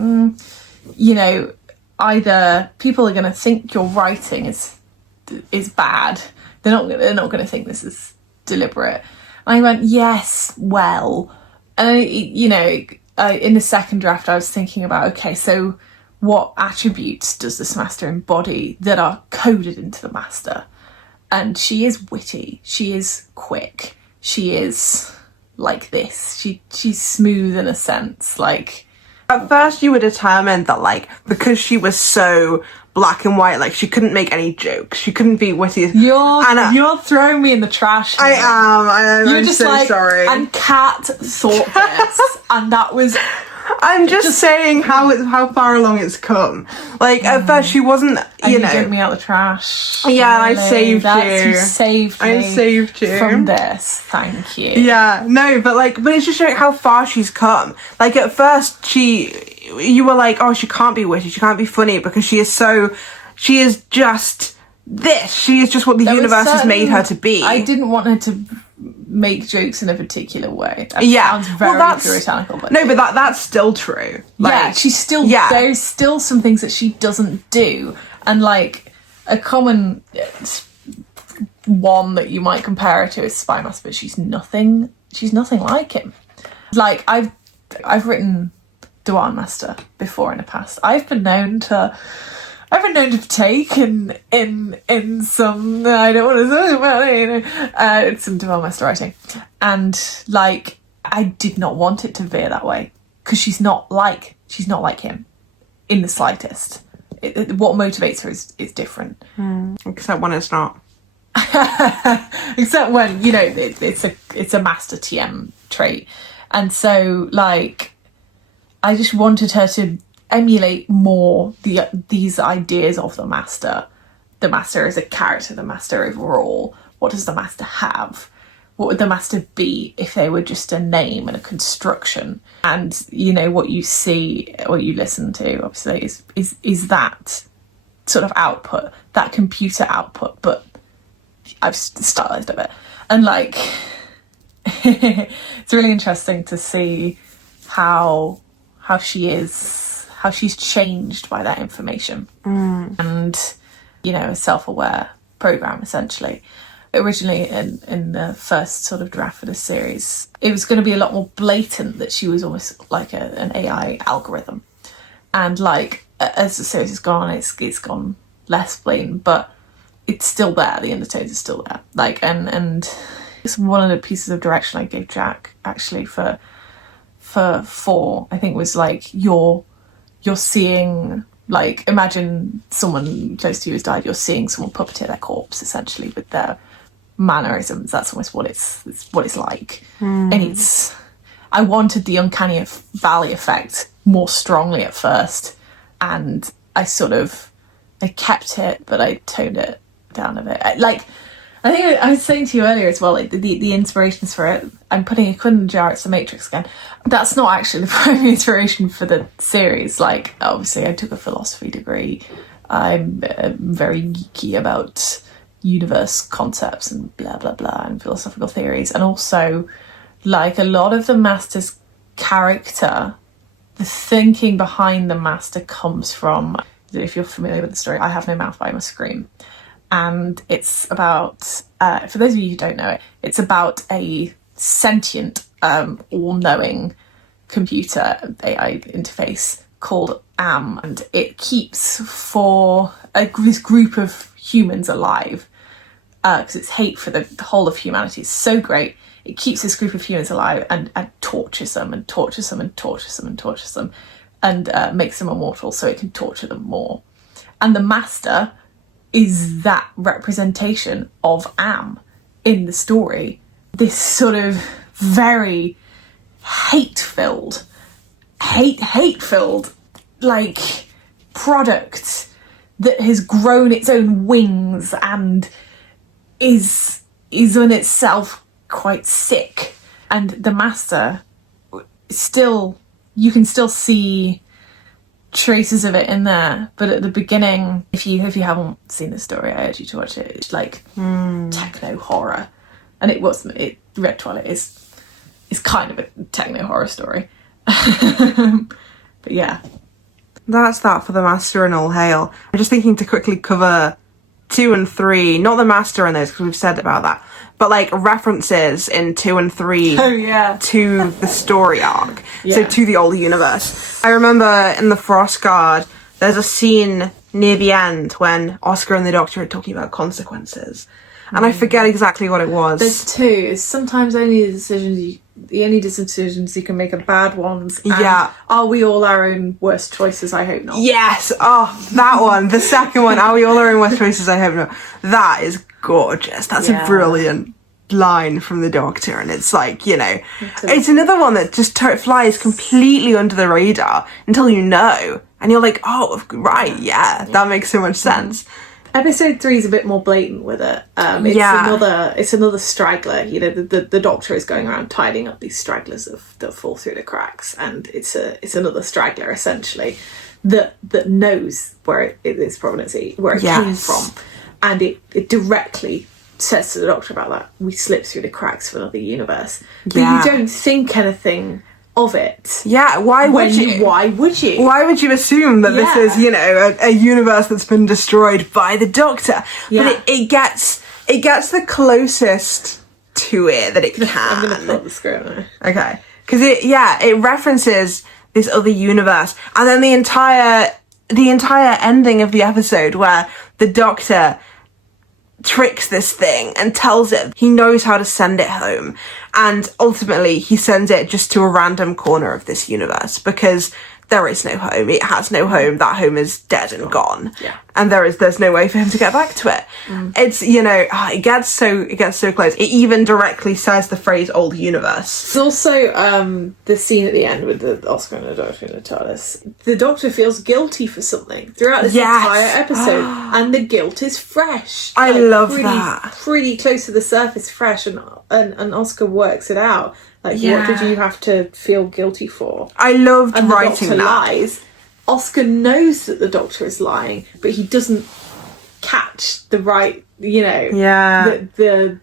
you know, either people are going to think your writing is bad. They're not going to think this is deliberate. And I went, yes, well, and you know, in the second draft, I was thinking about, okay, so what attributes does this Master embody that are coded into the Master? And she is witty. She is quick. She is like this. She's smooth in a sense, like. At first you were determined that, like, because she was so black and white, like, she couldn't make any jokes. She couldn't be witty. You're throwing me in the trash now. I'm just so like, sorry. And Kat thought this, and that was... I'm just saying how far along it's come. Like, at first she wasn't, you know... dug me out the trash. Yeah, really. I saved you. You saved me. I saved you. From this. Thank you. Yeah, no, but it's just showing how far she's come. Like, at first you were like, oh, she can't be witty, she can't be funny, because she is just this. She is just what the universe has made her to be. I didn't want her to make jokes in a particular way. That sounds very puritanical, but no, but that's still true. Like, yeah, she's still there's still some things that she doesn't do, and like a common one that you might compare her to is Spymaster, but she's nothing like him. Like I've written Dwan Master before in the past. I've been known to partake in some, I don't want to say about it, you know, some Dwan Master writing, and like I did not want it to veer that way, because she's not like him in the slightest. What motivates her is different. Except when it's not. Except when, you know, it's a Master TM trait, and so like I just wanted her to emulate more these ideas of the Master. The Master as a character, the Master overall. What does the Master have? What would the Master be if they were just a name and a construction? And you know, what you see, what you listen to, obviously, is that sort of output, that computer output, but I've stylized a bit. And like it's really interesting to see how she is, how she's changed by that information. And, you know, a self-aware program, essentially. Originally, in the first sort of draft for the series, it was going to be a lot more blatant that she was almost like an AI algorithm. And, like, as the series has gone, it's gone less blatant, but it's still there. The undertones are still there. Like, and it's one of the pieces of direction I gave Jack, actually, for 4, I think, was like, you're seeing, like, imagine someone close to you has died, you're seeing someone puppeteer their corpse, essentially, with their mannerisms. That's almost what it's like. And I wanted the uncanny valley effect more strongly at first, and I kept it, but I toned it down a bit. I think I was saying to you earlier as well, like the inspirations for it, I'm putting a quid in the jar, it's the Matrix again. That's not actually the primary inspiration for the series. Like, obviously I took a philosophy degree. I'm very geeky about universe concepts and blah blah blah and philosophical theories, and also, like, a lot of the Master's character, the thinking behind the Master comes from, if you're familiar with the story, I Have No Mouth, but I Must Scream. And it's about, for those of you who don't know it, it's about a sentient, all-knowing computer AI interface called AM, and it keeps for this group of humans alive, because its hate for the whole of humanity is so great. It keeps this group of humans alive and tortures them and tortures them and tortures them and tortures them, and makes them immortal so it can torture them more. And the Master is that representation of Am in the story. This sort of very hate-filled, like, product that has grown its own wings and is in itself quite sick. And the Master, still, you can still see traces of it in there, but at the beginning, if you haven't seen the story, I urge you to watch it. It's like techno horror, and Red Twilight is kind of a techno horror story. But yeah, that's that for the Master and All Hail. I'm just thinking to quickly cover 2 and 3, not the Master in those because we've said about that, but like references in 2 and 3 to the story arc, so to the old universe. I remember in the Frost Guard, there's a scene near the end when Oscar and the Doctor are talking about consequences, and I forget exactly what it was. There's 2. It's sometimes only the only decisions you can make are bad ones. And are we all our own worst choices? I hope not. Yes. Oh, that one. The second one. Are we all our own worst choices? I hope not. That is gorgeous. That's a brilliant line from the Doctor, and it's like, you know, it's another one that just flies completely under the radar until you know, and you're like, oh, right, that makes so much sense. Episode 3 is a bit more blatant with it. It's another straggler. You know, the Doctor is going around tidying up these stragglers that fall through the cracks, and it's another straggler essentially that knows where its provenance, where it came from, and it directly says to the Doctor about that. We slip through the cracks of another universe, but you don't think anything of it. Why would you? Why would you? Why would you assume that this is, you know, a universe that's been destroyed by the Doctor? But it gets the closest to it that it can. I'm gonna pull up the script now. Okay, because it references this other universe, and then the entire ending of the episode where the Doctor tricks this thing and tells it he knows how to send it home, and ultimately he sends it just to a random corner of this universe because there is no home. It has no home. That home is dead and gone. And there's no way for him to get back to it. It's, you know, it gets so close. It even directly says the phrase "old universe." It's also the scene at the end with the Oscar and the Doctor in the TARDIS. The Doctor feels guilty for something throughout this entire episode, and the guilt is fresh. I love that. Pretty close to the surface, fresh, and Oscar works it out. Like, what did you have to feel guilty for? I loved writing the Doctor that. lies. Oscar knows that the Doctor is lying, but he doesn't catch the right, you know, the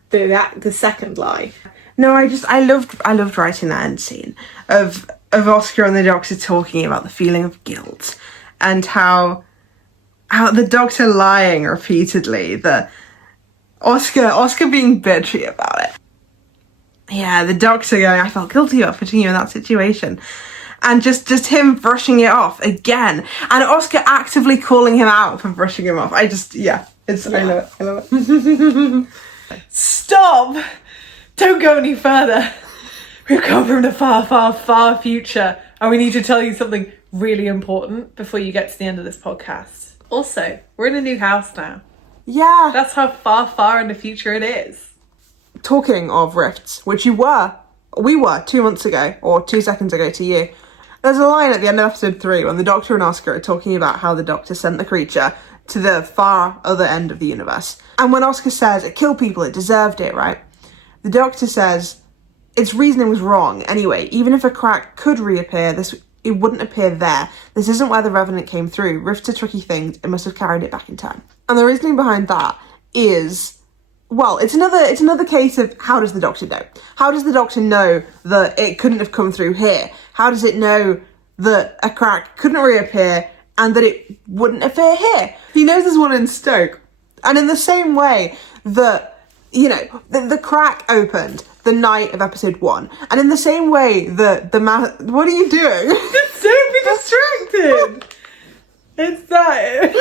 second lie. No, I loved writing that end scene of of Oscar and the Doctor talking about the feeling of guilt and how the Doctor lying repeatedly, the Oscar being bitchy about it. Yeah, the Doctor going, I felt guilty about putting you in that situation. And just him brushing it off again. And Oscar actively calling him out for brushing him off. I love it. Stop! Don't go any further. We've come from the far, far, far future, and we need to tell you something really important before you get to the end of this podcast. Also, we're in a new house now. Yeah. That's how far, far in the future it is. Talking of rifts, which we were 2 months ago, or 2 seconds ago to you. There's a line at the end of episode 3 when the Doctor and Oscar are talking about how the Doctor sent the creature to the far other end of the universe. And when Oscar says it killed people, it deserved it, right? The Doctor says its reasoning was wrong anyway. Even if a crack could reappear, it wouldn't appear there. This isn't where the Revenant came through. Rifts are tricky things. It must have carried it back in time. And the reasoning behind that is, well, it's another case of how does the Doctor know? How does the Doctor know that it couldn't have come through here? How does it know that a crack couldn't reappear and that it wouldn't appear here? He knows there's one in Stoke. And in the same way that, the crack opened the night of episode 1. And in the same way that what are you doing? Don't be distracted! It's that.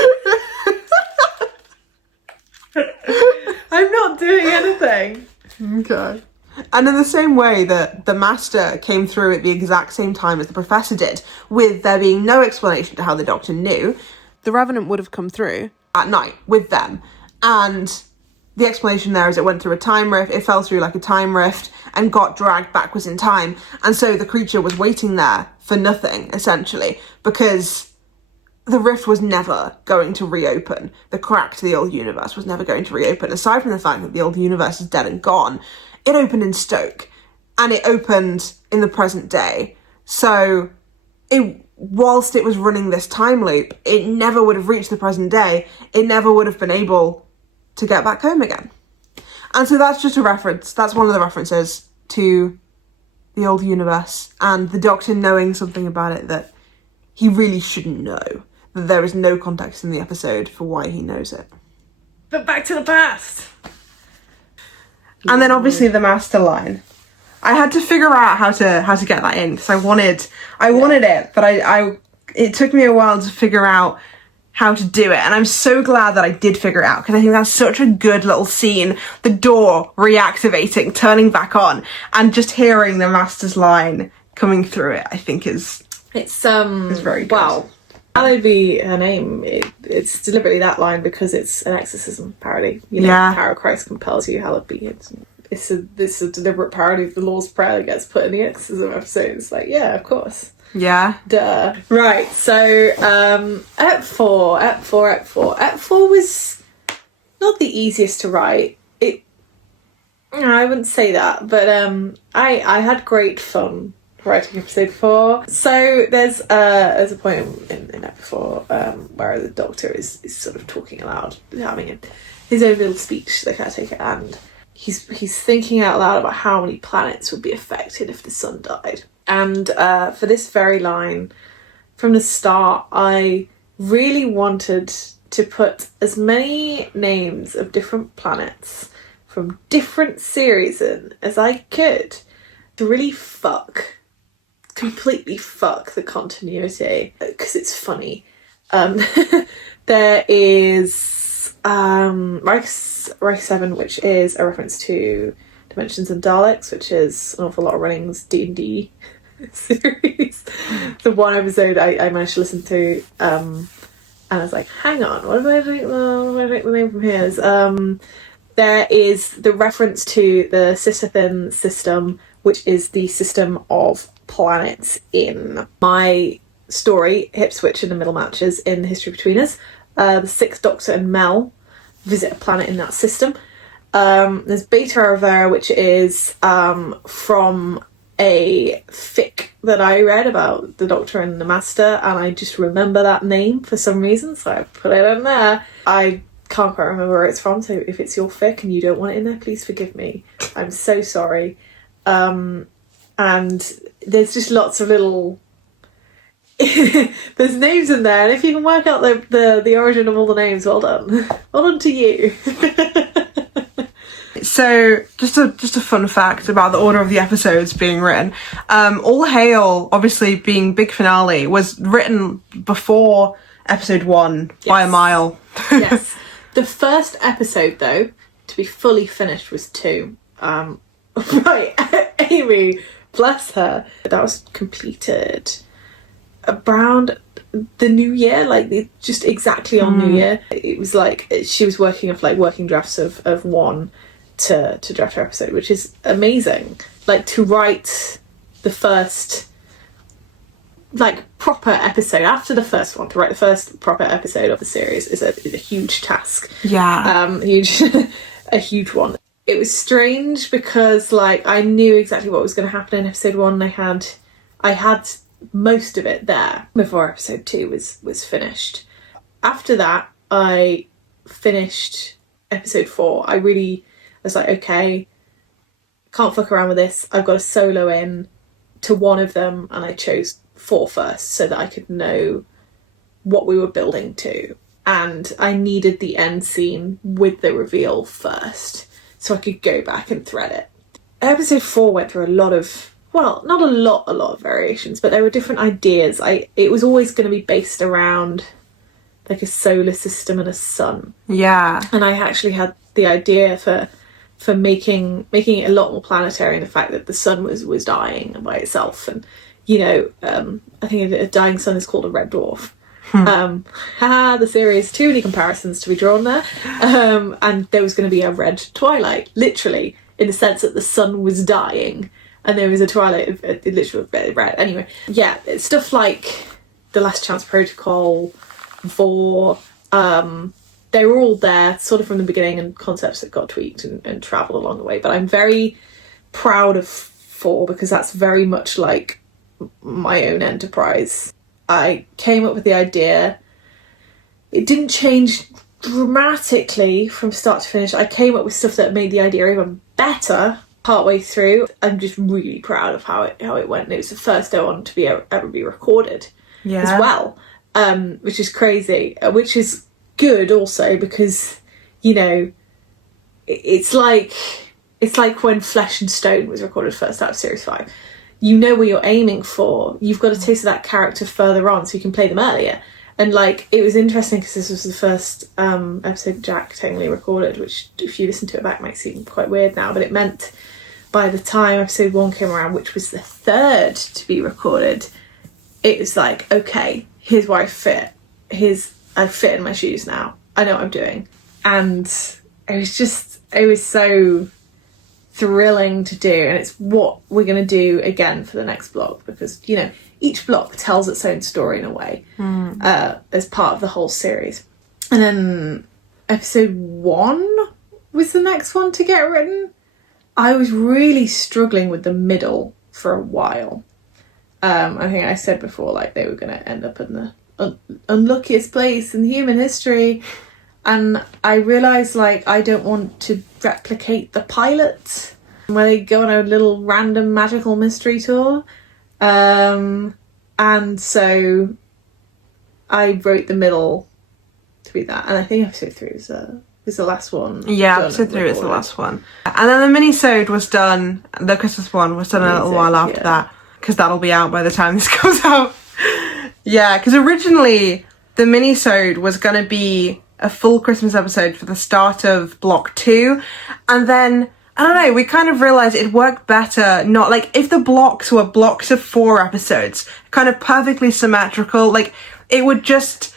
I'm not doing anything. Okay. And in the same way that the Master came through at the exact same time as the Professor did, with there being no explanation to how the Doctor knew, the Revenant would have come through at night with them. And the explanation there is it went through a time rift, it fell through like a time rift and got dragged backwards in time. And so the creature was waiting there for nothing, essentially, because the rift was never going to reopen. The crack to the old universe was never going to reopen. Aside from the fact that the old universe is dead and gone, it opened in Stoke, and it opened in the present day. So, whilst it was running this time loop, it never would have reached the present day. It never would have been able to get back home again. And so that's just a reference. That's one of the references to the old universe, and the Doctor knowing something about it that he really shouldn't know. That there is no context in the episode for why he knows it. But back to the past. And then obviously the Master line. I had to figure out how to get that in because I wanted it, but it took me a while to figure out how to do it, and I'm so glad that I did figure it out because I think that's such a good little scene. The door reactivating, turning back on, and just hearing the Master's line coming through it, I think is very good. Wow. Hallowed be her name. It's deliberately that line because it's an exorcism parody. Power of Christ compels you, hallowed be. It's a deliberate parody of the Lord's Prayer that gets put in the exorcism episode. It's like, yeah, of course. Yeah. Duh. Right, so Ep 4 was not the easiest to write. I wouldn't say that, but I had great fun writing episode 4. So there's a point in Ep 4 where the Doctor is sort of talking aloud, having his own little speech, the caretaker, and he's thinking out loud about how many planets would be affected if the sun died. And for this very line, from the start, I really wanted to put as many names of different planets from different series in as I could to really completely fuck the continuity, because it's funny. There is Reich 7, which is a reference to Dimensions and Daleks, which is an awful lot of Runnings D&D series. The one episode I managed to listen to, and I was like, hang on, what do I think the name from here is? There is the reference to the Sisyphean system, which is the system of planets in my story, Hipswitch and the Middle Matches in The History Between Us. The Sixth Doctor and Mel visit a planet in that system. There's Beta Rivera, which is from a fic that I read about the Doctor and the Master, and I just remember that name for some reason, so I put it in there. I can't quite remember where it's from, so if it's your fic and you don't want it in there, please forgive me. I'm so sorry. and there's just lots of little there's names in there, and if you can work out the origin of all the names, well done. Well done to you. So, just a fun fact about the order of the episodes being written. All Hail, obviously being big finale, was written before episode 1 by a mile. Yes. The first episode, though, to be fully finished was 2. Right, Amy, bless her. That was completed around the New Year, like just exactly on New Year. It was like she was working drafts of 1 to draft her episode, which is amazing. Like, to write the first proper episode after the first one, to write the first proper episode of the series is a huge task. Yeah. A huge one. It was strange because I knew exactly what was going to happen in episode 1. I had most of it there before episode 2 was finished. After that, I finished episode 4. I was like, okay, can't fuck around with this. I've got a solo in to one of them, and I chose 4 first so that I could know what we were building to. And I needed the end scene with the reveal first so I could go back and thread it. Episode 4 went through a lot of, well, not a lot of variations, but there were different ideas. It was always going to be based around like a solar system and a sun. Yeah. And I actually had the idea for making it a lot more planetary, and the fact that the sun was dying by itself, and I think a dying sun is called a red dwarf. The series, too many comparisons to be drawn there. And there was going to be a red twilight, literally, in the sense that the sun was dying, and there was a twilight, literally red. Anyway, yeah, stuff like the Last Chance Protocol, Vor, they were all there sort of from the beginning, and concepts that got tweaked and travelled along the way. But I'm very proud of 4 because that's very much like my own enterprise. I came up with the idea. It didn't change dramatically from start to finish. I came up with stuff that made the idea even better partway through. I'm just really proud of how it went. And it was the first one to ever be recorded as well, which is crazy, which is good also because it's like when Flesh and Stone was recorded first out of series 5. You know where you're aiming for. You've got a taste of that character further on, so you can play them earlier. And it was interesting because this was the first episode Jack technically recorded, which if you listen to it back might seem quite weird now, but it meant by the time episode 1 came around, which was the 3rd to be recorded, it was like, okay, here's where I fit. I fit in my shoes now. I know what I'm doing. And it was so thrilling to do, and it's what we're going to do again for the next block, because each block tells its own story in a way, as part of the whole series. And then episode 1 was the next one to get written. I was really struggling with the middle for a while. I think I said before, they were going to end up in the unluckiest place in human history, and I realised I don't want to replicate the pilot where they go on a little random magical mystery tour, and so I wrote the middle to be that, and I think episode 3 was the last one. Yeah, episode 3 was the last one, and then the mini-sode was done. The Christmas one was done a little while after that, because that'll be out by the time this comes out. Yeah, because originally the mini-sode was going to be a full Christmas episode for the start of block 2, and then I don't know, we kind of realised it worked better not if the blocks were blocks of 4 episodes, kind of perfectly symmetrical, it would just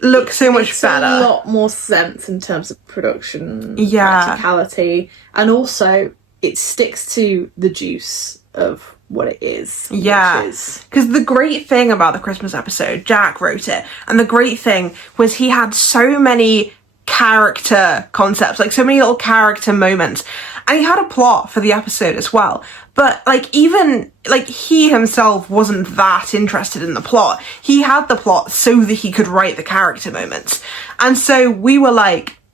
look so much better. A lot more sense in terms of production, practicality, and also it sticks to the juice of what it is. Yeah, because the great thing about the Christmas episode, Jack wrote it, and the great thing was he had so many character concepts, so many little character moments, and he had a plot for the episode as well, but even he himself wasn't that interested in the plot. He had the plot so that he could write the character moments, and so we were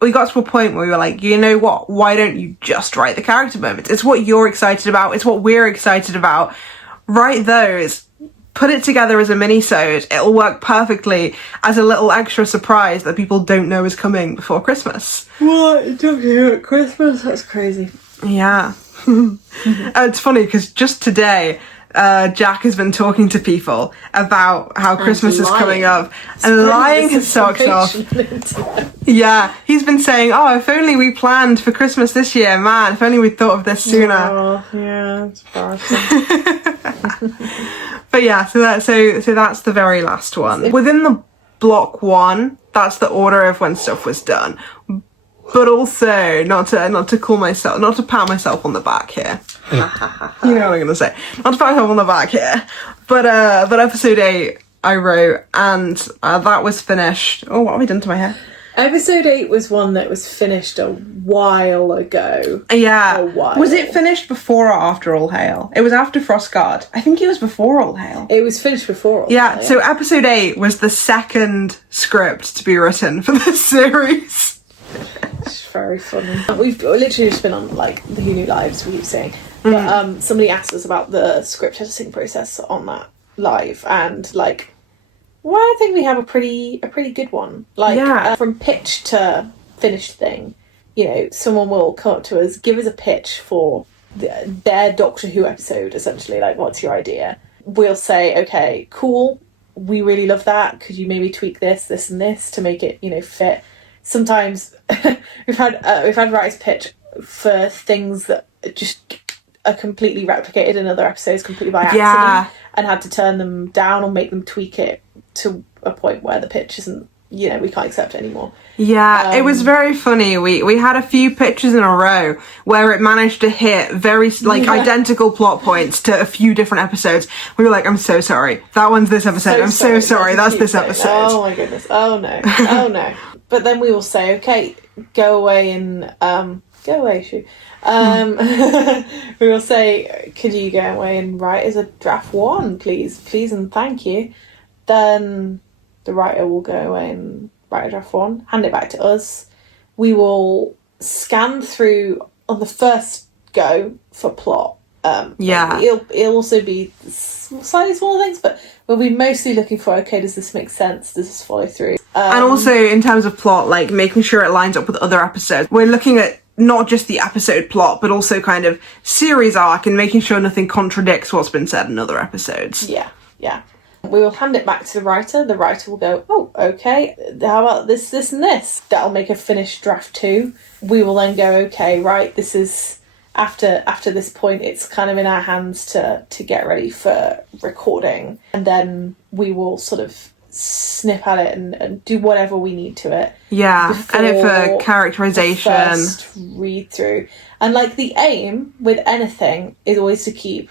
we got to a point where we were like, you know what, why don't you just write the character moments? It's what you're excited about, it's what we're excited about. Write those, put it together as a mini-sode. It'll work perfectly as a little extra surprise that people don't know is coming before Christmas. What? Talking about Christmas? That's crazy. Yeah. It's funny because just today, Jack has been talking to people about how Christmas is coming up, and lying his socks off. Yeah, he's been saying, "Oh, if only we planned for Christmas this year, man. If only we thought of this sooner." Oh, yeah, it's embarrassing. But yeah, so that's the very last one. Within the block one, that's the order of when stuff was done. But also, not to pat myself on the back here. You know what I'm gonna say. Not to pat myself on the back here. But episode 8 I wrote, and that was finished. Oh, what have I done to my hair? Episode 8 was one that was finished a while ago. Yeah. A while. Was it finished before or after All Hail? It was after Frostguard. I think it was before All Hail. It was finished before All Yeah, Hail. so episode 8 was the second script to be written for this series. It's very funny. We've literally just been on, like, the Who Knew Lives, we keep saying. But somebody asked us about the script editing process on that live, and, like, well, I think we have a pretty good one. Like, from pitch to finished thing, you know, someone will come up to us, give us a pitch for their Doctor Who episode, essentially, like, what's your idea? We'll say, okay, cool, we really love that, could you maybe tweak this and this to make it, you know, fit? Sometimes we've had writers pitch for things that just are completely replicated in other episodes completely by accident, and had to turn them down or make them tweak it to a point where the pitch isn't, you know, we can't accept it anymore. Yeah, it was very funny. We had a few pitches in a row where it managed to hit very, like, identical plot points to a few different episodes. We were like, I'm so sorry. That one's this episode. I'm so sorry. That's this episode. Oh my goodness. Oh no. Oh no. But then we will say, okay, go away and, go away, Shu. We will say, could you go away and write as a draft 1, please and thank you. Then the writer will go away and write a draft 1, hand it back to us. We will scan through on the first go for plot. It'll also be slightly smaller things, but we'll be mostly looking for, okay, does this make sense? Does this follow through? And also in terms of plot, like making sure it lines up with other episodes. We're looking at not just the episode plot, but also kind of series arc and making sure nothing contradicts what's been said in other episodes. Yeah. We will hand it back to the writer. The writer will go, oh, okay, how about this, and this? That'll make a finished draft 2. We will then go, okay, right, this is, after this point, it's kind of in our hands to get ready for recording. And then we will sort of snip at it and do whatever we need to it. Yeah, edit for characterization. First read through. And, like, the aim with anything is always to keep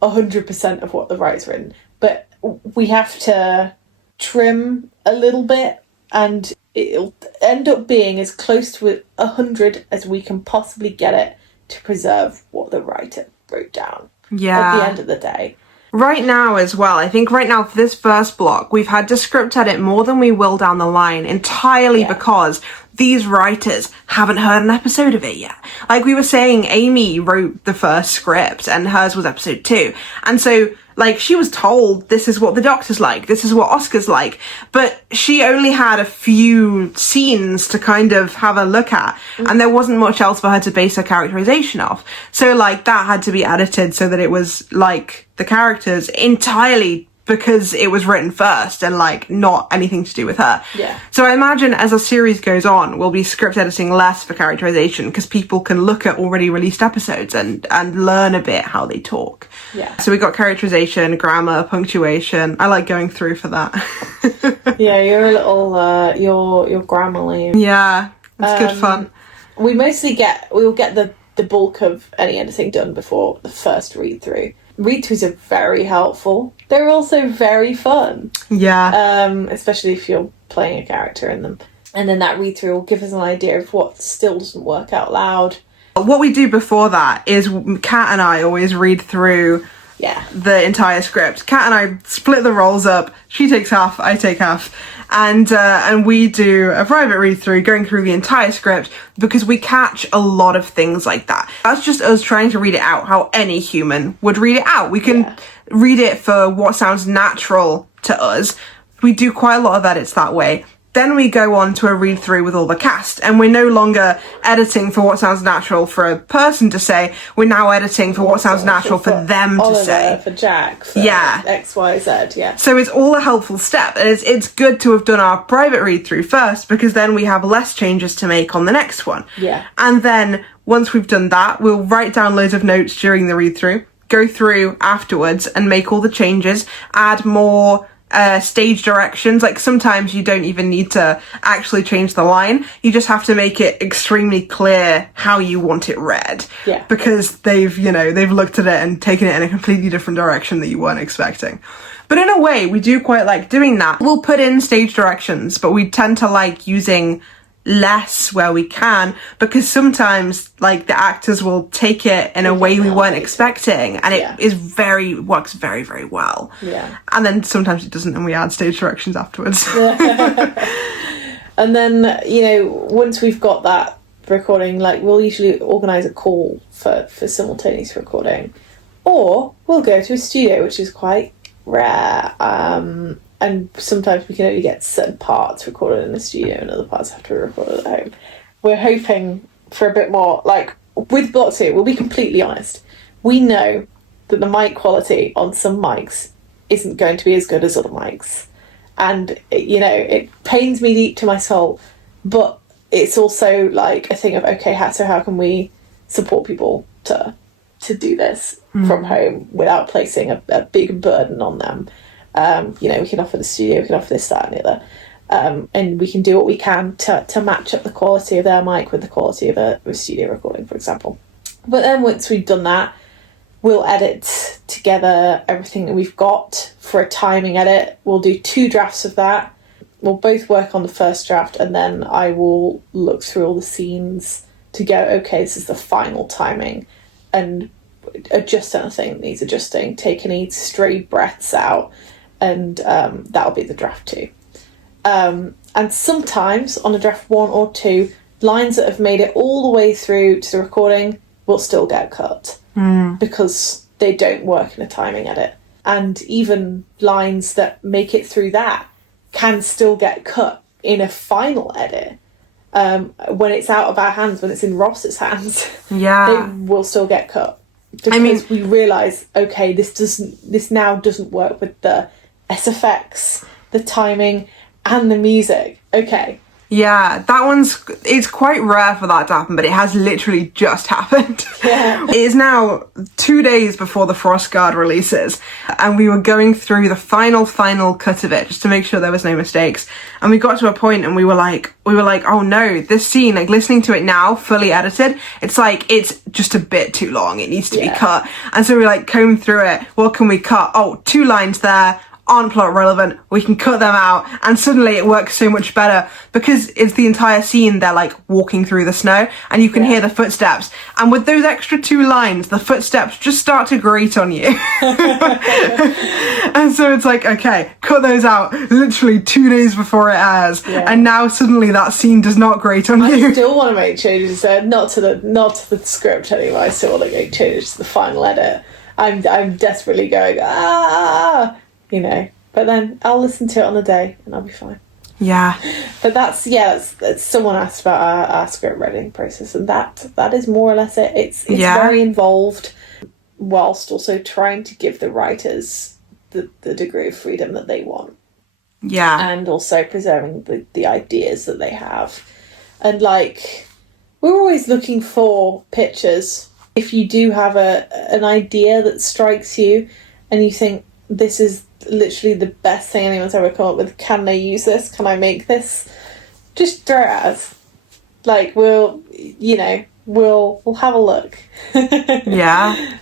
100% of what the writer's written. But we have to trim a little bit, and it'll end up being as close to 100 as we can possibly get it to preserve what the writer wrote down. Yeah. At the end of the day. Right now as well, I think right now for this first block, we've had to script edit more than we will down the line, entirely because these writers haven't heard an episode of it yet. Like we were saying, Amy wrote the first script and hers was episode 2. And so, like, she was told this is what the Doctor's like, this is what Oscar's like, but she only had a few scenes to kind of have a look at, and there wasn't much else for her to base her characterization off. So, like, that had to be edited so that it was like the characters entirely because it was written first and, like, not anything to do with her. Yeah. So I imagine as a series goes on, we'll be script editing less for characterization because people can look at already released episodes and learn a bit how they talk. Yeah. So we got characterization, grammar, punctuation. I like going through for that. Yeah, you're a little, you're Grammarly. Yeah, it's good fun. We will get the bulk of any editing done before the first read-through. Read-throughs are very helpful. They're also very fun. Yeah. Especially if you're playing a character in them. And then that read-through will give us an idea of what still doesn't work out loud. What we do before that is Kat and I always read through Yeah. the entire script. Kat and I split the roles up. She takes half, I take half. And we do a private read through, going through the entire script, because we catch a lot of things like that. That's just us trying to read it out how any human would read it out. We can read it for what sounds natural to us. We do quite a lot of edits that way. Then we go on to a read through with all the cast, and we're no longer editing for what sounds natural for a person to say. We're now editing for what sounds natural for them Oliver, to say. for Jack, for X, Y, Z, yeah. So it's all a helpful step, and it's good to have done our private read through first, because then we have less changes to make on the next one. Yeah. And then once we've done that, we'll write down loads of notes during the read through, go through afterwards and make all the changes, add more stage directions. Like sometimes you don't even need to actually change the line, you just have to make it extremely clear how you want it read, because they've looked at it and taken it in a completely different direction that you weren't expecting. But in a way, we do quite like doing that. We'll put in stage directions, but we tend to like using less where we can, because sometimes like the actors will take it in a way we weren't expecting, and it works very, very well. And then sometimes it doesn't, and we add stage directions afterwards. And then, once we've got that recording, like we'll usually organise a call for simultaneous recording, or we'll go to a studio, which is quite rare. And sometimes we can only get certain parts recorded in the studio and other parts have to be recorded at home. We're hoping for a bit more, like, with Block 2, we'll be completely honest. We know that the mic quality on some mics isn't going to be as good as other mics. And, it pains me deep to my soul, but it's also, like, a thing of, okay, so how can we support people to do this from home without placing a big burden on them? We can offer the studio, we can offer this, that and the other. And we can do what we can to match up the quality of their mic with the quality of a studio recording, for example. But then once we've done that, we'll edit together everything that we've got for a timing edit. We'll do 2 drafts of that. We'll both work on the first draft, and then I will look through all the scenes to go, okay, this is the final timing, and adjust anything that needs adjusting, take any stray breaths out, and that'll be the draft 2. And sometimes on a draft 1 or 2, lines that have made it all the way through to the recording will still get cut because they don't work in a timing edit. And even lines that make it through that can still get cut in a final edit. When it's out of our hands, when it's in Ross's hands, they will still get cut. Because we realise, okay, this now doesn't work with the SFX, the timing, and the music. Okay. Yeah, it's quite rare for that to happen, but it has literally just happened. Yeah. It is now 2 days before the Frost Guard releases, and we were going through the final cut of it just to make sure there was no mistakes. And we got to a point and we were like, oh no, this scene, like listening to it now, fully edited, it's just a bit too long. It needs to be cut. And so we combed through it. What can we cut? Oh, 2 lines there aren't plot relevant, we can cut them out, and suddenly it works so much better because it's the entire scene they're walking through the snow and you can hear the footsteps, and with those extra 2 lines the footsteps just start to grate on you. And so it's okay, cut those out literally 2 days before it airs, and now suddenly that scene does not grate on you. I still want to make changes there, not to the script anyway. I still want to make changes to the final edit. I'm desperately going but then I'll listen to it on the day and I'll be fine. Yeah. But that's someone asked about our script writing process, and that is more or less it. It's very involved, whilst also trying to give the writers the degree of freedom that they want. Yeah. And also preserving the ideas that they have. And we're always looking for pictures. If you do have an idea that strikes you and you think this is literally the best thing anyone's ever come up with, can they use this? Can I make this? Just throw it at us. We'll have a look. Yeah.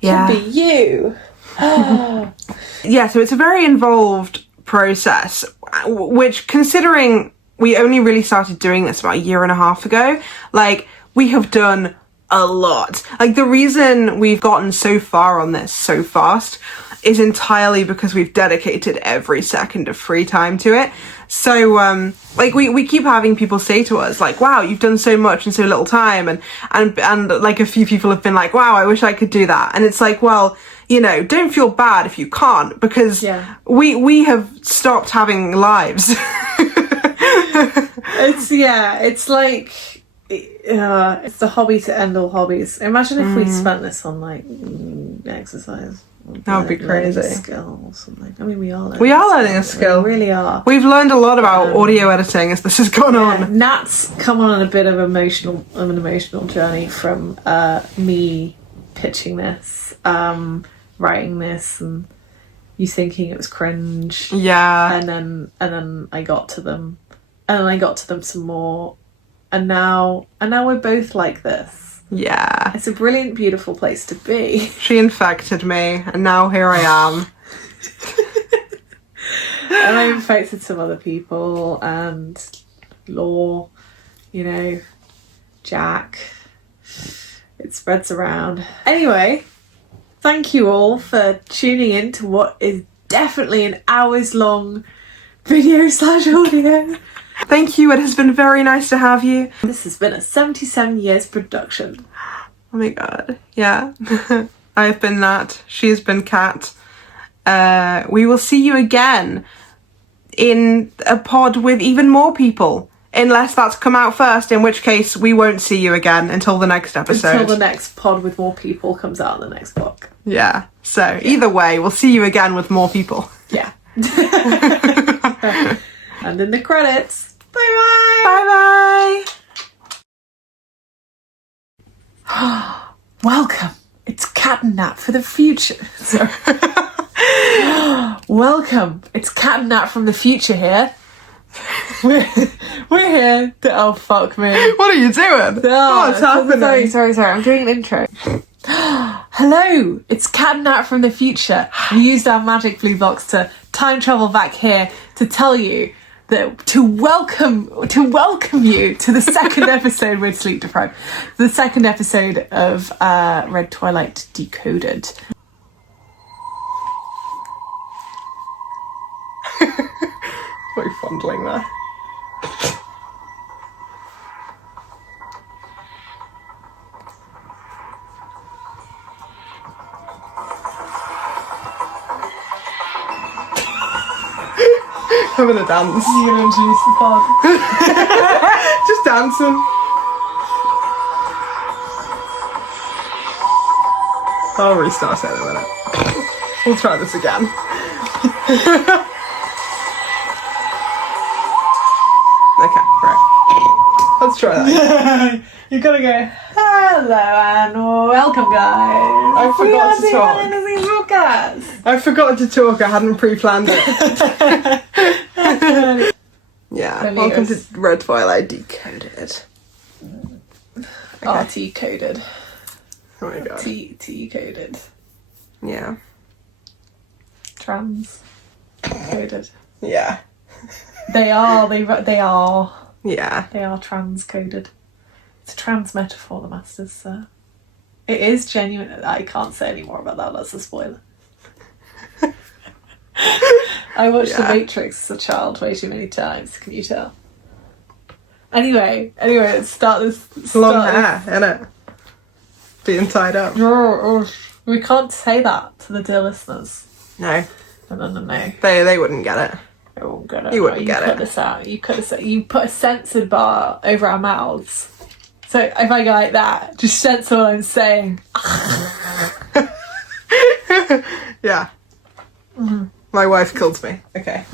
Yeah. Could be you. Yeah, so it's a very involved process, which, considering we only really started doing this about 1.5 years ago, we have done a lot. Like, the reason we've gotten so far on this so fast is entirely because we've dedicated every second of free time to it. So, like, we keep having people say to us, like, wow, you've done so much in so little time. And like, a few people have been like, wow, I wish I could do that. And it's like, well, you know, don't feel bad if you can't, because we have stopped having lives. It's like, it's the hobby to end all hobbies. Imagine if we spent this on, like, exercise. That would be crazy. Skill or something. I mean, we are learning a skill. We really are. We've learned a lot about audio editing as this has gone on. Nat's come on a bit of an emotional journey from me pitching this, writing this, and you thinking it was cringe. Yeah. And then I got to them, and then I got to them some more, and now we're both like this. Yeah. It's a brilliant, beautiful place to be. She infected me, and now here I am. And I infected some other people, and Law, you know, Jack. It spreads around. Anyway, thank you all for tuning in to what is definitely an hours-long video/audio. Thank you, it has been very nice to have you. This has been a 77 years production. Oh my god, yeah. I've been Nat, she has been Kat. We will see you again in a pod with even more people. Unless that's come out first, in which case we won't see you again until the next episode. Until the next pod with more people comes out in the next book. Yeah, so either way, we'll see you again with more people. Yeah. And in the credits. Bye-bye! Bye-bye! Welcome. It's Cat and Nat for the future. Sorry. Welcome. It's Cat and Nat from the future here. We're here to... Oh, fuck me. What are you doing? What's happening? Sorry. I'm doing an intro. Hello, it's Cat and Nat from the future. We used our magic blue box to time travel back here to tell you that to welcome you to the second episode with Sleep Deprived, the second episode of Red Twilight Decoded. What are you fondling there? Having a dance. You're gonna introduce the pod. Just dancing. I'll restart it in a minute. We'll try this again. Okay, right. Let's try that. You gotta go, hello and welcome, guys. I forgot to talk. I forgot to talk. I hadn't pre-planned it. Yeah. Welcome to Red Twilight Decoded. Okay. RT coded. Oh my god. T coded. Yeah. Trans coded. Yeah. They are. Yeah. They are trans coded. It's a trans metaphor, the Masters. It is genuine. I can't say any more about that. That's a spoiler. I watched The Matrix as a child way too many times. Can you tell? Anyway, let's start this. Long hair, innit? Being tied up. We can't say that to the dear listeners. No. No. They wouldn't get it. They won't get it. You wouldn't get cut it. This out. You put a censored bar over our mouths. So if I go like that, just censor what I'm saying. Yeah. Mm-hmm. My wife kills me. Okay.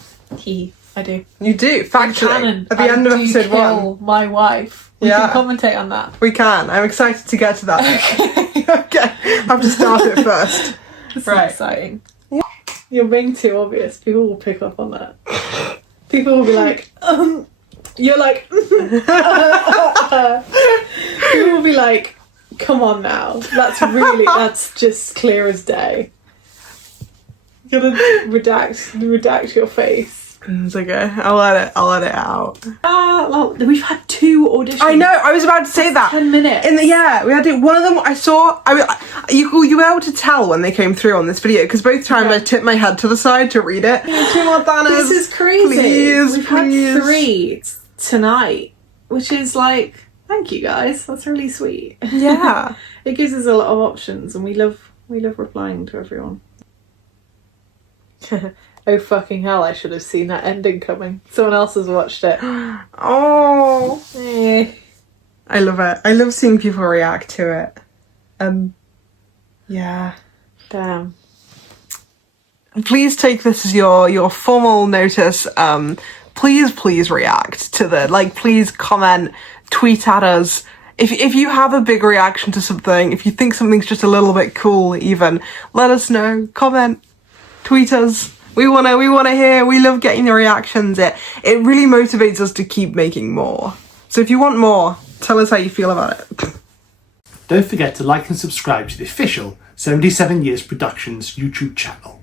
I do. You do, factually. Canon, at the end of episode kill 1. My wife. We can commentate on that. We can. I'm excited to get to that. Okay. I have to start it first. It's exciting. Yeah. You're being too obvious. People will pick up on that. People will be like, you're like, people will be like, come on now. That's just clear as day. You gotta redact your face. It's okay. I'll let it out. Well, we've had 2 auditions. I know. I was about to say that. 10 minutes. We had to, one of them. I saw. You were able to tell when they came through on this video because both times I tipped my head to the side to read it. 2 more Thanos. This is crazy. Please, we've please. had 3 tonight, which is like, thank you guys. That's really sweet. Yeah. It gives us a lot of options, and we love replying to everyone. Oh fucking hell, I should have seen that ending coming. Someone else has watched it. Oh. I love it. I love seeing people react to it. Yeah. Damn. Please take this as your formal notice. Please react to please comment, tweet at us. If you have a big reaction to something, if you think something's just a little bit cool even, let us know. Comment, tweet us. We wanna hear. We love getting the reactions. It really motivates us to keep making more. So if you want more, tell us how you feel about it. Don't forget to like and subscribe to the official 77 Years Productions YouTube channel.